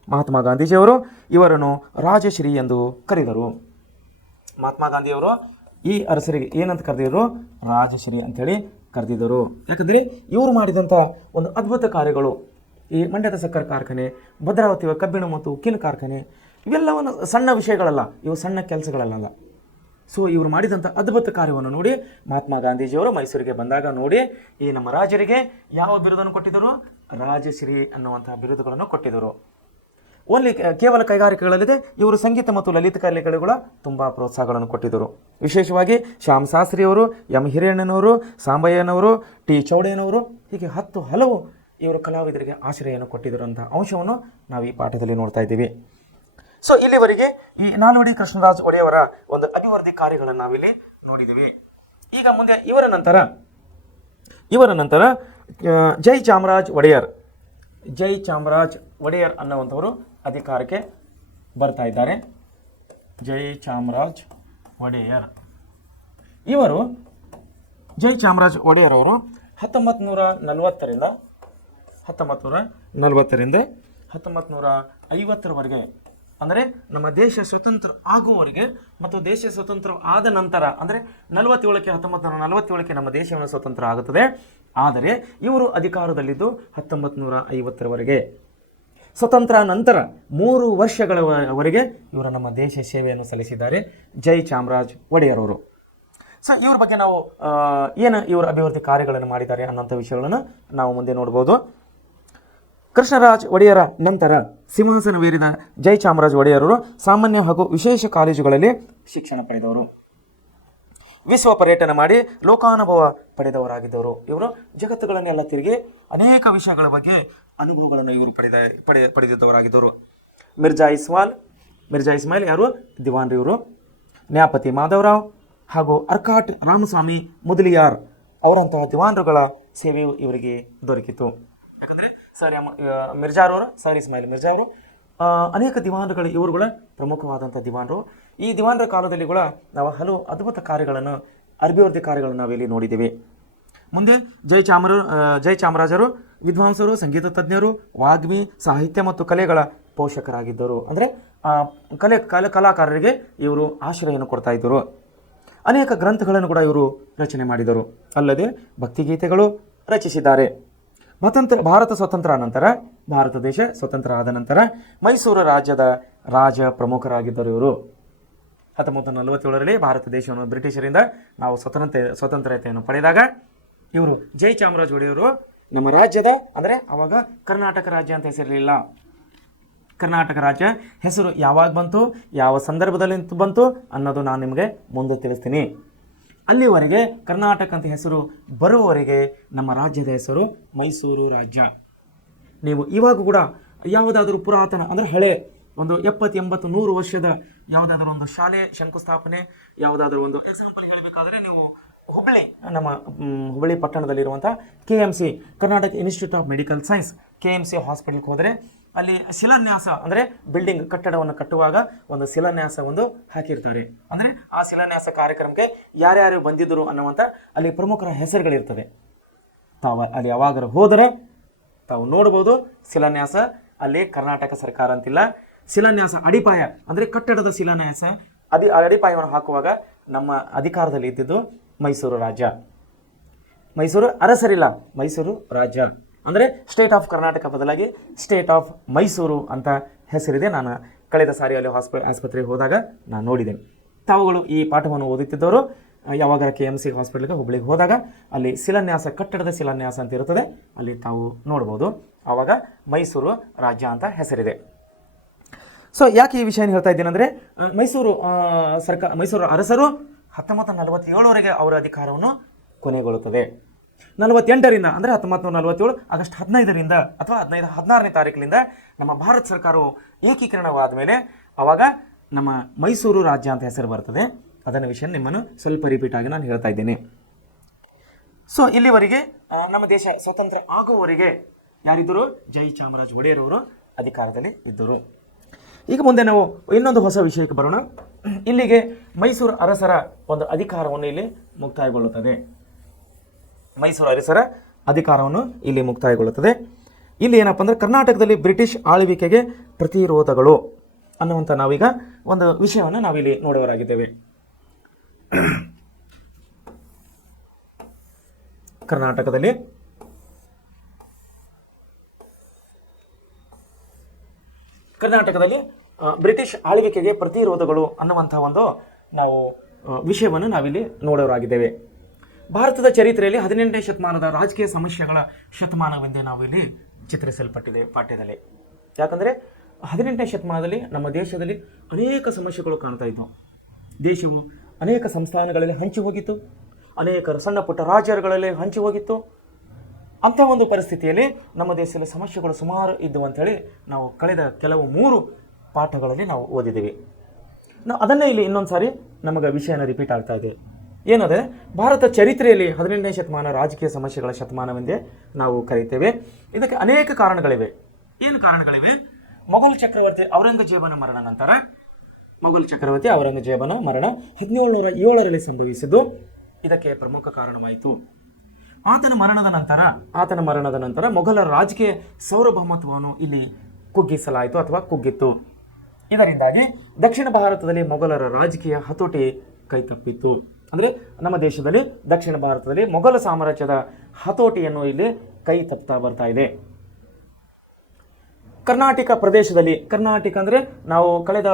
ಮಹಾತ್ಮ ಗಾಂಧೀಜಿಯವರು ಇವರನ್ನು ರಾಜಶ್ರೀ ಎಂದು ಕರೆದರು. ಮಹಾತ್ಮ ಗಾಂಧಿಯವರು ಈ ಅರಸರಿಗೆ ಏನಂತ ಕರೆದಿದ್ರು? ರಾಜಶ್ರೀ ಅಂಥೇಳಿ ಕರೆದಿದ್ದರು. ಯಾಕಂದರೆ ಇವರು ಮಾಡಿದಂಥ ಒಂದು ಅದ್ಭುತ ಕಾರ್ಯಗಳು, ಈ ಮಂಡ್ಯದ ಸಕ್ಕರೆ ಕಾರ್ಖಾನೆ, ಭದ್ರಾವತಿಯ ಕಬ್ಬಿಣ ಮತ್ತು ಉಕ್ಕಿನ ಕಾರ್ಖಾನೆ, ಇವೆಲ್ಲವನ್ನು ಸಣ್ಣ ವಿಷಯಗಳಲ್ಲ, ಇವು ಸಣ್ಣ ಕೆಲಸಗಳಲ್ಲ. ಸೊ ಇವರು ಮಾಡಿದಂಥ ಅದ್ಭುತ ಕಾರ್ಯವನ್ನು ನೋಡಿ ಮಹಾತ್ಮ ಗಾಂಧೀಜಿಯವರು ಮೈಸೂರಿಗೆ ಬಂದಾಗ ನೋಡಿ ಈ ನಮ್ಮ ರಾಜರಿಗೆ ಯಾವ ಬಿರುದನ್ನು ಕೊಟ್ಟಿದ್ದರು? ರಾಜಶ್ರೀ ಅನ್ನುವಂತಹ ಬಿರುದುಗಳನ್ನು ಕೊಟ್ಟಿದ್ದರು. ಓನ್ಲಿ ಕೇವಲ ಕೈಗಾರಿಕೆಗಳಲ್ಲದೆ ಇವರು ಸಂಗೀತ ಮತ್ತು ಲಲಿತ ಕಲೆಗಳಿಗೂ ತುಂಬ ಪ್ರೋತ್ಸಾಹಗಳನ್ನು ಕೊಟ್ಟಿದ್ದರು. ವಿಶೇಷವಾಗಿ ಶ್ಯಾಮ್ ಶಾಸ್ತ್ರಿಯವರು, ಎಂ ಹಿರಿಯಣ್ಣನವರು, ಸಾಂಬಯ್ಯನವರು, ಟಿ ಚೌಡಯ್ಯನವರು, ಹೀಗೆ ಹಲವು ಇವರು ಕಲಾವಿದರಿಗೆ ಆಶ್ರಯವನ್ನು ಕೊಟ್ಟಿದ್ದರಂಥ ಅಂಶವನ್ನು ನಾವು ಈ ಪಾಠದಲ್ಲಿ ನೋಡ್ತಾ ಇದ್ದೀವಿ. ಸೊ ಇಲ್ಲಿವರೆಗೆ ಈ ನಾಲ್ವಡಿ ಕೃಷ್ಣರಾಜ ಒಡೆಯವರ ಒಂದು ಅಭಿವೃದ್ಧಿ ಕಾರ್ಯಗಳನ್ನು ನಾವಿಲ್ಲಿ ನೋಡಿದ್ದೀವಿ. ಈಗ ಮುಂದೆ ಇವರ ನಂತರ ಜೈ ಚಾಮರಾಜ ಒಡೆಯರ್ ಅನ್ನುವಂಥವರು ಅಧಿಕಾರಕ್ಕೆ ಬರ್ತಾ ಇದ್ದಾರೆ. ಜೈ ಚಾಮರಾಜ ಒಡೆಯರ್ ಅವರು 1940ರಿಂದ 1950ರವರೆಗೆ, ಅಂದರೆ ನಮ್ಮ ದೇಶ ಸ್ವತಂತ್ರ ಆಗುವವರೆಗೆ ಮತ್ತು ದೇಶ ಸ್ವತಂತ್ರ ಆದ ನಂತರ, ಅಂದರೆ 1947ಕ್ಕೆ ನಮ್ಮ ದೇಶವನ್ನು ಸ್ವತಂತ್ರ ಆಗುತ್ತದೆ. ಆದರೆ ಇವರು ಅಧಿಕಾರದಲ್ಲಿದ್ದು 1950ರವರೆಗೆ. ಸ್ವತಂತ್ರ ನಂತರ 3 ವರ್ಷಗಳವರೆಗೆ ಇವರು ನಮ್ಮ ದೇಶ ಸೇವೆಯನ್ನು ಸಲ್ಲಿಸಿದ್ದಾರೆ ಜೈ ಚಾಮರಾಜ ಒಡೆಯರ್ ಅವರು. ಸೊ ಇವ್ರ ಬಗ್ಗೆ ನಾವು ಇವರು ಅಭಿವೃದ್ಧಿ ಕಾರ್ಯಗಳನ್ನು ಮಾಡಿದ್ದಾರೆ ಅನ್ನೋಂಥ ವಿಷಯಗಳನ್ನು ನಾವು ಮುಂದೆ ನೋಡ್ಬೋದು. ಕೃಷ್ಣರಾಜ ಒಡೆಯರ ನಂತರ ಸಿಂಹಾಸನವೇರಿದ ಜೈ ಚಾಮರಾಜ ಒಡೆಯರವರು ಸಾಮಾನ್ಯ ಹಾಗೂ ವಿಶೇಷ ಕಾಲೇಜುಗಳಲ್ಲಿ ಶಿಕ್ಷಣ ಪಡೆದವರು. ವಿಶ್ವ ಪರ್ಯಟನೆ ಮಾಡಿ ಲೋಕಾನುಭವ ಪಡೆದವರಾಗಿದ್ದವರು. ಇವರು ಜಗತ್ತುಗಳನ್ನೆಲ್ಲ ತಿರುಗಿ ಅನೇಕ ವಿಷಯಗಳ ಬಗ್ಗೆ ಅನುಭವಗಳನ್ನು ಇವರು ಪಡೆದಿದ್ದವರಾಗಿದ್ದರು. ಮಿರ್ಜಾ ಇಸ್ಮಾಯಿಲ್ ಯಾರು? ದಿವಾನ್ ಇವರು. ನ್ಯಾಪತಿ ಮಾಧವರಾವ್ ಹಾಗೂ ಅರ್ಕಾಟ್ ರಾಮಸ್ವಾಮಿ ಮುದಲಿಯಾರ್ ಅವರಂತಹ ದಿವಾನ್ರುಗಳ ಸೇವೆಯು ಇವರಿಗೆ ದೊರಕಿತು. ಯಾಕಂದರೆ ಸರ್ ಇಸ್ಮಾಯಿಲ್ ಮಿರ್ಜಾ ಅವರು ಅನೇಕ ದಿವಾನ್ರುಗಳು, ಇವರುಗಳ ಪ್ರಮುಖವಾದಂಥ ದಿವಾನ್ರು. ಈ ದಿವಾನ್ರ ಕಾಲದಲ್ಲಿ ಕೂಡ ನಾವು ಹಲವು ಅದ್ಭುತ ಕಾರ್ಯಗಳನ್ನು, ಅಭಿವೃದ್ಧಿ ಕಾರ್ಯಗಳನ್ನು ನಾವಿಲ್ಲಿ ನೋಡಿದ್ದೀವಿ. ಮುಂದೆ ಜೈ ಚಾಮರಾಜರು ವಿದ್ವಾಂಸರು, ಸಂಗೀತ ತಜ್ಞರು, ವಾಗ್ಮಿ, ಸಾಹಿತ್ಯ ಮತ್ತು ಕಲೆಗಳ ಪೋಷಕರಾಗಿದ್ದರು. ಅಂದರೆ ಕಲಾಕಾರರಿಗೆ ಇವರು ಆಶ್ರಯವನ್ನು ಕೊಡ್ತಾ ಇದ್ದರು. ಅನೇಕ ಗ್ರಂಥಗಳನ್ನು ಕೂಡ ಇವರು ರಚನೆ ಮಾಡಿದರು. ಅಲ್ಲದೆ ಭಕ್ತಿಗೀತೆಗಳು ರಚಿಸಿದ್ದಾರೆ. ಭಾರತ ಸ್ವತಂತ್ರ ನಂತರ, ಭಾರತ ದೇಶ ಸ್ವತಂತ್ರ ಆದ ನಂತರ ಮೈಸೂರು ರಾಜ್ಯದ ಪ್ರಮುಖರಾಗಿದ್ದರು ಇವರು. 1947ರಲ್ಲಿ ಭಾರತ ದೇಶವನ್ನು ಬ್ರಿಟಿಷರಿಂದ ನಾವು ಸ್ವತಂತ್ರತೆಯನ್ನು ಪಡೆದಾಗ ಇವರು ಜೈ ಚಾಮರಾಜ ಒಡೆಯವರು ನಮ್ಮ ರಾಜ್ಯದ, ಅಂದರೆ ಆವಾಗ ಕರ್ನಾಟಕ ರಾಜ್ಯ ಅಂತ ಹೆಸರಿರಲಿಲ್ಲ. ಕರ್ನಾಟಕ ರಾಜ್ಯ ಹೆಸರು ಯಾವಾಗ ಬಂತು, ಯಾವ ಸಂದರ್ಭದಲ್ಲಿ ಬಂತು ಅನ್ನೋದು ನಾನು ನಿಮಗೆ ಮುಂದೆ ತಿಳಿಸ್ತೀನಿ. ಅಲ್ಲಿವರೆಗೆ ಕರ್ನಾಟಕ ಅಂತ ಹೆಸರು ಬರುವವರೆಗೆ ನಮ್ಮ ರಾಜ್ಯದ ಹೆಸರು ಮೈಸೂರು ರಾಜ್ಯ. ನೀವು ಇವಾಗ ಕೂಡ ಯಾವುದಾದ್ರೂ ಪುರಾತನ, ಅಂದರೆ ಹಳೆ ಒಂದು 70-80-100 ವರ್ಷದ ಯಾವುದಾದ್ರೂ ಒಂದು ಶಾಲೆ ಶಂಕುಸ್ಥಾಪನೆ, ಯಾವುದಾದ್ರೂ ಒಂದು ಎಕ್ಸಾಂಪಲ್ ಹೇಳಬೇಕಾದ್ರೆ ನೀವು ಹುಬ್ಬಳ್ಳಿ ಪಟ್ಟಣದಲ್ಲಿರುವಂಥ KMC Karnataka institute of medical science KMC ಹಾಸ್ಪಿಟಲ್ಗೆ ಹೋದರೆ ಅಲ್ಲಿ ಶಿಲಾನ್ಯಾಸ, ಅಂದರೆ ಬಿಲ್ಡಿಂಗ್ ಕಟ್ಟಡವನ್ನು ಕಟ್ಟುವಾಗ ಒಂದು ಶಿಲಾನ್ಯಾಸ ಹಾಕಿರ್ತಾರೆ. ಅಂದರೆ ಆ ಶಿಲಾನ್ಯಾಸ ಕಾರ್ಯಕ್ರಮಕ್ಕೆ ಯಾರ್ಯಾರು ಬಂದಿದ್ದರು ಅನ್ನುವಂಥ ಅಲ್ಲಿ ಪ್ರಮುಖರ ಹೆಸರುಗಳಿರ್ತದೆ. ತಾವು ಅಲ್ಲಿ ಯಾವಾಗರೂ ಹೋದರೆ ತಾವು ನೋಡ್ಬೋದು ಶಿಲಾನ್ಯಾಸ. ಅಲ್ಲಿ ಕರ್ನಾಟಕ ಸರ್ಕಾರ ಅಂತಿಲ್ಲ, ಶಿಲಾನ್ಯಾಸ ಅಡಿಪಾಯ, ಅಂದರೆ ಕಟ್ಟಡದ ಶಿಲಾನ್ಯಾಸ ಅಡಿಪಾಯವನ್ನು ಹಾಕುವಾಗ ನಮ್ಮ ಅಧಿಕಾರದಲ್ಲಿ ಇದ್ದಿದ್ದು ಮೈಸೂರು ರಾಜ್ಯ. ಮೈಸೂರು ಅರಸರಿಲ್ಲ, ಮೈಸೂರು ರಾಜ್ಯ. ಅಂದರೆ ಸ್ಟೇಟ್ ಆಫ್ ಕರ್ನಾಟಕ ಬದಲಾಗಿ ಸ್ಟೇಟ್ ಆಫ್ ಮೈಸೂರು ಅಂತ ಹೆಸರಿದೆ. ನಾನು ಕಳೆದ ಸಾರಿ ಅಲ್ಲಿ ಆಸ್ಪತ್ರೆಗೆ ಹೋದಾಗ ನಾನು ನೋಡಿದ್ದೇನೆ. ತಾವುಗಳು ಈ ಪಾಠವನ್ನು ಓದುತ್ತಿದ್ದವರು ಯಾವಾಗ KMC ಹಾಸ್ಪಿಟಲ್ಗೆ ಹುಬ್ಬಳ್ಳಿಗೆ ಹೋದಾಗ ಅಲ್ಲಿ ಶಿಲಾನ್ಯಾಸ, ಕಟ್ಟಡದ ಶಿಲಾನ್ಯಾಸ ಅಂತ ಇರುತ್ತದೆ, ಅಲ್ಲಿ ತಾವು ನೋಡ್ಬೋದು. ಆವಾಗ ಮೈಸೂರು ರಾಜ್ಯ ಅಂತ ಹೆಸರಿದೆ. ಸೊ ಯಾಕೆ ಈ ವಿಷಯನ ಹೇಳ್ತಾ ಇದ್ದೀನಿ ಅಂದರೆ, ಮೈಸೂರು ಅರಸರು 1947ವರೆಗೆ ಅವರ ಅಧಿಕಾರವನ್ನು ಕೊನೆಗೊಳ್ಳುತ್ತದೆ. 48ರಿಂದ, ಅಂದರೆ 1947 ಆಗಸ್ಟ್ 15ರಿಂದ ಅಥವಾ 16ನೇ ತಾರೀಕಿನಿಂದ ನಮ್ಮ ಭಾರತ ಸರ್ಕಾರವು ಏಕೀಕರಣವಾದ ಮೇಲೆ ಆವಾಗ ನಮ್ಮ ಮೈಸೂರು ರಾಜ್ಯ ಅಂತ ಹೆಸರು ಬರ್ತದೆ. ಅದನ್ನ ವಿಷಯ ನಿಮ್ಮನ್ನು ಸ್ವಲ್ಪ ರಿಪೀಟ್ ಆಗಿ ನಾನು ಹೇಳ್ತಾ ಇದ್ದೇನೆ. ಸೊ ಇಲ್ಲಿವರೆಗೆ ನಮ್ಮ ದೇಶ ಸ್ವತಂತ್ರ ಆಗುವವರೆಗೆ ಯಾರಿದ್ದರು? ಜೈ ಚಾಮರಾಜ ಒಡೆಯರ್ ಅವರು ಅಧಿಕಾರದಲ್ಲಿ ಇದ್ದರು. ಈಗ ಮುಂದೆ ನಾವು ಇನ್ನೊಂದು ಹೊಸ ವಿಷಯಕ್ಕೆ ಬರೋಣ. ಇಲ್ಲಿಗೆ ಮೈಸೂರು ಅರಸರ ಒಂದು ಅಧಿಕಾರವನ್ನು ಇಲ್ಲಿ ಮುಕ್ತಾಯಗೊಳ್ಳುತ್ತದೆ. ಮೈಸೂರು ಅರಸರ ಅಧಿಕಾರವನ್ನು ಇಲ್ಲಿ ಮುಕ್ತಾಯಗೊಳ್ಳುತ್ತದೆ. ಇಲ್ಲಿ ಏನಪ್ಪ ಅಂದರೆ ಕರ್ನಾಟಕದಲ್ಲಿ ಬ್ರಿಟಿಷ್ ಆಳ್ವಿಕೆಗೆ ಪ್ರತಿರೋಧಗಳು ಅನ್ನುವಂಥ ನಾವೀಗ ಒಂದು ವಿಷಯವನ್ನು ನಾವಿಲ್ಲಿ ನೋಡುವರಾಗಿದ್ದೇವೆ. ಕರ್ನಾಟಕದಲ್ಲಿ ಬ್ರಿಟಿಷ್ ಆಳ್ವಿಕೆಗೆ ಪ್ರತಿರೋಧಗಳು ಅನ್ನುವಂಥ ಒಂದು ನಾವು ವಿಷಯವನ್ನು ನಾವಿಲ್ಲಿ ನೋಡೋರಾಗಿದ್ದೇವೆ. ಭಾರತದ ಚರಿತ್ರೆಯಲ್ಲಿ 18ನೇ ಶತಮಾನದ ರಾಜಕೀಯ ಸಮಸ್ಯೆಗಳ ಶತಮಾನವೆಂದೇ ನಾವಿಲ್ಲಿ ಚಿತ್ರಿಸಲ್ಪಟ್ಟಿದೆ ಪಾಠ್ಯದಲ್ಲಿ. ಯಾಕಂದರೆ 18ನೇ ಶತಮಾನದಲ್ಲಿ ನಮ್ಮ ದೇಶದಲ್ಲಿ ಅನೇಕ ಸಮಸ್ಯೆಗಳು ಕಾಣ್ತಾ ಇದ್ದವು. ದೇಶವು ಅನೇಕ ಸಂಸ್ಥಾನಗಳಲ್ಲಿ ಹಂಚಿ ಹೋಗಿತ್ತು, ಅನೇಕ ಸಣ್ಣ ಪುಟ್ಟ ರಾಜ್ಯಗಳಲ್ಲಿ ಹಂಚಿ ಹೋಗಿತ್ತು. ಅಂಥ ಒಂದು ಪರಿಸ್ಥಿತಿಯಲ್ಲಿ ನಮ್ಮ ದೇಶದಲ್ಲಿ ಸಮಸ್ಯೆಗಳು ಸುಮಾರು ಇದ್ದವು ಅಂಥೇಳಿ ನಾವು ಕಳೆದ ಕೆಲವು 3 ಪಾಠಗಳಲ್ಲಿ ನಾವು ಓದಿದ್ದೀವಿ. ನಾವು ಅದನ್ನೇ ಇಲ್ಲಿ ಇನ್ನೊಂದು ಸಾರಿ ನಮಗೆ ವಿಷಯನ ರಿಪೀಟ್ ಆಗ್ತಾ ಇದೆ. ಏನಂದರೆ ಭಾರತ ಚರಿತ್ರೆಯಲ್ಲಿ 18ನೇ ಶತಮಾನ ರಾಜಕೀಯ ಸಮಸ್ಯೆಗಳ ಶತಮಾನವೆಂದೇ ನಾವು ಕರೀತೇವೆ. ಇದಕ್ಕೆ ಅನೇಕ ಕಾರಣಗಳಿವೆ. ಏನು ಕಾರಣಗಳಿವೆ? ಮೊಘಲ್ ಚಕ್ರವರ್ತಿ ಔರಂಗಜೇಬನ ಮರಣ ನಂತರ ಮೊಘಲ್ ಚಕ್ರವರ್ತಿ ಔರಂಗಜೇಬನ ಮರಣ 1707ರಲ್ಲಿ ಸಂಭವಿಸಿದ್ದು ಇದಕ್ಕೆ ಪ್ರಮುಖ ಕಾರಣವಾಯಿತು. ಆತನ ಮರಣದ ನಂತರ ಮೊಘಲರ ರಾಜಕೀಯ ಸಾರ್ವಭೌಮತ್ವವನ್ನು ಇಲ್ಲಿ ಕುಗ್ಗಿಸಲಾಯಿತು ಅಥವಾ ಕುಗ್ಗಿತ್ತು. ಇದರಿಂದಾಗಿ ದಕ್ಷಿಣ ಭಾರತದಲ್ಲಿ ಮೊಘಲರ ರಾಜಕೀಯ ಹತೋಟಿ ಕೈತಪ್ಪಿತ್ತು. ಅಂದರೆ ನಮ್ಮ ದೇಶದಲ್ಲಿ ದಕ್ಷಿಣ ಭಾರತದಲ್ಲಿ ಮೊಘಲ ಸಾಮ್ರಾಜ್ಯದ ಹತೋಟಿಯನ್ನು ಇಲ್ಲಿ ಕೈ ತಪ್ಪುತ್ತಾ ಬರ್ತಾ ಇದೆ. ಕರ್ನಾಟಕ ಪ್ರದೇಶದಲ್ಲಿ, ಕರ್ನಾಟಕ ಅಂದರೆ ನಾವು ಕಳೆದ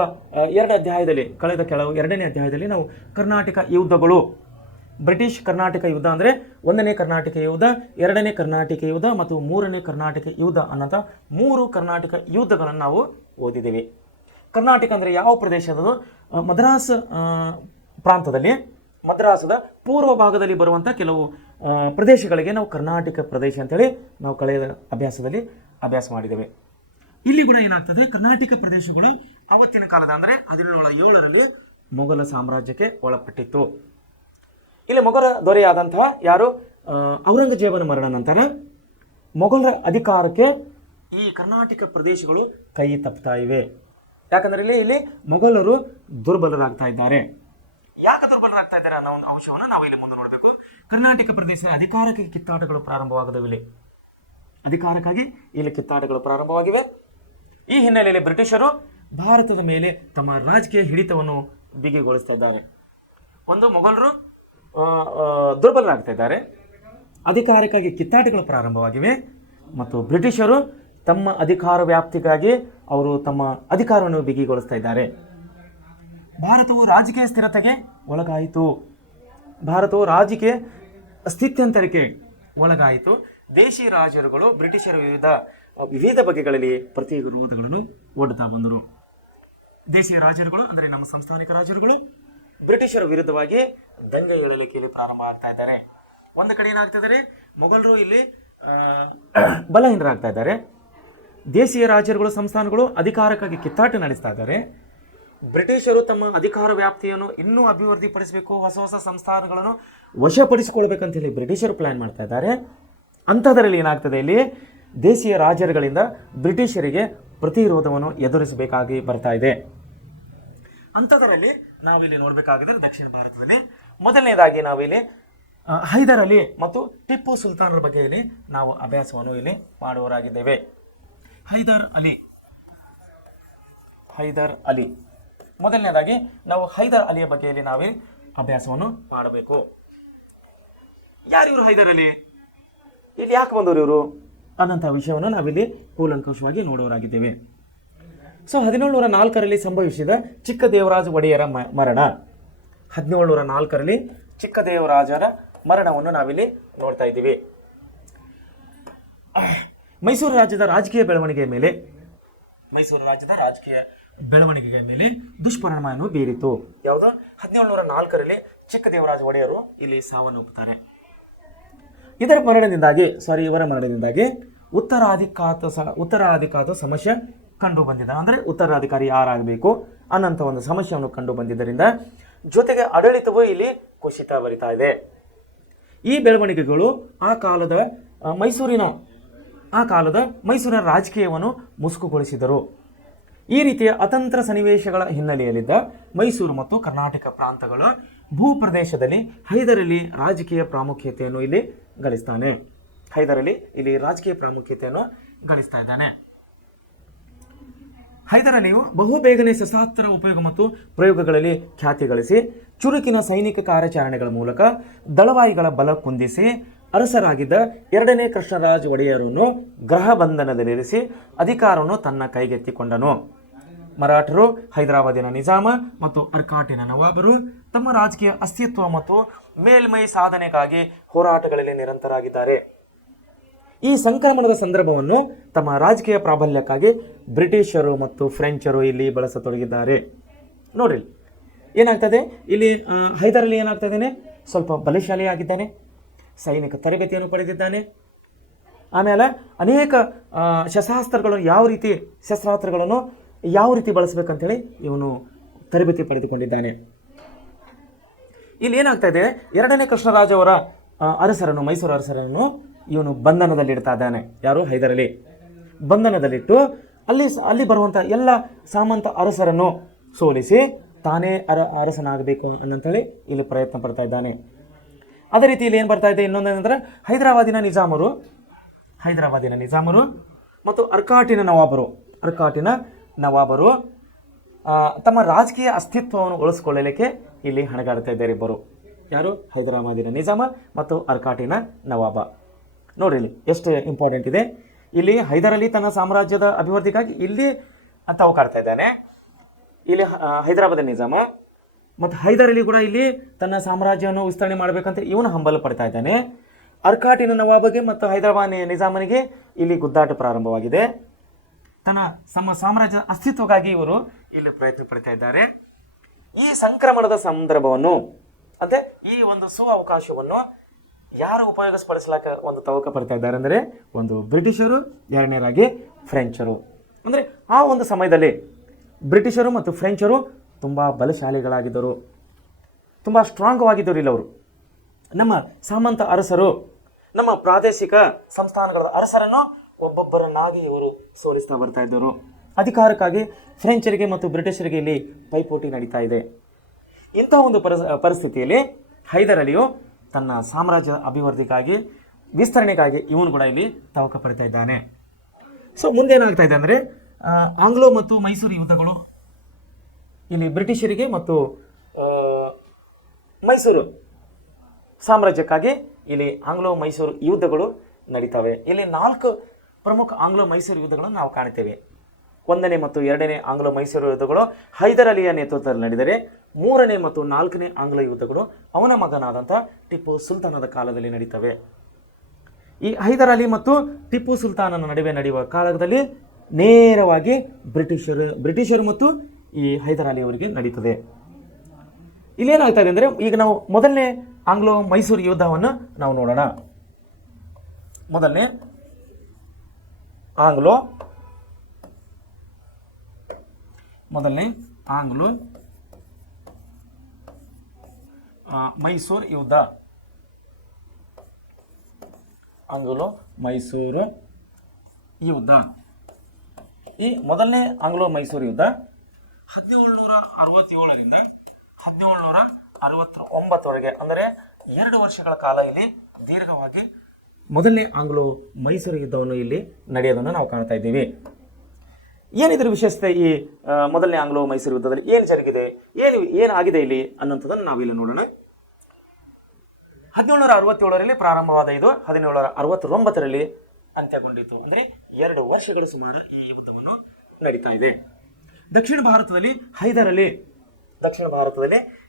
2ನೇ ಅಧ್ಯಾಯದಲ್ಲಿ ನಾವು ಕರ್ನಾಟಕ ಯುದ್ಧಗಳು, ಬ್ರಿಟಿಷ್ ಕರ್ನಾಟಕ ಯುದ್ಧ ಅಂದರೆ 1ನೇ ಕರ್ನಾಟಕ ಯುದ್ಧ, 2ನೇ ಕರ್ನಾಟಕ ಯುದ್ಧ ಮತ್ತು 3ನೇ ಕರ್ನಾಟಕ ಯುದ್ಧ ಅನ್ನೋಂಥ 3 ಕರ್ನಾಟಕ ಯುದ್ಧಗಳನ್ನು ನಾವು ಓದಿದ್ದೀವಿ. ಕರ್ನಾಟಕ ಅಂದರೆ ಯಾವ ಪ್ರದೇಶದದು? ಮದ್ರಾಸ್ ಪ್ರಾಂತದಲ್ಲಿ, ಮದ್ರಾಸದ ಪೂರ್ವ ಭಾಗದಲ್ಲಿ ಬರುವಂಥ ಕೆಲವು ಪ್ರದೇಶಗಳಿಗೆ ನಾವು ಕರ್ನಾಟಕ ಪ್ರದೇಶ ಅಂತೇಳಿ ನಾವು ಕಳೆದ ಅಭ್ಯಾಸದಲ್ಲಿ ಅಭ್ಯಾಸ ಮಾಡಿದ್ದೇವೆ. ಇಲ್ಲಿ ಕೂಡ ಏನಾಗ್ತದೆ, ಕರ್ನಾಟಕ ಪ್ರದೇಶಗಳು ಆವತ್ತಿನ ಕಾಲದ ಅಂದರೆ 1707ರಲ್ಲಿ ಮೊಘಲ ಸಾಮ್ರಾಜ್ಯಕ್ಕೆ ಒಳಪಟ್ಟಿತ್ತು. ಇಲ್ಲಿ ಮೊಘಲ ದೊರೆಯಾದಂತಹ ಯಾರು? ಔರಂಗಜೇಬನ ಮರಣ ನಂತರ ಮೊಘಲರ ಅಧಿಕಾರಕ್ಕೆ ಈ ಕರ್ನಾಟಕ ಪ್ರದೇಶಗಳು ಕೈ ತಪ್ಪುತ್ತಾ ಇವೆ. ಯಾಕಂದರೆ ಇಲ್ಲಿ ಮೊಘಲರು ದುರ್ಬಲರಾಗ್ತಾ ಇದ್ದಾರೆ. ಯಾಕೆ ದುರ್ಬಲರಾಗ್ತಾ ಇದ್ದಾರೆ ಅನ್ನೋ ಒಂದು ಅಂಶವನ್ನು ನಾವು ಇಲ್ಲಿ ಮುಂದೆ ನೋಡಬೇಕು. ಕರ್ನಾಟಕ ಪ್ರದೇಶದ ಅಧಿಕಾರಕ್ಕೆ ಕಿತ್ತಾಟಗಳು ಪ್ರಾರಂಭವಾಗದವಿಲ್ಲಿ. ಅಧಿಕಾರಕ್ಕಾಗಿ ಇಲ್ಲಿ ಕಿತ್ತಾಟಗಳು ಪ್ರಾರಂಭವಾಗಿವೆ. ಈ ಹಿನ್ನೆಲೆಯಲ್ಲಿ ಬ್ರಿಟಿಷರು ಭಾರತದ ಮೇಲೆ ತಮ್ಮ ರಾಜಕೀಯ ಹಿಡಿತವನ್ನು ಬಿಗಿಗೊಳಿಸ್ತಾ ಇದ್ದಾರೆ. ಒಂದು, ಮೊಘಲರು ದುರ್ಬಲರಾಗ್ತಾ ಇದ್ದಾರೆ, ಅಧಿಕಾರಕ್ಕಾಗಿ ಕಿತ್ತಾಟಗಳು ಪ್ರಾರಂಭವಾಗಿವೆ, ಮತ್ತು ಬ್ರಿಟಿಷರು ತಮ್ಮ ಅಧಿಕಾರ ವ್ಯಾಪ್ತಿಗಾಗಿ ಅವರು ತಮ್ಮ ಅಧಿಕಾರವನ್ನು ಬಿಗಿಗೊಳಿಸ್ತಾ ಇದ್ದಾರೆ. ಭಾರತವು ರಾಜಕೀಯ ಸ್ಥಿರತೆಗೆ ಒಳಗಾಯಿತು. ಭಾರತವು ರಾಜಕೀಯ ಸ್ಥಿತ್ಯಂತರಕ್ಕೆ ಒಳಗಾಯಿತು. ದೇಶಿ ರಾಜರುಗಳು ಬ್ರಿಟಿಷರ ವಿವಿಧ ಬಗೆಗಳಲ್ಲಿ ಪ್ರತಿರೋಧಗಳನ್ನು ಒಡ್ಡುತ್ತಾ ಬಂದರು. ದೇಶೀಯ ರಾಜರುಗಳು ಅಂದರೆ ನಮ್ಮ ಸಂಸ್ಥಾನಿಕ ರಾಜರುಗಳು ಬ್ರಿಟಿಷರ ವಿರುದ್ಧವಾಗಿ ದಂಗೆ ಏಳಲಿಕ್ಕೆ ಇಲ್ಲಿ ಪ್ರಾರಂಭ ಆಗ್ತಾ ಇದ್ದಾರೆ. ಒಂದು ಕಡೆ ಏನಾಗ್ತಿದ್ದಾರೆ, ಮೊಘಲರು ಇಲ್ಲಿ ಬಲಹೀನರಾಗ್ತಾ ಇದ್ದಾರೆ. ದೇಶೀಯ ರಾಜರುಗಳು ಸಂಸ್ಥಾನಗಳು ಅಧಿಕಾರಕ್ಕಾಗಿ ಕಿತ್ತಾಟ ನಡೆಸ್ತಾ ಇದ್ದಾರೆ. ಬ್ರಿಟಿಷರು ತಮ್ಮ ಅಧಿಕಾರ ವ್ಯಾಪ್ತಿಯನ್ನು ಇನ್ನೂ ಅಭಿವೃದ್ಧಿಪಡಿಸಬೇಕು, ಹೊಸ ಹೊಸ ಸಂಸ್ಥಾನಗಳನ್ನು ವಶಪಡಿಸಿಕೊಳ್ಬೇಕಂತ ಹೇಳಿ ಬ್ರಿಟಿಷರು ಪ್ಲಾನ್ ಮಾಡ್ತಾ ಇದ್ದಾರೆ. ಅಂಥದರಲ್ಲಿ ಏನಾಗ್ತದೆ, ಇಲ್ಲಿ ದೇಶೀಯ ರಾಜರುಗಳಿಂದ ಬ್ರಿಟಿಷರಿಗೆ ಪ್ರತಿರೋಧವನ್ನು ಎದುರಿಸಬೇಕಾಗಿ ಬರ್ತಾ ಇದೆ. ಅಂಥದರಲ್ಲಿ ನಾವಿಲ್ಲಿ ನೋಡಬೇಕಾಗಿದ್ರೆ ದಕ್ಷಿಣ ಭಾರತದಲ್ಲಿ ಮೊದಲನೇದಾಗಿ ನಾವಿಲ್ಲಿ ಹೈದರ್ ಅಲಿ ಮತ್ತು ಟಿಪ್ಪು ಸುಲ್ತಾನರ ಬಗ್ಗೆ ಇಲ್ಲಿ ನಾವು ಅಭ್ಯಾಸವನ್ನು ಇಲ್ಲಿ ಮಾಡುವರಾಗಿದ್ದೇವೆ. ಹೈದರ್ ಅಲಿ ಮೊದಲನೇದಾಗಿ ನಾವು ಹೈದರ್ ಅಲಿಯ ಬಗ್ಗೆ ಇಲ್ಲಿ ನಾವೇ ಅಭ್ಯಾಸವನ್ನು ಮಾಡಬೇಕು. ಯಾರಿವರು ಹೈದರ್ ಅಲಿ? ಇಲ್ಲಿ ಯಾಕೆ ಬಂದವರು ಇವರು ಅನ್ನೋಂಥ ವಿಷಯವನ್ನು ನಾವಿಲ್ಲಿ ಕೂಲಂಕಷವಾಗಿ ನೋಡುವರಾಗಿದ್ದೇವೆ. ಸೊ 1704ರಲ್ಲಿ ಸಂಭವಿಸಿದ ಚಿಕ್ಕದೇವರಾಜ ಒಡೆಯರ ಮರಣ, 1704ರಲ್ಲಿ ಚಿಕ್ಕದೇವರಾಜರ ಮರಣವನ್ನು ನಾವಿಲ್ಲಿ ನೋಡ್ತಾ ಇದ್ದೀವಿ. ಮೈಸೂರು ರಾಜ್ಯದ ರಾಜಕೀಯ ಬೆಳವಣಿಗೆಯ ಮೇಲೆ ದುಷ್ಪರಿಣಾಮವನ್ನು ಬೀರಿತು. ಯಾವುದು? 1704ರಲ್ಲಿ ಚಿಕ್ಕದೇವರಾಜ ಒಡೆಯರು ಇಲ್ಲಿ ಸಾವನ್ನಪ್ಪುತ್ತಾರೆ. ಇವರ ಮರಣದಿಂದಾಗಿ ಉತ್ತರಾಧಿಕಾರದ ಸಮಸ್ಯೆ ಕಂಡು ಬಂದಿದೆ. ಅಂದರೆ ಉತ್ತರಾಧಿಕಾರಿ ಯಾರಾಗಬೇಕು ಅನ್ನೋಂಥ ಒಂದು ಸಮಸ್ಯೆಯನ್ನು ಕಂಡು ಬಂದಿದ್ದರಿಂದ ಜೊತೆಗೆ ಆಡಳಿತವೂ ಇಲ್ಲಿ ಕುಸಿತ ಬರಿತಾ ಇದೆ. ಈ ಬೆಳವಣಿಗೆಗಳು ಆ ಕಾಲದ ಮೈಸೂರಿನ ರಾಜಕೀಯವನ್ನು ಮುಸುಕುಗೊಳಿಸಿದರು. ಈ ರೀತಿಯ ಅತಂತ್ರ ಸನ್ನಿವೇಶಗಳ ಹಿನ್ನೆಲೆಯಲ್ಲಿದ್ದ ಮೈಸೂರು ಮತ್ತು ಕರ್ನಾಟಕ ಪ್ರಾಂತಗಳ ಭೂಪ್ರದೇಶದಲ್ಲಿ ಹೈದರಲಿ ರಾಜಕೀಯ ಪ್ರಾಮುಖ್ಯತೆಯನ್ನು ಇಲ್ಲಿ ಗಳಿಸ್ತಾನೆ. ಗಳಿಸ್ತಾ ಇದ್ದಾನೆ. ಹೈದರಲಿಯು ಬಹುಬೇಗನೆ ಶಸ್ತ್ರಾಸ್ತ್ರ ಉಪಯೋಗ ಮತ್ತು ಪ್ರಯೋಗಗಳಲ್ಲಿ ಖ್ಯಾತಿ ಗಳಿಸಿ ಚುರುಕಿನ ಸೈನಿಕ ಕಾರ್ಯಾಚರಣೆಗಳ ಮೂಲಕ ದಳವಾಯಿಗಳ ಬಲ ಕುಂದಿಸಿ ಅರಸರಾಗಿದ್ದ 2ನೇ ಕೃಷ್ಣರಾಜ ಒಡೆಯರನ್ನು ಗೃಹ ಬಂಧನದಲ್ಲಿರಿಸಿ ಅಧಿಕಾರವನ್ನು ತನ್ನ ಕೈಗೆತ್ತಿಕೊಂಡನು. ಮರಾಠರು, ಹೈದರಾಬಾದಿನ ನಿಜಾಮ ಮತ್ತು ಅರ್ಕಾಟಿನ ನವಾಬರು ತಮ್ಮ ರಾಜಕೀಯ ಅಸ್ತಿತ್ವ ಮತ್ತು ಮೇಲ್ಮೈ ಸಾಧನೆಗಾಗಿ ಹೋರಾಟಗಳಲ್ಲಿ ನಿರಂತರಾಗಿದ್ದಾರೆ. ಈ ಸಂಕ್ರಮಣದ ಸಂದರ್ಭವನ್ನು ತಮ್ಮ ರಾಜಕೀಯ ಪ್ರಾಬಲ್ಯಕ್ಕಾಗಿ ಬ್ರಿಟಿಷರು ಮತ್ತು ಫ್ರೆಂಚರು ಇಲ್ಲಿ ಬಳಸತೊಡಗಿದ್ದಾರೆ. ನೋಡ್ರಿ ಏನಾಗ್ತದೆ ಇಲ್ಲಿ, ಹೈದರಲಿ ಏನಾಗ್ತಾ ಇದ್ದಾನೆ, ಸ್ವಲ್ಪ ಬಲಶಾಲಿಯಾಗಿದ್ದಾನೆ, ಸೈನಿಕ ತರಬೇತಿಯನ್ನು ಪಡೆದಿದ್ದಾನೆ. ಆಮೇಲೆ ಅನೇಕ ಶಸ್ತ್ರಾಸ್ತ್ರಗಳನ್ನು ಯಾವ ರೀತಿ ಬಳಸಬೇಕಂತೇಳಿ ಇವನು ತರಬೇತಿ ಪಡೆದುಕೊಂಡಿದ್ದಾನೆ. ಇಲ್ಲಿ ಏನಾಗ್ತಾ ಇದೆ, 2ನೇ ಕೃಷ್ಣರಾಜ ಅವರ ಮೈಸೂರು ಅರಸರನ್ನು ಇವನು ಬಂಧನದಲ್ಲಿಡ್ತಾ ಇದ್ದಾನೆ. ಯಾರು? ಹೈದರಲಿ. ಬಂಧನದಲ್ಲಿಟ್ಟು ಅಲ್ಲಿ ಬರುವಂಥ ಎಲ್ಲ ಸಾಮಂತ ಅರಸರನ್ನು ಸೋಲಿಸಿ ತಾನೇ ಅರಸನಾಗಬೇಕು ಅನ್ನಂತೇಳಿ ಇಲ್ಲಿ ಪ್ರಯತ್ನ ಪಡ್ತಾ ಇದ್ದಾನೆ. ಅದೇ ರೀತಿ ಇಲ್ಲಿ ಏನು ಬರ್ತಾ ಇದೆ, ಇನ್ನೊಂದೇನೆಂದರೆ ಹೈದರಾಬಾದಿನ ನಿಜಾಮರು ಮತ್ತು ಅರ್ಕಾಟಿನ ನವಾಬರು ತಮ್ಮ ರಾಜಕೀಯ ಅಸ್ತಿತ್ವವನ್ನು ಉಳಿಸ್ಕೊಳ್ಳಲಿಕ್ಕೆ ಇಲ್ಲಿ ಹಣಗಾಡ್ತಾ ಇದ್ದಾರೆ ಇಬ್ಬರು. ಯಾರು? ಹೈದರಾಬಾದಿನ ನಿಜಾಮ ಮತ್ತು ಅರ್ಕಾಟಿನ ನವಾಬ. ನೋಡ್ರಿ ಇಲ್ಲಿ ಎಷ್ಟು ಇಂಪಾರ್ಟೆಂಟ್ ಇದೆ. ಇಲ್ಲಿ ಹೈದರಲಿ ತನ್ನ ಸಾಮ್ರಾಜ್ಯದ ಅಭಿವೃದ್ಧಿಗಾಗಿ ಇಲ್ಲಿ ತಾವು ಕಾಡ್ತಾ ಇದ್ದಾನೆ. ಇಲ್ಲಿ ಹೈದರಾಬಾದಿನ ನಿಜಾಮ ಮತ್ತು ಹೈದರಲಿ ಕೂಡ ಇಲ್ಲಿ ತನ್ನ ಸಾಮ್ರಾಜ್ಯವನ್ನು ವಿಸ್ತರಣೆ ಮಾಡಬೇಕಂತ ಇವನು ಹಂಬಲ ಪಡ್ತಾ ಇದ್ದಾನೆ. ಅರ್ಕಾಟಿನ ನವಾಬಗೆ ಮತ್ತು ಹೈದರಾಬಾದ್ ನಿಜಾಮನಿಗೆ ಇಲ್ಲಿ ಗುದ್ದಾಟ ಪ್ರಾರಂಭವಾಗಿದೆ. ತಮ್ಮ ಸಾಮ್ರಾಜ್ಯದ ಅಸ್ತಿತ್ವಕ್ಕಾಗಿ ಇವರು ಇಲ್ಲಿ ಪ್ರಯತ್ನ ಪಡ್ತಾ ಇದ್ದಾರೆ. ಈ ಸಂಕ್ರಮಣದ ಸಂದರ್ಭವನ್ನು ಅಂದರೆ ಈ ಒಂದು ಅವಕಾಶವನ್ನು ಯಾರು ಉಪಯೋಗಿಸಪಡಿಸಲಾಕ ಒಂದು ತವಕ ಪಡ್ತಾ ಇದ್ದಾರೆ ಅಂದರೆ ಒಂದು ಬ್ರಿಟಿಷರು, ಎರಡನೇದಾಗಿ ಫ್ರೆಂಚರು. ಅಂದರೆ ಆ ಒಂದು ಸಮಯದಲ್ಲಿ ಬ್ರಿಟಿಷರು ಮತ್ತು ಫ್ರೆಂಚರು ತುಂಬ ಬಲಶಾಲಿಗಳಾಗಿದ್ದರು, ತುಂಬ ಸ್ಟ್ರಾಂಗ್ವಾಗಿದ್ದರು. ಇಲ್ಲವರು ನಮ್ಮ ಸಾಮಂತ ಅರಸರು, ನಮ್ಮ ಪ್ರಾದೇಶಿಕ ಸಂಸ್ಥಾನಗಳ ಅರಸರನ್ನು ಒಬ್ಬೊಬ್ಬರನ್ನಾಗಿ ಇವರು ಸೋಲಿಸ್ತಾ ಬರ್ತಾ ಇದ್ದರು. ಅಧಿಕಾರಕ್ಕಾಗಿ ಫ್ರೆಂಚರಿಗೆ ಮತ್ತು ಬ್ರಿಟಿಷರಿಗೆ ಇಲ್ಲಿ ಪೈಪೋಟಿ ನಡೀತಾ ಇದೆ. ಇಂಥ ಒಂದು ಪರಿಸ್ಥಿತಿಯಲ್ಲಿ ಹೈದರಲಿಯು ತನ್ನ ಸಾಮ್ರಾಜ್ಯದ ಅಭಿವೃದ್ಧಿಗಾಗಿ, ವಿಸ್ತರಣೆಗಾಗಿ ಇವನು ಕೂಡ ಇಲ್ಲಿ ತವಕ ಪಡ್ತಾ ಇದ್ದಾನೆ. ಸೊ ಮುಂದೇನಾಗ್ತಾ ಇದೆ ಅಂದರೆ ಆಂಗ್ಲೋ ಮತ್ತು ಮೈಸೂರು ಯುದ್ಧಗಳು ಇಲ್ಲಿ ಬ್ರಿಟಿಷರಿಗೆ ಮತ್ತು ಮೈಸೂರು ಸಾಮ್ರಾಜ್ಯಕ್ಕಾಗಿ ಇಲ್ಲಿ ಆಂಗ್ಲೋ ಮೈಸೂರು ಯುದ್ಧಗಳು ನಡೀತವೆ. ಇಲ್ಲಿ 4 ಪ್ರಮುಖ ಆಂಗ್ಲೋ ಮೈಸೂರು ಯುದ್ಧಗಳನ್ನು ನಾವು ಕಾಣ್ತೇವೆ. 1ನೇ ಮತ್ತು 2ನೇ ಆಂಗ್ಲೋ ಮೈಸೂರು ಯುದ್ಧಗಳು ಹೈದರಲಿಯ ನೇತೃತ್ವದಲ್ಲಿ ನಡೆದರೆ, 3ನೇ ಮತ್ತು 4ನೇ ಆಂಗ್ಲ ಯುದ್ಧಗಳು ಅವನ ಮಗನಾದಂಥ ಟಿಪ್ಪು ಸುಲ್ತಾನದ ಕಾಲದಲ್ಲಿ ನಡೀತವೆ. ಈ ಹೈದರಲಿ ಮತ್ತು ಟಿಪ್ಪು ಸುಲ್ತಾನನ ನಡುವೆ ನಡೆಯುವ ಕಾಲದಲ್ಲಿ ನೇರವಾಗಿ ಬ್ರಿಟಿಷರು ಮತ್ತು ಈ ಹೈದರಾಲಿ ಅವರಿಗೆ ನಡೀತದೆ. ಇಲ್ಲೇನಾಗ್ತಾ ಇದೆ ಅಂದರೆ, ಈಗ ನಾವು ಮೊದಲನೇ ಆಂಗ್ಲೋ ಮೈಸೂರು ಯುದ್ಧವನ್ನು ನಾವು ನೋಡೋಣ. ಮೊದಲನೇ ಆಂಗ್ಲೋ ಮೈಸೂರು ಯುದ್ಧ. ಈ ಮೊದಲನೇ ಆಂಗ್ಲೋ ಮೈಸೂರು ಯುದ್ಧ 1767ರಿಂದ 1769ವರೆಗೆ, ಅಂದರೆ 2 ವರ್ಷಗಳ ಕಾಲ ಇಲ್ಲಿ ದೀರ್ಘವಾಗಿ ಮೊದಲನೇ ಆಂಗ್ಲೋ ಮೈಸೂರು ಯುದ್ಧವನ್ನು ಇಲ್ಲಿ ನಡೆಯೋದನ್ನು ನಾವು ಕಾಣ್ತಾ ಇದ್ದೀವಿ. ಏನಿದ್ರ ವಿಶೇಷತೆ? ಈ ಮೊದಲನೇ ಆಂಗ್ಲೋ ಮೈಸೂರು ಯುದ್ಧದಲ್ಲಿ ಏನು ಜರುಗಿದೆ, ಏನಾಗಿದೆ ಇಲ್ಲಿ ಅನ್ನೋಂಥದ್ದನ್ನು ನಾವಿಲ್ಲಿ ನೋಡೋಣ. 1767ರಲ್ಲಿ ಪ್ರಾರಂಭವಾದ ಇದು 1769ರಲ್ಲಿ ಅಂತ್ಯಗೊಂಡಿತು. ಅಂದರೆ 2 ವರ್ಷಗಳ ಸುಮಾರು ಈ ಯುದ್ಧವನ್ನು ನಡೀತಾ ಇದೆ. ದಕ್ಷಿಣ ಭಾರತದಲ್ಲಿ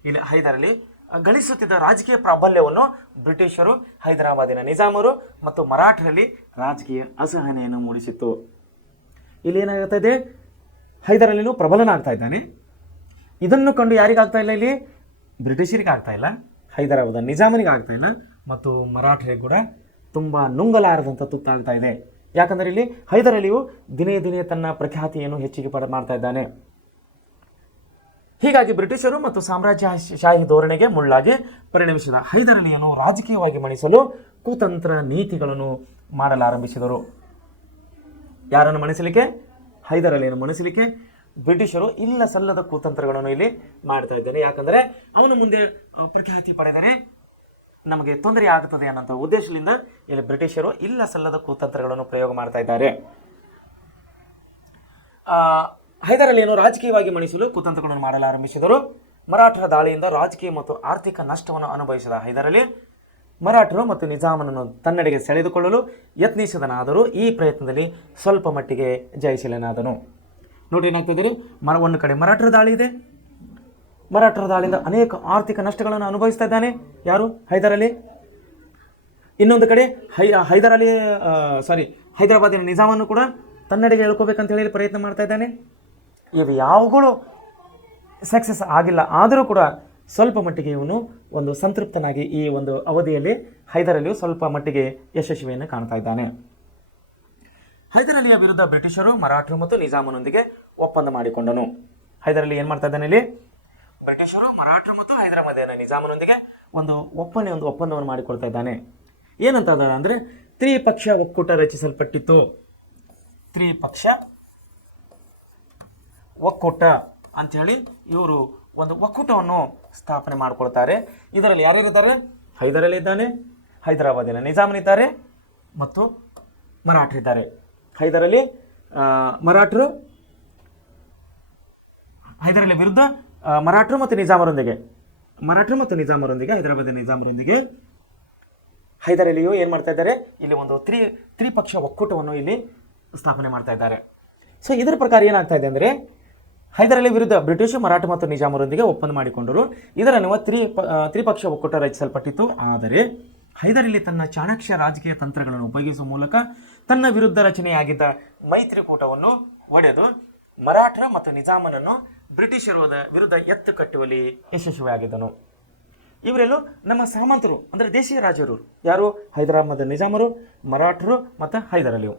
ಇಲ್ಲಿ ಹೈದರಲಿ ಗಳಿಸುತ್ತಿದ್ದ ರಾಜಕೀಯ ಪ್ರಾಬಲ್ಯವನ್ನು ಬ್ರಿಟಿಷರು, ಹೈದರಾಬಾದಿನ ನಿಜಾಮರು ಮತ್ತು ಮರಾಠರಲ್ಲಿ ರಾಜಕೀಯ ಅಸಹನೆಯನ್ನು ಮೂಡಿಸಿತ್ತು. ಇಲ್ಲಿ ಏನಾಗ್ತಾ ಇದೆ, ಹೈದರಲಿನೂ ಪ್ರಬಲನಾಗ್ತಾ ಇದ್ದಾನೆ. ಇದನ್ನು ಕಂಡು ಯಾರಿಗಾಗ್ತಾ ಇಲ್ಲ, ಇಲ್ಲಿ ಬ್ರಿಟಿಷರಿಗೆ ಆಗ್ತಾ ಇಲ್ಲ, ಹೈದರಾಬಾದ್ ನಿಜಾಮನಿಗೆ ಆಗ್ತಾ ಇಲ್ಲ, ಮತ್ತು ಮರಾಠರಿಗೆ ಕೂಡ ತುಂಬ ನುಂಗಲಾರದಂಥ ತುತ್ತಾಗ್ತಾ ಇದೆ. ಯಾಕಂದರೆ ಇಲ್ಲಿ ಹೈದರಲಿಯು ದಿನೇ ದಿನೇ ತನ್ನ ಪ್ರಖ್ಯಾತಿಯನ್ನು ಹೆಚ್ಚಿಗೆ ಮಾಡ್ತಾ ಇದ್ದಾನೆ. ಹೀಗಾಗಿ ಬ್ರಿಟಿಷರು ಮತ್ತು ಸಾಮ್ರಾಜ್ಯಶಾಹಿ ಧೋರಣೆಗೆ ಮುಳ್ಳಾಗಿ ಪರಿಣಮಿಸಿದ ಹೈದರ್ ಅಲಿಯನ್ನು ರಾಜಕೀಯವಾಗಿ ಮಣಿಸಲು ಕುತಂತ್ರ ನೀತಿಗಳನ್ನು ಮಾಡಲಾರಂಭಿಸಿದರು. ಯಾರನ್ನು ಮಣಿಸಲಿಕ್ಕೆ? ಹೈದರ್ ಅಲಿಯನ್ನು ಮಣಿಸಲಿಕ್ಕೆ ಬ್ರಿಟಿಷರು ಇಲ್ಲ ಸಲ್ಲದ ಕುತಂತ್ರಗಳನ್ನು ಇಲ್ಲಿ ಮಾಡ್ತಾ ಇದ್ದಾನೆ. ಯಾಕಂದರೆ ಅವನು ಮುಂದೆ ಪ್ರಖ್ಯಾತಿ ಪಡೆದರೆ ನಮಗೆ ತೊಂದರೆ ಆಗುತ್ತದೆ ಅನ್ನೋಂಥ ಉದ್ದೇಶದಿಂದ ಇಲ್ಲಿ ಬ್ರಿಟಿಷರು ಇಲ್ಲ ಸಲ್ಲದ ಕುತಂತ್ರಗಳನ್ನು ಪ್ರಯೋಗ ಮಾಡ್ತಾ ಇದ್ದಾರೆ. ಹೈದರ್ ಅಲಿಯನ್ನು ರಾಜಕೀಯವಾಗಿ ಮಣಿಸಲು ಕುತಂತ್ರಗಳನ್ನು ಮಾಡಲಾರಂಭಿಸಿದರು. ಮರಾಠರ ದಾಳಿಯಿಂದ ರಾಜಕೀಯ ಮತ್ತು ಆರ್ಥಿಕ ನಷ್ಟವನ್ನು ಅನುಭವಿಸಿದ ಹೈದರ್ ಅಲಿ ಮರಾಠರು ಮತ್ತು ನಿಜಾಮನನ್ನು ತನ್ನೆಡೆಗೆ ಸೆಳೆದುಕೊಳ್ಳಲು ಯತ್ನಿಸಿದನಾದರೂ ಈ ಪ್ರಯತ್ನದಲ್ಲಿ ಸ್ವಲ್ಪ ಮಟ್ಟಿಗೆ ಜಯಿಸಲೇನಾದನು. ನೋಡಿ ಏನಾಗ್ತಿದ್ದೀರಿ, ಒಂದು ಕಡೆ ಮರಾಠರ ದಾಳಿ ಇದೆ, ಮರಾಠರ ದಾಳಿಯಿಂದ ಅನೇಕ ಆರ್ಥಿಕ ನಷ್ಟಗಳನ್ನು ಅನುಭವಿಸ್ತಾ ಇದ್ದಾನೆ ಯಾರು? ಹೈದರ್ ಅಲಿ. ಇನ್ನೊಂದು ಕಡೆ ಹೈದರಾಬಾದಿನ ನಿಜಾಮನ್ನು ಕೂಡ ತನ್ನೆಡೆಗೆ ಹೇಳ್ಕೋಬೇಕಂತ ಹೇಳಿ ಪ್ರಯತ್ನ ಮಾಡ್ತಾ ಇದ್ದಾನೆ. ಇವು ಯಾವುಗಳು ಸಕ್ಸಸ್ ಆಗಿಲ್ಲ, ಆದರೂ ಕೂಡ ಸ್ವಲ್ಪ ಮಟ್ಟಿಗೆ ಇವನು ಒಂದು ಸಂತೃಪ್ತನಾಗಿ ಈ ಒಂದು ಅವಧಿಯಲ್ಲಿ ಹೈದರ್ ಅಲಿಯು ಸ್ವಲ್ಪ ಮಟ್ಟಿಗೆ ಯಶಸ್ವಿಯನ್ನು ಕಾಣ್ತಾ ಇದ್ದಾನೆ. ಹೈದರ್ ಅಲಿಯ ವಿರುದ್ಧ ಬ್ರಿಟಿಷರು ಮರಾಠರು ಮತ್ತು ನಿಜಾಮನೊಂದಿಗೆ ಒಪ್ಪಂದ ಮಾಡಿಕೊಂಡನು. ಹೈದರ್ ಅಲಿ ಏನು ಮಾಡ್ತಾ ಇದ್ದಾನೆ ಇಲ್ಲಿ? ಬ್ರಿಟಿಷರು ಮರಾಠರು ಮತ್ತು ಹೈದರಾಬಾದಿನ ನಿಜಾಮನೊಂದಿಗೆ ಒಂದು ಒಪ್ಪಂದವನ್ನು ಮಾಡಿಕೊಳ್ತಾ ಇದ್ದಾನೆ. ಏನಂತ ಅಂದರೆ ತ್ರಿಪಕ್ಷ ಒಕ್ಕೂಟ ರಚಿಸಲ್ಪಟ್ಟಿತ್ತು. ತ್ರಿಪಕ್ಷ ಒಕ್ಕೂಟ ಅಂಥೇಳಿ ಇವರು ಒಂದು ಒಕ್ಕೂಟವನ್ನು ಸ್ಥಾಪನೆ ಮಾಡಿಕೊಳ್ತಾರೆ. ಇದರಲ್ಲಿ ಯಾರ್ಯಾರಿದ್ದಾರೆ? ಹೈದರ್ ಅಲಿ ಇದ್ದಾನೆ, ಹೈದರಾಬಾದಿನ ನಿಜಾಮನಿದ್ದಾರೆ ಮತ್ತು ಮರಾಠರಿದ್ದಾರೆ. ಹೈದರ್ ಅಲಿ ಮರಾಠರು, ಹೈದರ್ ಅಲಿ ವಿರುದ್ಧ ಮರಾಠರು ಮತ್ತು ನಿಜಾಮರೊಂದಿಗೆ ಹೈದರಾಬಾದಿನ ನಿಜಾಮರೊಂದಿಗೆ ಹೈದರ್ ಅಲಿಯು ಏನು ಮಾಡ್ತಾ ಇದ್ದಾರೆ? ಇಲ್ಲಿ ಒಂದು ತ್ರಿಪಕ್ಷ ಒಕ್ಕೂಟವನ್ನು ಇಲ್ಲಿ ಸ್ಥಾಪನೆ ಮಾಡ್ತಾ ಇದ್ದಾರೆ. ಸೊ ಇದರ ಪ್ರಕಾರ ಏನಾಗ್ತಾ ಇದೆ ಅಂದರೆ ಹೈದರ್ ಅಲಿ ವಿರುದ್ಧ ಬ್ರಿಟಿಷ್ ಮರಾಠ ಮತ್ತು ನಿಜಾಮರೊಂದಿಗೆ ಒಪ್ಪಂದ ಮಾಡಿಕೊಂಡರು. ಇದರಲ್ಲಿ ತ್ರಿಪಕ್ಷ ಒಕ್ಕೂಟ ರಚಿಸಲ್ಪಟ್ಟಿತ್ತು. ಆದರೆ ಹೈದರ್ ಅಲಿ ತನ್ನ ಚಾಣಕ್ಯ ರಾಜಕೀಯ ತಂತ್ರಗಳನ್ನು ಉಪಯೋಗಿಸುವ ಮೂಲಕ ತನ್ನ ವಿರುದ್ಧ ರಚನೆಯಾಗಿದ್ದ ಮೈತ್ರಿಕೂಟವನ್ನು ಒಡೆದು ಮರಾಠ ಮತ್ತು ನಿಜಾಮನನ್ನು ಬ್ರಿಟಿಷರ ವಿರುದ್ಧ ಎತ್ತು ಕಟ್ಟುವಲ್ಲಿ ಯಶಸ್ವಿಯಾಗಿದ್ದನು. ಇವರೆಲ್ಲೂ ನಮ್ಮ ಸಾಮಂತರು ಅಂದರೆ ದೇಶೀಯ ರಾಜರು ಯಾರು? ಹೈದರಾಬಾದ್ ನಿಜಾಮರು, ಮರಾಠರು ಮತ್ತು ಹೈದರ್ ಅಲಿಯು.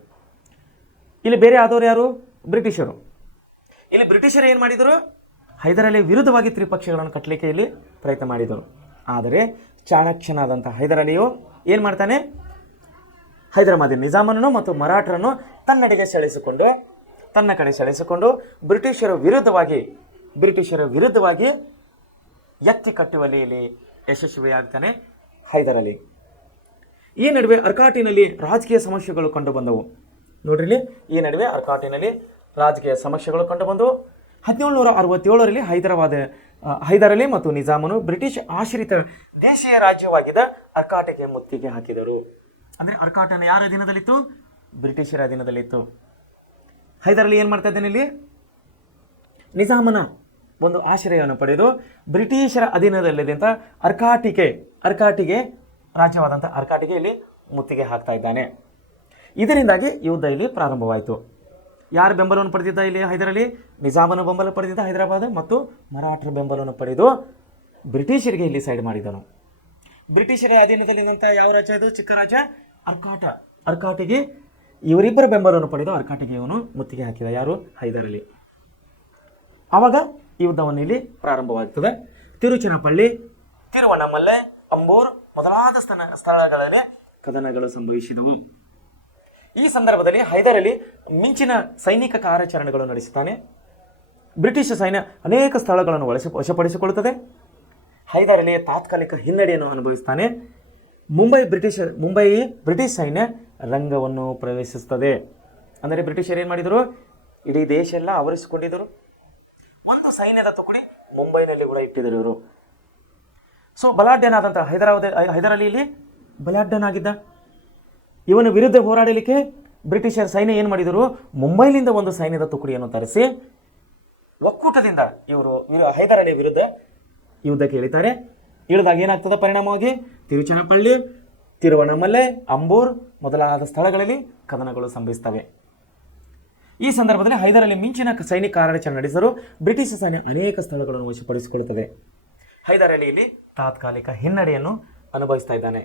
ಇಲ್ಲಿ ಬೇರೆ ಆದವರು ಯಾರು? ಬ್ರಿಟಿಷರು. ಇಲ್ಲಿ ಬ್ರಿಟಿಷರು ಏನು ಮಾಡಿದರು? ಹೈದರ್ ಅಲಿ ವಿರುದ್ಧವಾಗಿ ತ್ರಿಪಕ್ಷಗಳನ್ನು ಕಟ್ಟಲಿಕ್ಕೆ ಇಲ್ಲಿ ಪ್ರಯತ್ನ ಮಾಡಿದರು. ಆದರೆ ಚಾಣಕ್ಯನಾದಂಥ ಹೈದರ್ ಅಲಿಯು ಏನು ಮಾಡ್ತಾನೆ? ಹೈದರಾಬಾದಿನ ನಿಜಾಮನನ್ನು ಮತ್ತು ಮರಾಠರನ್ನು ತನ್ನ ಕಡೆ ಸೆಳೆಸಿಕೊಂಡು ಬ್ರಿಟಿಷರ ವಿರುದ್ಧವಾಗಿ ಎತ್ತಿ ಕಟ್ಟುವಲ್ಲಿ ಇಲ್ಲಿ ಯಶಸ್ವಿಯಾಗ್ತಾನೆ ಹೈದರ್ ಅಲಿ. ಈ ನಡುವೆ ಅರ್ಕಾಟಿನಲ್ಲಿ ರಾಜಕೀಯ ಸಮಸ್ಯೆಗಳು ಕಂಡುಬಂದವು. ನೋಡ್ರಿ, ಈ ನಡುವೆ ಅರ್ಕಾಟಿನಲ್ಲಿ ರಾಜಕೀಯ ಸಮಸ್ಯೆಗಳು ಕಂಡುಬಂದವು. 1767ರಲ್ಲಿ ಹೈದರ್ ಅಲಿ ಮತ್ತು ನಿಜಾಮನು ಬ್ರಿಟಿಷ್ ಆಶ್ರಿತ ದೇಶೀಯ ರಾಜ್ಯವಾಗಿದ್ದ ಅರ್ಕಾಟಿಗೆ ಮುತ್ತಿಗೆ ಹಾಕಿದರು. ಅಂದರೆ ಅರ್ಕಾಟನ ಯಾರ ಅಧೀನದಲ್ಲಿತ್ತು? ಬ್ರಿಟಿಷರ ಅಧೀನದಲ್ಲಿತ್ತು. ಹೈದರ್ ಅಲಿ ಏನು ಮಾಡ್ತಾ ಇದ್ದಾನೆ? ಇಲ್ಲಿ ನಿಜಾಮನ ಒಂದು ಆಶ್ರಯವನ್ನು ಪಡೆದು ಬ್ರಿಟಿಷರ ಅಧೀನದಲ್ಲಿದ್ದಂಥ ಅರ್ಕಾಟಿಗೆ ರಾಜ್ಯವಾದಂಥ ಅರ್ಕಾಟಿಗೆ ಇಲ್ಲಿ ಮುತ್ತಿಗೆ ಹಾಕ್ತಾ ಇದ್ದಾನೆ. ಇದರಿಂದಾಗಿ ಯುದ್ಧ ಇಲ್ಲಿ ಪ್ರಾರಂಭವಾಯಿತು. ಯಾರ ಬೆಂಬಲವನ್ನು ಪಡೆದಿದ್ದ ಇಲ್ಲಿ ಹೈದರ್ ಅಲಿ? ನಿಜಾಮನ ಬೆಂಬಲ ಪಡೆದಿದ್ದ ಹೈದರಾಬಾದ್ ಮತ್ತು ಮರಾಠರ ಬೆಂಬಲವನ್ನು ಪಡೆದು ಬ್ರಿಟಿಷರಿಗೆ ಇಲ್ಲಿ ಸೈಡ್ ಮಾಡಿದನು. ಬ್ರಿಟಿಷರ ಅಧೀನದಲ್ಲಿದ್ದಂಥ ಯಾವ ರಾಜ್ಯ ಅದು? ಚಿಕ್ಕ ರಾಜ್ಯ ಅರ್ಕಾಟಿಗೆ ಇವರಿಬ್ಬರ ಬೆಂಬಲವನ್ನು ಪಡೆದು ಅರ್ಕಾಟಿಗೆ ಇವನು ಮುತ್ತಿಗೆ ಹಾಕಿದ. ಯಾರು? ಹೈದರ್ ಅಲಿ. ಆವಾಗ ಈ ಯುದ್ಧವನ್ನು ಇಲ್ಲಿ ಪ್ರಾರಂಭವಾಗ್ತದೆ. ತಿರುಚನಪಳ್ಳಿ, ತಿರುವಣ್ಣಾಮಲೈ, ಅಂಬೂರ್ ಮೊದಲಾದ ಸ್ಥಳಗಳಲ್ಲಿ ಕದನಗಳು ಸಂಭವಿಸಿದವು. ಈ ಸಂದರ್ಭದಲ್ಲಿ ಹೈದರ್ ಅಲಿ ಮಿಂಚಿನ ಸೈನಿಕ ಕಾರ್ಯಾಚರಣೆಗಳು ನಡೆಸುತ್ತಾನೆ. ಬ್ರಿಟಿಷ್ ಸೈನ್ಯ ಅನೇಕ ಸ್ಥಳಗಳನ್ನು ವಶಪಡಿಸಿಕೊಳ್ಳುತ್ತದೆ. ಹೈದರ್ ಅಲಿ ತಾತ್ಕಾಲಿಕ ಹಿನ್ನಡೆಯನ್ನು ಅನುಭವಿಸ್ತಾನೆ. ಮುಂಬೈ ಬ್ರಿಟಿಷ್ ಸೈನ್ಯ ರಂಗವನ್ನು ಪ್ರವೇಶಿಸುತ್ತದೆ. ಅಂದರೆ ಬ್ರಿಟಿಷರು ಏನು ಮಾಡಿದರು? ಇಡೀ ದೇಶ ಎಲ್ಲ ಆವರಿಸಿಕೊಂಡಿದ್ದರು. ಒಂದು ಸೈನ್ಯದ ತುಕಡಿ ಮುಂಬೈನಲ್ಲಿ ಕೂಡ ಇಟ್ಟಿದ್ದರು ಇವರು. ಸೊ ಬಲಾಢ್ಯನಾದಂಥ ಹೈದರ್ ಅಲಿ ಇಲ್ಲಿ ಬಲಾಢ್ಯನಾಗಿದ್ದ. ಇವನ ವಿರುದ್ಧ ಹೋರಾಡಲಿಕ್ಕೆ ಬ್ರಿಟಿಷರ್ ಸೈನ್ಯ ಏನು ಮಾಡಿದರು? ಮುಂಬೈನಿಂದ ಒಂದು ಸೈನ್ಯದ ತುಕಡಿಯನ್ನು ತರಿಸಿ ಒಕ್ಕೂಟದಿಂದ ಇವರು ಹೈದರ್ ಅಲಿ ವಿರುದ್ಧ ಯುದ್ಧಕ್ಕೆ ಇಳಿತಾರೆ. ಇಳಿದಾಗ ಏನಾಗ್ತದೆ? ಪರಿಣಾಮವಾಗಿ ತಿರುಚನಪಳ್ಳಿ, ತಿರುವಣ್ಣಾಮಲೈ, ಅಂಬೂರ್ ಮೊದಲಾದ ಸ್ಥಳಗಳಲ್ಲಿ ಕದನಗಳು ಸಂಭವಿಸ್ತವೆ. ಈ ಸಂದರ್ಭದಲ್ಲಿ ಹೈದರ್ ಅಲಿ ಮಿಂಚಿನ ಸೈನಿಕ ಕಾರ್ಯಾಚರಣೆ ನಡೆಸಲು ಬ್ರಿಟಿಷ್ ಸೈನ್ಯ ಅನೇಕ ಸ್ಥಳಗಳನ್ನು ವಶಪಡಿಸಿಕೊಳ್ಳುತ್ತದೆ. ಹೈದರ್ ಅಲಿ ಇಲ್ಲಿ ತಾತ್ಕಾಲಿಕ ಹಿನ್ನಡೆಯನ್ನು ಅನುಭವಿಸ್ತಾ ಇದ್ದಾನೆ.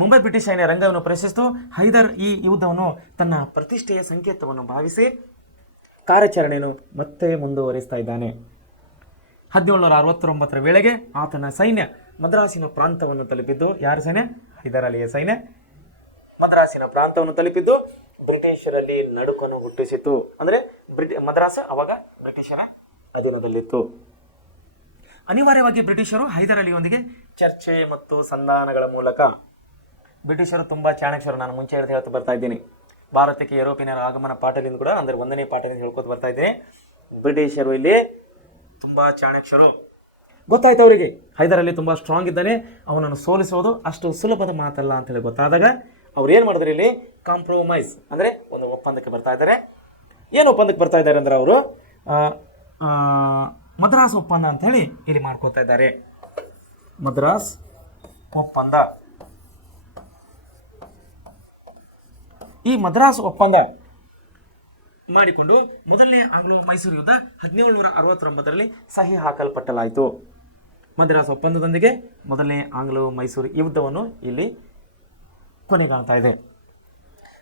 ಮುಂಬೈ ಬ್ರಿಟಿಷ್ ಸೈನ್ಯ ರಂಗವನ್ನು ಪ್ರಶ್ನಿಸಿತು. ಹೈದರ್ ಈ ಯುದ್ಧವನ್ನು ತನ್ನ ಪ್ರತಿಷ್ಠೆಯ ಸಂಕೇತವನ್ನು ಭಾವಿಸಿ ಕಾರ್ಯಾಚರಣೆಯನ್ನು ಮತ್ತೆ ಮುಂದುವರಿಸ್ತಾ ಇದ್ದಾನೆ. 1769 ವೇಳೆಗೆ ಆತನ ಸೈನ್ಯ ಮದ್ರಾಸಿನ ಪ್ರಾಂತವನ್ನು ತಲುಪಿದ್ದು. ಯಾರ ಸೈನ್ಯ? ಹೈದರ್ ಅಲಿಯ ಸೈನ್ಯ ಮದ್ರಾಸಿನ ಪ್ರಾಂತವನ್ನು ತಲುಪಿದ್ದು ಬ್ರಿಟಿಷರಲ್ಲಿ ನಡುಕನ್ನು ಹುಟ್ಟಿಸಿತು. ಅಂದರೆ ಮದ್ರಾಸ್ ಅವಾಗ ಬ್ರಿಟಿಷರ ಅಧೀನದಲ್ಲಿತ್ತು. ಅನಿವಾರ್ಯವಾಗಿ ಬ್ರಿಟಿಷರು ಹೈದರ್ ಅಲಿಯೊಂದಿಗೆ ಚರ್ಚೆ ಮತ್ತು ಸಂಧಾನಗಳ ಮೂಲಕ, ಬ್ರಿಟಿಷರು ತುಂಬ ಚಾಣಕ್ಷರು, ನಾನು ಮುಂಚೆ ಹೇಳ್ತಾ ಬರ್ತಾ ಇದ್ದೀನಿ, ಭಾರತಕ್ಕೆ ಯುರೋಪಿಯನ್ನರ ಆಗಮನ ಪಾಠದಿಂದ ಕೂಡ, ಅಂದರೆ 1ನೇ ಪಾಠದಿಂದ ಹೇಳ್ಕೊತ ಬರ್ತಾ ಇದ್ದೀನಿ, ಬ್ರಿಟಿಷರು ಇಲ್ಲಿ ತುಂಬ ಚಾಣಕ್ಷರು. ಗೊತ್ತಾಯ್ತು ಅವರಿಗೆ ಹೈದರ್ ಅಲಿ ತುಂಬ ಸ್ಟ್ರಾಂಗ್ ಇದ್ದಾನೆ, ಅವನನ್ನು ಸೋಲಿಸೋದು ಅಷ್ಟು ಸುಲಭದ ಮಾತಲ್ಲ ಅಂತೇಳಿ ಗೊತ್ತಾದಾಗ ಅವ್ರು ಏನು ಮಾಡಿದ್ರು, ಇಲ್ಲಿ ಕಾಂಪ್ರಮೈಸ್ ಅಂದರೆ ಒಂದು ಒಪ್ಪಂದಕ್ಕೆ ಬರ್ತಾ ಇದ್ದಾರೆ. ಏನು ಒಪ್ಪಂದಕ್ಕೆ ಬರ್ತಾ ಇದ್ದಾರೆ ಅಂದರೆ ಅವರು ಮದ್ರಾಸ್ ಒಪ್ಪಂದ ಅಂತ ಹೇಳಿ ಇಲ್ಲಿ ಮಾಡ್ಕೋತಾ ಇದ್ದಾರೆ. ಮದ್ರಾಸ್ ಒಪ್ಪಂದ. ಈ ಮದ್ರಾಸ್ ಒಪ್ಪಂದ ಮಾಡಿಕೊಂಡು ಮೊದಲನೇ ಆಂಗ್ಲೋ ಮೈಸೂರು ಯುದ್ಧ 1769ರಲ್ಲಿ ಸಹಿ ಹಾಕಲ್ಪಟ್ಟಲಾಯಿತು. ಮದ್ರಾಸ್ ಒಪ್ಪಂದದೊಂದಿಗೆ ಮೊದಲನೇ ಆಂಗ್ಲೋ ಮೈಸೂರು ಯುದ್ಧವನ್ನು ಇಲ್ಲಿ ಕೊನೆಗಾಣ್ತಾ ಇದೆ.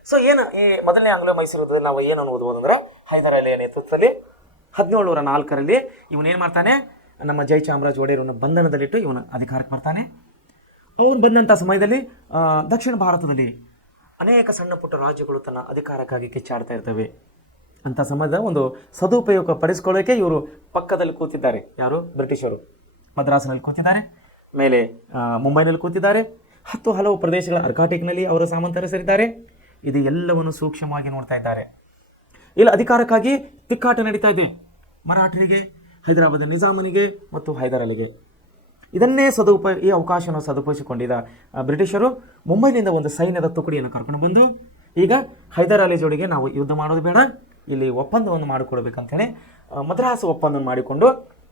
ಸೊ ಏನು ಈ ಮೊದಲನೇ ಆಂಗ್ಲೋ ಮೈಸೂರು ಯುದ್ಧದಲ್ಲಿ ನಾವು ಏನನ್ನು ಓದ್ಬೋದು ಅಂದರೆ, ಹೈದರ್ ಅಲಿಯ ನೇತೃತ್ವದಲ್ಲಿ 1704ರಲ್ಲಿ ಇವನೇನು ಮಾಡ್ತಾನೆ, ನಮ್ಮ ಜಯಚಾಮರಾಜ ಒಡೆಯರನ್ನು ಬಂಧನದಲ್ಲಿಟ್ಟು ಇವನ ಅಧಿಕಾರಕ್ಕೆ ಬರ್ತಾನೆ. ಅವನು ಬಂದಂಥ ಸಮಯದಲ್ಲಿ ದಕ್ಷಿಣ ಭಾರತದಲ್ಲಿ ಅನೇಕ ಸಣ್ಣ ಪುಟ್ಟ ರಾಜ್ಯಗಳು ತನ್ನ ಅಧಿಕಾರಕ್ಕಾಗಿ ಕಿಚ್ಚಾಡ್ತಾ ಇರ್ತವೆ. ಅಂಥ ಸಮಯದ ಒಂದು ಸದುಪಯೋಗ ಪಡಿಸ್ಕೊಳ್ಳೋಕೆ ಇವರು ಪಕ್ಕದಲ್ಲಿ ಕೂತಿದ್ದಾರೆ. ಯಾರು? ಬ್ರಿಟಿಷರು ಮದ್ರಾಸ್ನಲ್ಲಿ ಕೂತಿದ್ದಾರೆ, ಮೇಲೆ ಮುಂಬೈನಲ್ಲಿ ಕೂತಿದ್ದಾರೆ, ಹಲವು ಪ್ರದೇಶಗಳ ಅರ್ಕಾಟಿಕ್ನಲ್ಲಿ ಅವರು ಸಾಮಂತರಿಸಿದ್ದಾರೆ. ಇದು ಎಲ್ಲವನ್ನು ಸೂಕ್ಷ್ಮವಾಗಿ ನೋಡ್ತಾ ಇದ್ದಾರೆ. ಇಲ್ಲಿ ಅಧಿಕಾರಕ್ಕಾಗಿ ತಿಕ್ಕಾಟ ನಡೀತಾ ಇದೆ ಮರಾಠರಿಗೆ, ಹೈದರಾಬಾದ್ ನಿಜಾಮನಿಗೆ ಮತ್ತು ಹೈದರ್ ಅಲಿಗೆ. ಇದನ್ನೇ ಈ ಅವಕಾಶವನ್ನು ಸದುಪಯೋಗಿಸಿಕೊಂಡಿದ್ದ ಬ್ರಿಟಿಷರು ಮುಂಬೈನಿಂದ ಒಂದು ಸೈನ್ಯದ ತುಕಡಿಯನ್ನು ಕರ್ಕೊಂಡು ಬಂದು, ಈಗ ಹೈದರ್ ಅಲಿ ಜೋಡಿಗೆ ನಾವು ಯುದ್ಧ ಮಾಡೋದು ಬೇಡ, ಇಲ್ಲಿ ಒಪ್ಪಂದವನ್ನು ಮಾಡಿಕೊಡ್ಬೇಕಂತೇಳಿ ಮದ್ರಾಸ್ ಒಪ್ಪಂದವನ್ನು ಮಾಡಿಕೊಂಡು,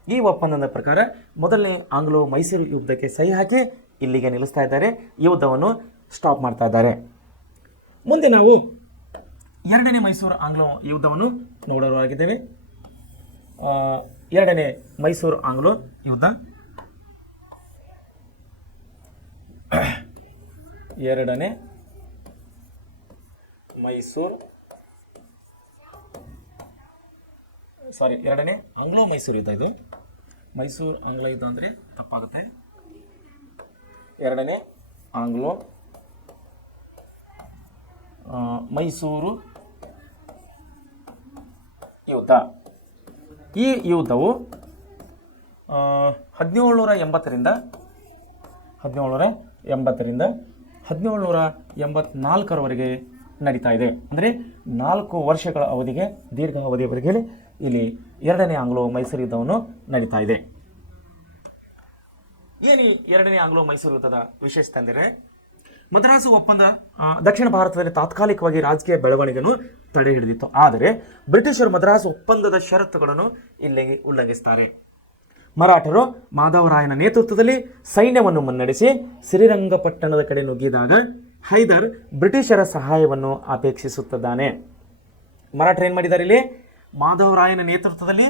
ಈ ಒಪ್ಪಂದದ ಪ್ರಕಾರ ಮೊದಲನೇ ಆಂಗ್ಲೋ ಮೈಸೂರು ಯುದ್ಧಕ್ಕೆ ಸಹಿ ಹಾಕಿ ಇಲ್ಲಿಗೆ ನಿಲ್ಲಿಸ್ತಾ ಇದ್ದಾರೆ, ಯುದ್ಧವನ್ನು ಸ್ಟಾಪ್ ಮಾಡ್ತಾ ಇದ್ದಾರೆ. ಮುಂದೆ ನಾವು ಎರಡನೇ ಮೈಸೂರು ಆಂಗ್ಲೋ ಯುದ್ಧವನ್ನು ನೋಡೋರಾಗಿದ್ದೇವೆ. ಎರಡನೇ ಮೈಸೂರು ಆಂಗ್ಲೋ ಯುದ್ಧ, ಎರಡನೇ ಆಂಗ್ಲೋ ಮೈಸೂರು ಯುದ್ಧ. ಇದು ಮೈಸೂರು ಆಂಗ್ಲ ಯುದ್ಧ ಅಂದರೆ ತಪ್ಪಾಗುತ್ತೆ. ಎರಡನೇ ಆಂಗ್ಲೋ ಮೈಸೂರು ಯುದ್ಧ. ಈ ಯುದ್ಧವು 1780ರಿಂದ 1784ರವರೆಗೆ ನಡೀತಾ ಇದೆ. ಅಂದರೆ 4 ವರ್ಷಗಳ ಅವಧಿಗೆ, ದೀರ್ಘ ಅವಧಿಯವರೆಗೆ ಇಲ್ಲಿ ಎರಡನೇ ಆಂಗ್ಲೋ ಮೈಸೂರು ಯುದ್ಧವನ್ನು ನಡೀತಾ ಇದೆ. ಏನು ಈ ಎರಡನೇ ಆಂಗ್ಲೋ ಮೈಸೂರು ಯುದ್ಧದ ವಿಶೇಷತೆ ಅಂದರೆ, ಮದ್ರಾಸು ಒಪ್ಪಂದ ದಕ್ಷಿಣ ಭಾರತದಲ್ಲಿ ತಾತ್ಕಾಲಿಕವಾಗಿ ರಾಜಕೀಯ ಬೆಳವಣಿಗೆಯನ್ನು ತಡೆ ಹಿಡಿದಿತ್ತು. ಆದರೆ ಬ್ರಿಟಿಷರು ಮದ್ರಾಸು ಒಪ್ಪಂದದ ಷರತ್ತುಗಳನ್ನು ಇಲ್ಲಿ ಉಲ್ಲಂಘಿಸುತ್ತಾರೆ. ಮರಾಠರು ಮಾಧವರಾಯನ ನೇತೃತ್ವದಲ್ಲಿ ಸೈನ್ಯವನ್ನು ಮುನ್ನಡೆಸಿ ಶ್ರೀರಂಗಪಟ್ಟಣದ ಕಡೆ ನುಗ್ಗಿದಾಗ ಹೈದರ್ ಬ್ರಿಟಿಷರ ಸಹಾಯವನ್ನು ಅಪೇಕ್ಷಿಸುತ್ತಿದ್ದಾನೆ. ಮರಾಠರು ಏನು ಮಾಡಿದ್ದಾರೆ, ಇಲ್ಲಿ ಮಾಧವರಾಯನ ನೇತೃತ್ವದಲ್ಲಿ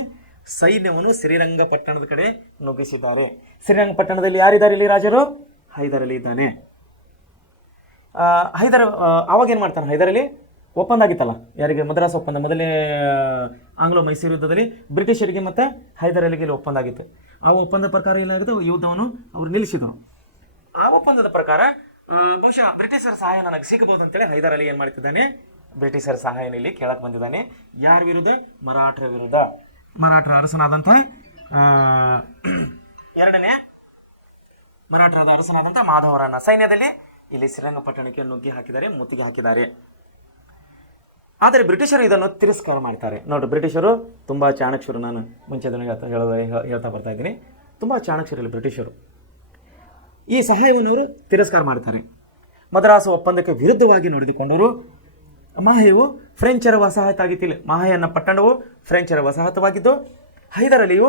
ಸೈನ್ಯವನ್ನು ಶ್ರೀರಂಗಪಟ್ಟಣದ ಕಡೆ ನುಗ್ಗಿಸಿದ್ದಾರೆ. ಶ್ರೀರಂಗಪಟ್ಟಣದಲ್ಲಿ ಯಾರಿದ್ದಾರೆ ಇಲ್ಲಿ ರಾಜರು? ಹೈದರ್ ಅಲಿ ಇದ್ದಾನೆ. ಆವಾಗ ಏನು ಮಾಡ್ತಾನೆ ಹೈದರ್ ಅಲಿ? ಒಪ್ಪಂದ ಆಗಿತ್ತಲ್ಲ, ಯಾರಿಗೆ? ಮದ್ರಾಸ್ ಒಪ್ಪಂದ. ಮೊದಲೇ ಆಂಗ್ಲೋ ಮೈಸೂರು ಯುದ್ಧದಲ್ಲಿ ಬ್ರಿಟಿಷರಿಗೆ ಮತ್ತು ಹೈದರ್ ಅಲಿಗೆ ಒಪ್ಪಂದ ಆಗಿತ್ತು. ಆ ಒಪ್ಪಂದ ಪ್ರಕಾರ ಏನಾಗುತ್ತೆ, ಯುದ್ಧವನ್ನು ಅವರು ನಿಲ್ಲಿಸಿದರು. ಆ ಒಪ್ಪಂದದ ಪ್ರಕಾರ ಬಹುಶಃ ಬ್ರಿಟಿಷರ ಸಹಾಯ ನನಗೆ ಸಿಗಬಹುದು ಅಂತೇಳಿ ಹೈದರ್ ಅಲಿ ಏನು ಮಾಡ್ತಿದ್ದಾನೆ, ಬ್ರಿಟಿಷರ ಸಹಾಯನ ಇಲ್ಲಿ ಕೇಳಕ್ಕೆ ಬಂದಿದ್ದಾನೆ. ಯಾರ ವಿರುದ್ಧ? ಮರಾಠರ ವಿರುದ್ಧ. ಮರಾಠರ ಅರಸನಾದಂಥ ಮಾಧವರಾಯನ ಸೈನ್ಯದಲ್ಲಿ ಇಲ್ಲಿ ಶ್ರೀರಂಗಪಟ್ಟಣಕ್ಕೆ ನುಗ್ಗಿ ಹಾಕಿದ್ದಾರೆ, ಮುತ್ತಿಗೆ ಹಾಕಿದ್ದಾರೆ. ಆದರೆ ಬ್ರಿಟಿಷರು ಇದನ್ನು ತಿರಸ್ಕಾರ ಮಾಡ್ತಾರೆ. ನೋಡಿ, ಬ್ರಿಟಿಷರು ತುಂಬ ಚಾಣಕ್ಷರು. ನಾನು ಮುಂಚೆ ಹೇಳ್ತಾ ಬರ್ತಾ ಇದ್ದೀನಿ, ತುಂಬ ಚಾಣಕ್ಷರಲ್ಲಿ ಬ್ರಿಟಿಷರು. ಈ ಸಹಾಯವನ್ನು ಅವರು ತಿರಸ್ಕಾರ ಮಾಡ್ತಾರೆ. ಮದ್ರಾಸು ಒಪ್ಪಂದಕ್ಕೆ ವಿರುದ್ಧವಾಗಿ ನಡೆದುಕೊಂಡರು. ಮಾಹೆಯು ಫ್ರೆಂಚರ ವಸಾಹತಾಗಿತ್ತಿಲ್ಲ. ಮಾಹೆಯನ್ನ ಪಟ್ಟಣವು ಫ್ರೆಂಚರ ವಸಾಹತವಾಗಿದ್ದು ಹೈದರ್ ಅಲಿಯ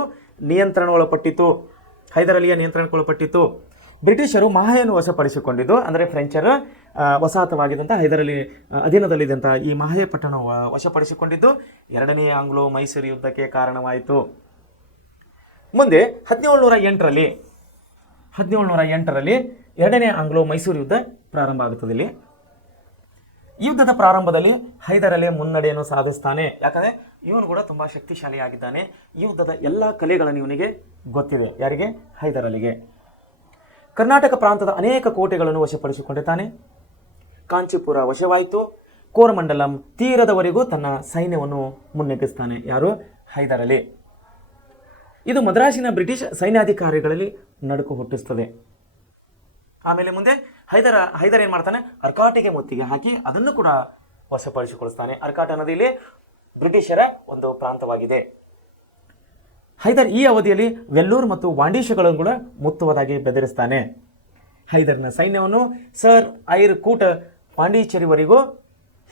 ನಿಯಂತ್ರಣಕ್ಕೊಳಪಟ್ಟಿತ್ತು. ಬ್ರಿಟಿಷರು ಮಾಹೆಯನ್ನು ವಶಪಡಿಸಿಕೊಂಡಿದ್ದು, ಅಂದರೆ ಫ್ರೆಂಚರ ವಸಾಹತವಾಗಿದ್ದಂಥ ಹೈದರ್ ಅಲಿ ಅಧೀನದಲ್ಲಿದ್ದಂಥ ಈ ಮಾಹೆ ಪಟ್ಟಣ ವಶಪಡಿಸಿಕೊಂಡಿದ್ದು ಎರಡನೇ ಆಂಗ್ಲೋ ಮೈಸೂರು ಯುದ್ಧಕ್ಕೆ ಕಾರಣವಾಯಿತು. ಮುಂದೆ 1708ರಲ್ಲಿ ಎರಡನೇ ಆಂಗ್ಲೋ ಮೈಸೂರು ಯುದ್ಧ ಪ್ರಾರಂಭ ಆಗುತ್ತದೆ. ಯುದ್ಧದ ಪ್ರಾರಂಭದಲ್ಲಿ ಹೈದರ್ ಅಲಿ ಮುನ್ನಡೆಯನ್ನು ಸಾಧಿಸ್ತಾನೆ. ಯಾಕಂದರೆ ಇವನು ಕೂಡ ತುಂಬ ಶಕ್ತಿಶಾಲಿಯಾಗಿದ್ದಾನೆ. ಯುದ್ಧದ ಎಲ್ಲ ಕಲೆಗಳನ್ನು ಇವನಿಗೆ ಗೊತ್ತಿದೆ. ಯಾರಿಗೆ? ಹೈದರ್ ಅಲಿಗೆ. ಕರ್ನಾಟಕ ಪ್ರಾಂತದ ಅನೇಕ ಕೋಟೆಗಳನ್ನು ವಶಪಡಿಸಿಕೊಂಡಿದ್ದಾನೆ. ಕಾಂಚೀಪುರ ವಶವಾಯಿತು. ಕೋರಮಂಡಲಂ ತೀರದವರೆಗೂ ತನ್ನ ಸೈನ್ಯವನ್ನು ಮುನ್ನಡೆಸ್ತಾನೆ. ಯಾರು? ಹೈದರ್ ಅಲಿ. ಇದು ಮದ್ರಾಸಿನ ಬ್ರಿಟಿಷ್ ಸೈನ್ಯಾಧಿಕಾರಿಗಳಲ್ಲಿ ನಡುಕು ಹುಟ್ಟಿಸ್ತದೆ. ಆಮೇಲೆ ಮುಂದೆ ಹೈದರ್ ಏನು ಮಾಡ್ತಾನೆ? ಅರ್ಕಾಟಿಗೆ ಮುತ್ತಿಗೆ ಹಾಕಿ ಅದನ್ನು ಕೂಡ ವಶಪಡಿಸಿಕೊಳಿಸ್ತಾನೆ. ಅರ್ಕಾಟ ನದಿಯಲ್ಲಿ ಬ್ರಿಟಿಷರ ಒಂದು ಪ್ರಾಂತವಾಗಿದೆ. ಹೈದರ್ ಈ ಅವಧಿಯಲ್ಲಿ ವೆಲ್ಲೂರ್ ಮತ್ತು ವಾಂಡೀಶಗಳನ್ನು ಕೂಡ ಮುತ್ತುವುದಾಗಿ ಬೆದರಿಸ್ತಾನೆ. ಹೈದರ್ನ ಸೈನ್ಯವನ್ನು ಸರ್ ಐರ್ ಕೂಟ್ ಪಾಂಡಿಚೇರಿವರೆಗೂ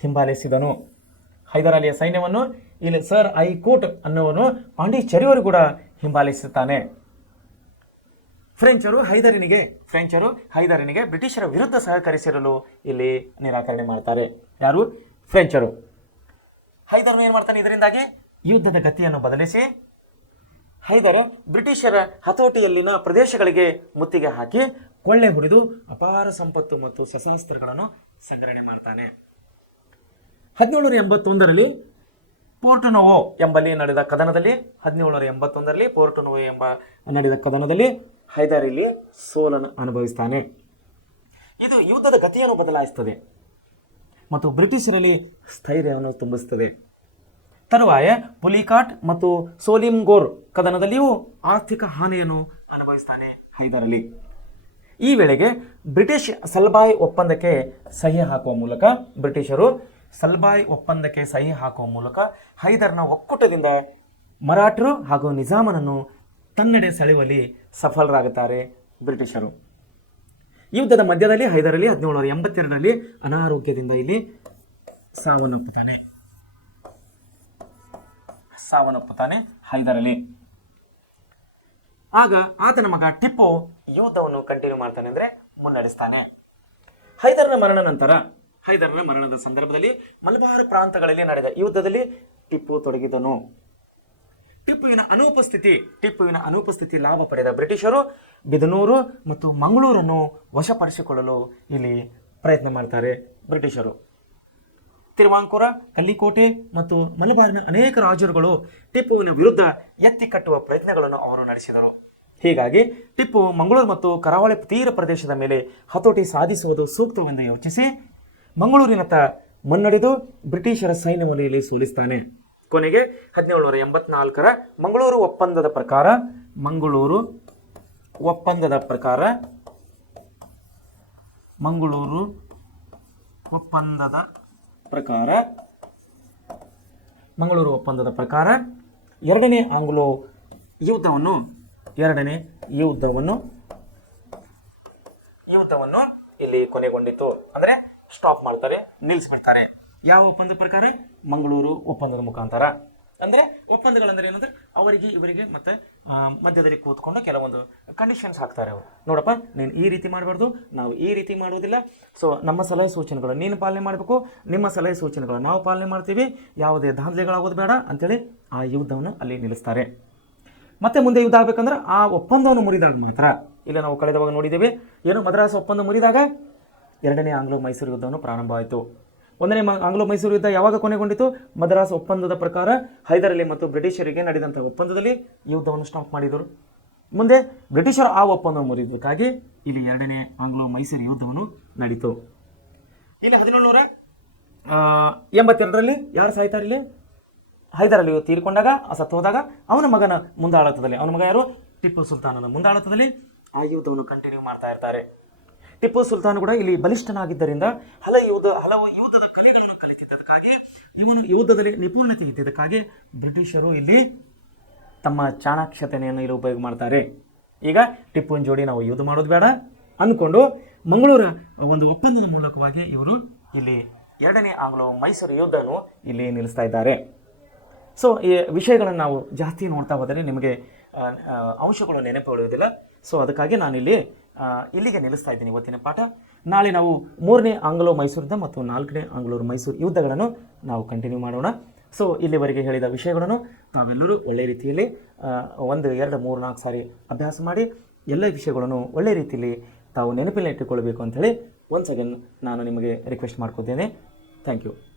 ಹಿಂಬಾಲಿಸಿದನು. ಹೈದರ್ ಅಲಿಯ ಸೈನ್ಯವನ್ನು ಇಲ್ಲಿ ಸರ್ ಐ ಕೂಟ್ ಅನ್ನುವನು ಪಾಂಡಿಚೇರಿವರೆಗೂ ಕೂಡ ಹಿಂಬಾಲಿಸುತ್ತಾನೆ. ಫ್ರೆಂಚರು ಹೈದರನಿಗೆ ಬ್ರಿಟಿಷರ ವಿರುದ್ಧ ಸಹಕರಿಸಿರಲು ಇಲ್ಲಿ ನಿರಾಕರಣೆ ಮಾಡ್ತಾರೆ. ಯಾರು? ಫ್ರೆಂಚರು. ಹೈದರ್ ಏನು ಮಾಡ್ತಾನೆ? ಇದರಿಂದಾಗಿ ಯುದ್ಧದ ಗತಿಯನ್ನು ಬದಲಿಸಿ ಹೈದರ್ ಬ್ರಿಟಿಷರ ಹತೋಟಿಯಲ್ಲಿನ ಪ್ರದೇಶಗಳಿಗೆ ಮುತ್ತಿಗೆ ಹಾಕಿ ಕೊಳ್ಳೆ ಹೊಡೆದು ಅಪಾರ ಸಂಪತ್ತು ಮತ್ತು ಶಸ್ತ್ರಾಸ್ತ್ರಗಳನ್ನು ಸಂಗ್ರಹಣೆ ಮಾಡ್ತಾನೆ. 1781ರಲ್ಲಿ ಪೋರ್ಟುನೋವೋ ಎಂಬಲ್ಲಿ ನಡೆದ ಕದನದಲ್ಲಿ ಹೈದರ್ ಇಲ್ಲಿ ಸೋಲನ್ನು ಅನುಭವಿಸ್ತಾನೆ. ಇದು ಯುದ್ಧದ ಗತಿಯನ್ನು ಬದಲಾಯಿಸುತ್ತದೆ ಮತ್ತು ಬ್ರಿಟಿಷರಲ್ಲಿ ಸ್ಥೈರ್ಯವನ್ನು ತುಂಬಿಸುತ್ತದೆ. ತರುವಾಯ ಪುಲಿಕಾಟ್ ಮತ್ತು ಸೋಲಿಂಗೋರ್ ಕದನದಲ್ಲಿಯೂ ಆರ್ಥಿಕ ಹಾನಿಯನ್ನು ಅನುಭವಿಸ್ತಾನೆ ಹೈದರ್ ಅಲಿ. ಈ ವೇಳೆಗೆ ಬ್ರಿಟಿಷ್ ಸಲ್ಬಾಯ್ ಒಪ್ಪಂದಕ್ಕೆ ಸಹಿ ಹಾಕುವ ಮೂಲಕ ಹೈದರ್ನ ಒಕ್ಕೂಟದಿಂದ ಮರಾಠರು ಹಾಗೂ ನಿಜಾಮನನ್ನು ತನ್ನೆಡೆ ಸೆಳೆಯುವಲ್ಲಿ ಸಫಲರಾಗುತ್ತಾರೆ ಬ್ರಿಟಿಷರು. ಯುದ್ಧದ ಮಧ್ಯದಲ್ಲಿ ಹೈದರ್ ಅಲಿ 1782ರಲ್ಲಿ ಅನಾರೋಗ್ಯದಿಂದ ಇಲ್ಲಿ ಸಾವನ್ನಪ್ಪುತ್ತಾನೆ ಹೈದರ್ ಅಲಿ. ಆಗ ಆತನ ಮಗ ಟಿಪ್ಪು ಯುದ್ಧವನ್ನು ಕಂಟಿನ್ಯೂ ಮಾಡ್ತಾನೆ, ಅಂದರೆ ಮುನ್ನಡೆಸ್ತಾನೆ. ಹೈದರ್ನ ಮರಣದ ಸಂದರ್ಭದಲ್ಲಿ ಮಲಬಾರ್ ಪ್ರಾಂತಗಳಲ್ಲಿ ನಡೆದ ಯುದ್ಧದಲ್ಲಿ ಟಿಪ್ಪು ತೊಡಗಿದನು. ಟಿಪ್ಪುವಿನ ಅನುಪಸ್ಥಿತಿ ಲಾಭ ಪಡೆದ ಬ್ರಿಟಿಷರು ಬಿದನೂರು ಮತ್ತು ಮಂಗಳೂರನ್ನು ವಶಪಡಿಸಿಕೊಳ್ಳಲು ಇಲ್ಲಿ ಪ್ರಯತ್ನ ಮಾಡ್ತಾರೆ ಬ್ರಿಟಿಷರು. ತಿರುವಾಂಕೂರ, ಕಲ್ಲಿಕೋಟೆ ಮತ್ತು ಮಲಬಾರಿನ ಅನೇಕ ರಾಜರುಗಳು ಟಿಪ್ಪುವಿನ ವಿರುದ್ಧ ಎತ್ತಿ ಕಟ್ಟುವ ಪ್ರಯತ್ನಗಳನ್ನು ಅವರು ನಡೆಸಿದರು. ಹೀಗಾಗಿ ಟಿಪ್ಪು ಮಂಗಳೂರು ಮತ್ತು ಕರಾವಳಿ ತೀರ ಪ್ರದೇಶದ ಮೇಲೆ ಹತೋಟಿ ಸಾಧಿಸುವುದು ಸೂಕ್ತವೆಂದು ಯೋಚಿಸಿ ಮಂಗಳೂರಿನತ್ತ ಮುನ್ನಡೆದು ಬ್ರಿಟಿಷರ ಸೈನ್ಯವನ್ನು ಇಲ್ಲಿ ಸೋಲಿಸ್ತಾನೆ. ಕೊನೆಗೆ 1784ರ ಮಂಗಳೂರು ಒಪ್ಪಂದದ ಪ್ರಕಾರ ಎರಡನೇ ಆಂಗ್ಲೋ ಯುದ್ಧವನ್ನು ಇಲ್ಲಿ ಕೊನೆಗೊಂಡಿತು. ಅಂದರೆ ಸ್ಟಾಪ್ ಮಾಡ್ತಾರೆ, ನಿಲ್ಲಿಸ್ಬಿಡ್ತಾರೆ. ಯಾವ ಒಪ್ಪಂದ ಪ್ರಕಾರ? ಮಂಗಳೂರು ಒಪ್ಪಂದದ ಮುಖಾಂತರ. ಅಂದರೆ ಒಪ್ಪಂದಗಳಂದ್ರೆ ಏನಂದ್ರೆ ಇವರಿಗೆ ಮತ್ತೆ ಮಧ್ಯದಲ್ಲಿ ಕೂತ್ಕೊಂಡು ಕೆಲವೊಂದು ಕಂಡೀಷನ್ಸ್ ಹಾಕ್ತಾರೆ ಅವರು. ನೋಡಪ್ಪ, ನೀನು ಈ ರೀತಿ ಮಾಡಬಾರ್ದು, ನಾವು ಈ ರೀತಿ ಮಾಡೋದಿಲ್ಲ, ಸೊ ನಮ್ಮ ಸಲಹೆ ಸೂಚನೆಗಳು ನೀನು ಪಾಲನೆ ಮಾಡಬೇಕು, ನಿಮ್ಮ ಸಲಹೆ ಸೂಚನೆಗಳು ನಾವು ಪಾಲನೆ ಮಾಡ್ತೀವಿ, ಯಾವುದೇ ದಾಂಧಲೆಗಳಾಗೋದು ಬೇಡ ಅಂತೇಳಿ ಆ ಯುದ್ಧವನ್ನು ಅಲ್ಲಿ ನಿಲ್ಲಿಸ್ತಾರೆ. ಮತ್ತೆ ಮುಂದೆ ಯುದ್ಧ ಆಗಬೇಕಂದ್ರೆ ಆ ಒಪ್ಪಂದವನ್ನು ಮುರಿದಾಗ ಮಾತ್ರ. ಇಲ್ಲ ನಾವು ಕಳೆದವಾಗ ನೋಡಿದ್ದೇವೆ, ಏನು ಮದ್ರಾಸ್ ಒಪ್ಪಂದ ಮುರಿದಾಗ ಎರಡನೇ ಆಂಗ್ಲೋ ಮೈಸೂರು ಯುದ್ಧವನ್ನು ಪ್ರಾರಂಭ ಆಯಿತು. ಒಂದನೇ ಆಂಗ್ಲೋ ಮೈಸೂರು ಯುದ್ಧ ಯಾವಾಗ ಕೊನೆಗೊಂಡಿತು? ಮದ್ರಾಸ್ ಒಪ್ಪಂದದ ಪ್ರಕಾರ ಹೈದರ್ ಅಲಿ ಮತ್ತು ಬ್ರಿಟಿಷರಿಗೆ ನಡೆದಂಥ ಒಪ್ಪಂದದಲ್ಲಿ ಯುದ್ಧವನ್ನು ಸ್ಟಾಪ್ ಮಾಡಿದರು. ಮುಂದೆ ಬ್ರಿಟಿಷರು ಆ ಒಪ್ಪಂದ ಮುರಿದಕ್ಕಾಗಿ ಇಲ್ಲಿ ಎರಡನೇ ಆಂಗ್ಲೋ ಮೈಸೂರು ಯುದ್ಧವನ್ನು ನಡೀತು. ಇಲ್ಲಿ 1782ರಲ್ಲಿ ಯಾರು ಸಾಯ್ತಾರೆ? ಇಲ್ಲಿ ಹೈದರ್ ಅಲಿ ತೀರಿಕೊಂಡಾಗ, ಸತ್ತು ಹೋದಾಗ ಅವನ ಮಗನ ಮುಂದಾಳತ್ವದಲ್ಲಿ, ಅವನ ಮಗ ಯಾರು? ಟಿಪ್ಪು ಸುಲ್ತಾನನ ಮುಂದಾಳತ್ವದಲ್ಲಿ ಆ ಯುದ್ಧವನ್ನು ಕಂಟಿನ್ಯೂ ಮಾಡ್ತಾ ಇರ್ತಾರೆ. ಟಿಪ್ಪು ಸುಲ್ತಾನ್ ಕೂಡ ಇಲ್ಲಿ ಬಲಿಷ್ಠನಾಗಿದ್ದರಿಂದ ಹಲವು ಯುದ್ಧದ ಕಲೆಗಳನ್ನು ಕಲಿತಿದ್ದಕ್ಕಾಗಿ, ಇವನು ಯುದ್ಧದಲ್ಲಿ ನಿಪುಣತೆ ಇದ್ದಿದ್ದಕ್ಕಾಗಿ ಬ್ರಿಟಿಷರು ಇಲ್ಲಿ ತಮ್ಮ ಚಾಣಾಕ್ಷತೆಯನ್ನು ಇಲ್ಲಿ ಉಪಯೋಗ ಮಾಡ್ತಾರೆ. ಈಗ ಟಿಪ್ಪುವಿನ ಜೋಡಿ ನಾವು ಯುದ್ಧ ಮಾಡೋದು ಬೇಡ ಅಂದ್ಕೊಂಡು ಮಂಗಳೂರ ಒಂದು ಒಪ್ಪಂದದ ಮೂಲಕವಾಗಿ ಇವರು ಇಲ್ಲಿ ಎರಡನೇ ಆಂಗ್ಲೋ ಮೈಸೂರು ಯುದ್ಧವನ್ನು ಇಲ್ಲಿ ನಿಲ್ಲಿಸ್ತಾ ಇದ್ದಾರೆ. ಸೊ ಈ ವಿಷಯಗಳನ್ನು ನಾವು ಜಾಸ್ತಿ ನೋಡ್ತಾ ಹೋದರೆ ನಿಮಗೆ ಅಂಶಗಳು ನೆನಪುಗೊಳ್ಳುವುದಿಲ್ಲ. ಸೊ ಅದಕ್ಕಾಗಿ ನಾನಿಲ್ಲಿ ಇಲ್ಲಿಗೆ ನಿಲ್ಲಿಸ್ತಾ ಇದ್ದೀನಿ ಇವತ್ತಿನ ಪಾಠ. ನಾಳೆ ನಾವು 3ನೇ ಆಂಗ್ಲೋ ಮೈಸೂರು ಯುದ್ಧ ಮತ್ತು 4ನೇ ಆಂಗ್ಲೋ ಮೈಸೂರು ಯುದ್ಧಗಳನ್ನು ನಾವು ಕಂಟಿನ್ಯೂ ಮಾಡೋಣ. ಸೊ ಇಲ್ಲಿವರೆಗೆ ಹೇಳಿದ ವಿಷಯಗಳನ್ನು ತಾವೆಲ್ಲರೂ ಒಳ್ಳೆಯ ರೀತಿಯಲ್ಲಿ 1, 2, 3, 4 ಸಾರಿ ಅಭ್ಯಾಸ ಮಾಡಿ ಎಲ್ಲ ವಿಷಯಗಳನ್ನು ಒಳ್ಳೆಯ ರೀತಿಯಲ್ಲಿ ತಾವು ನೆನಪಿನಲ್ಲಿ ಇಟ್ಟುಕೊಳ್ಳಬೇಕು ಅಂಥೇಳಿ ಒನ್ಸ್ ಅಗೇನ್ ನಾನು ನಿಮಗೆ ರಿಕ್ವೆಸ್ಟ್ ಮಾಡ್ಕೊದ್ದೇನೆ. Thank you.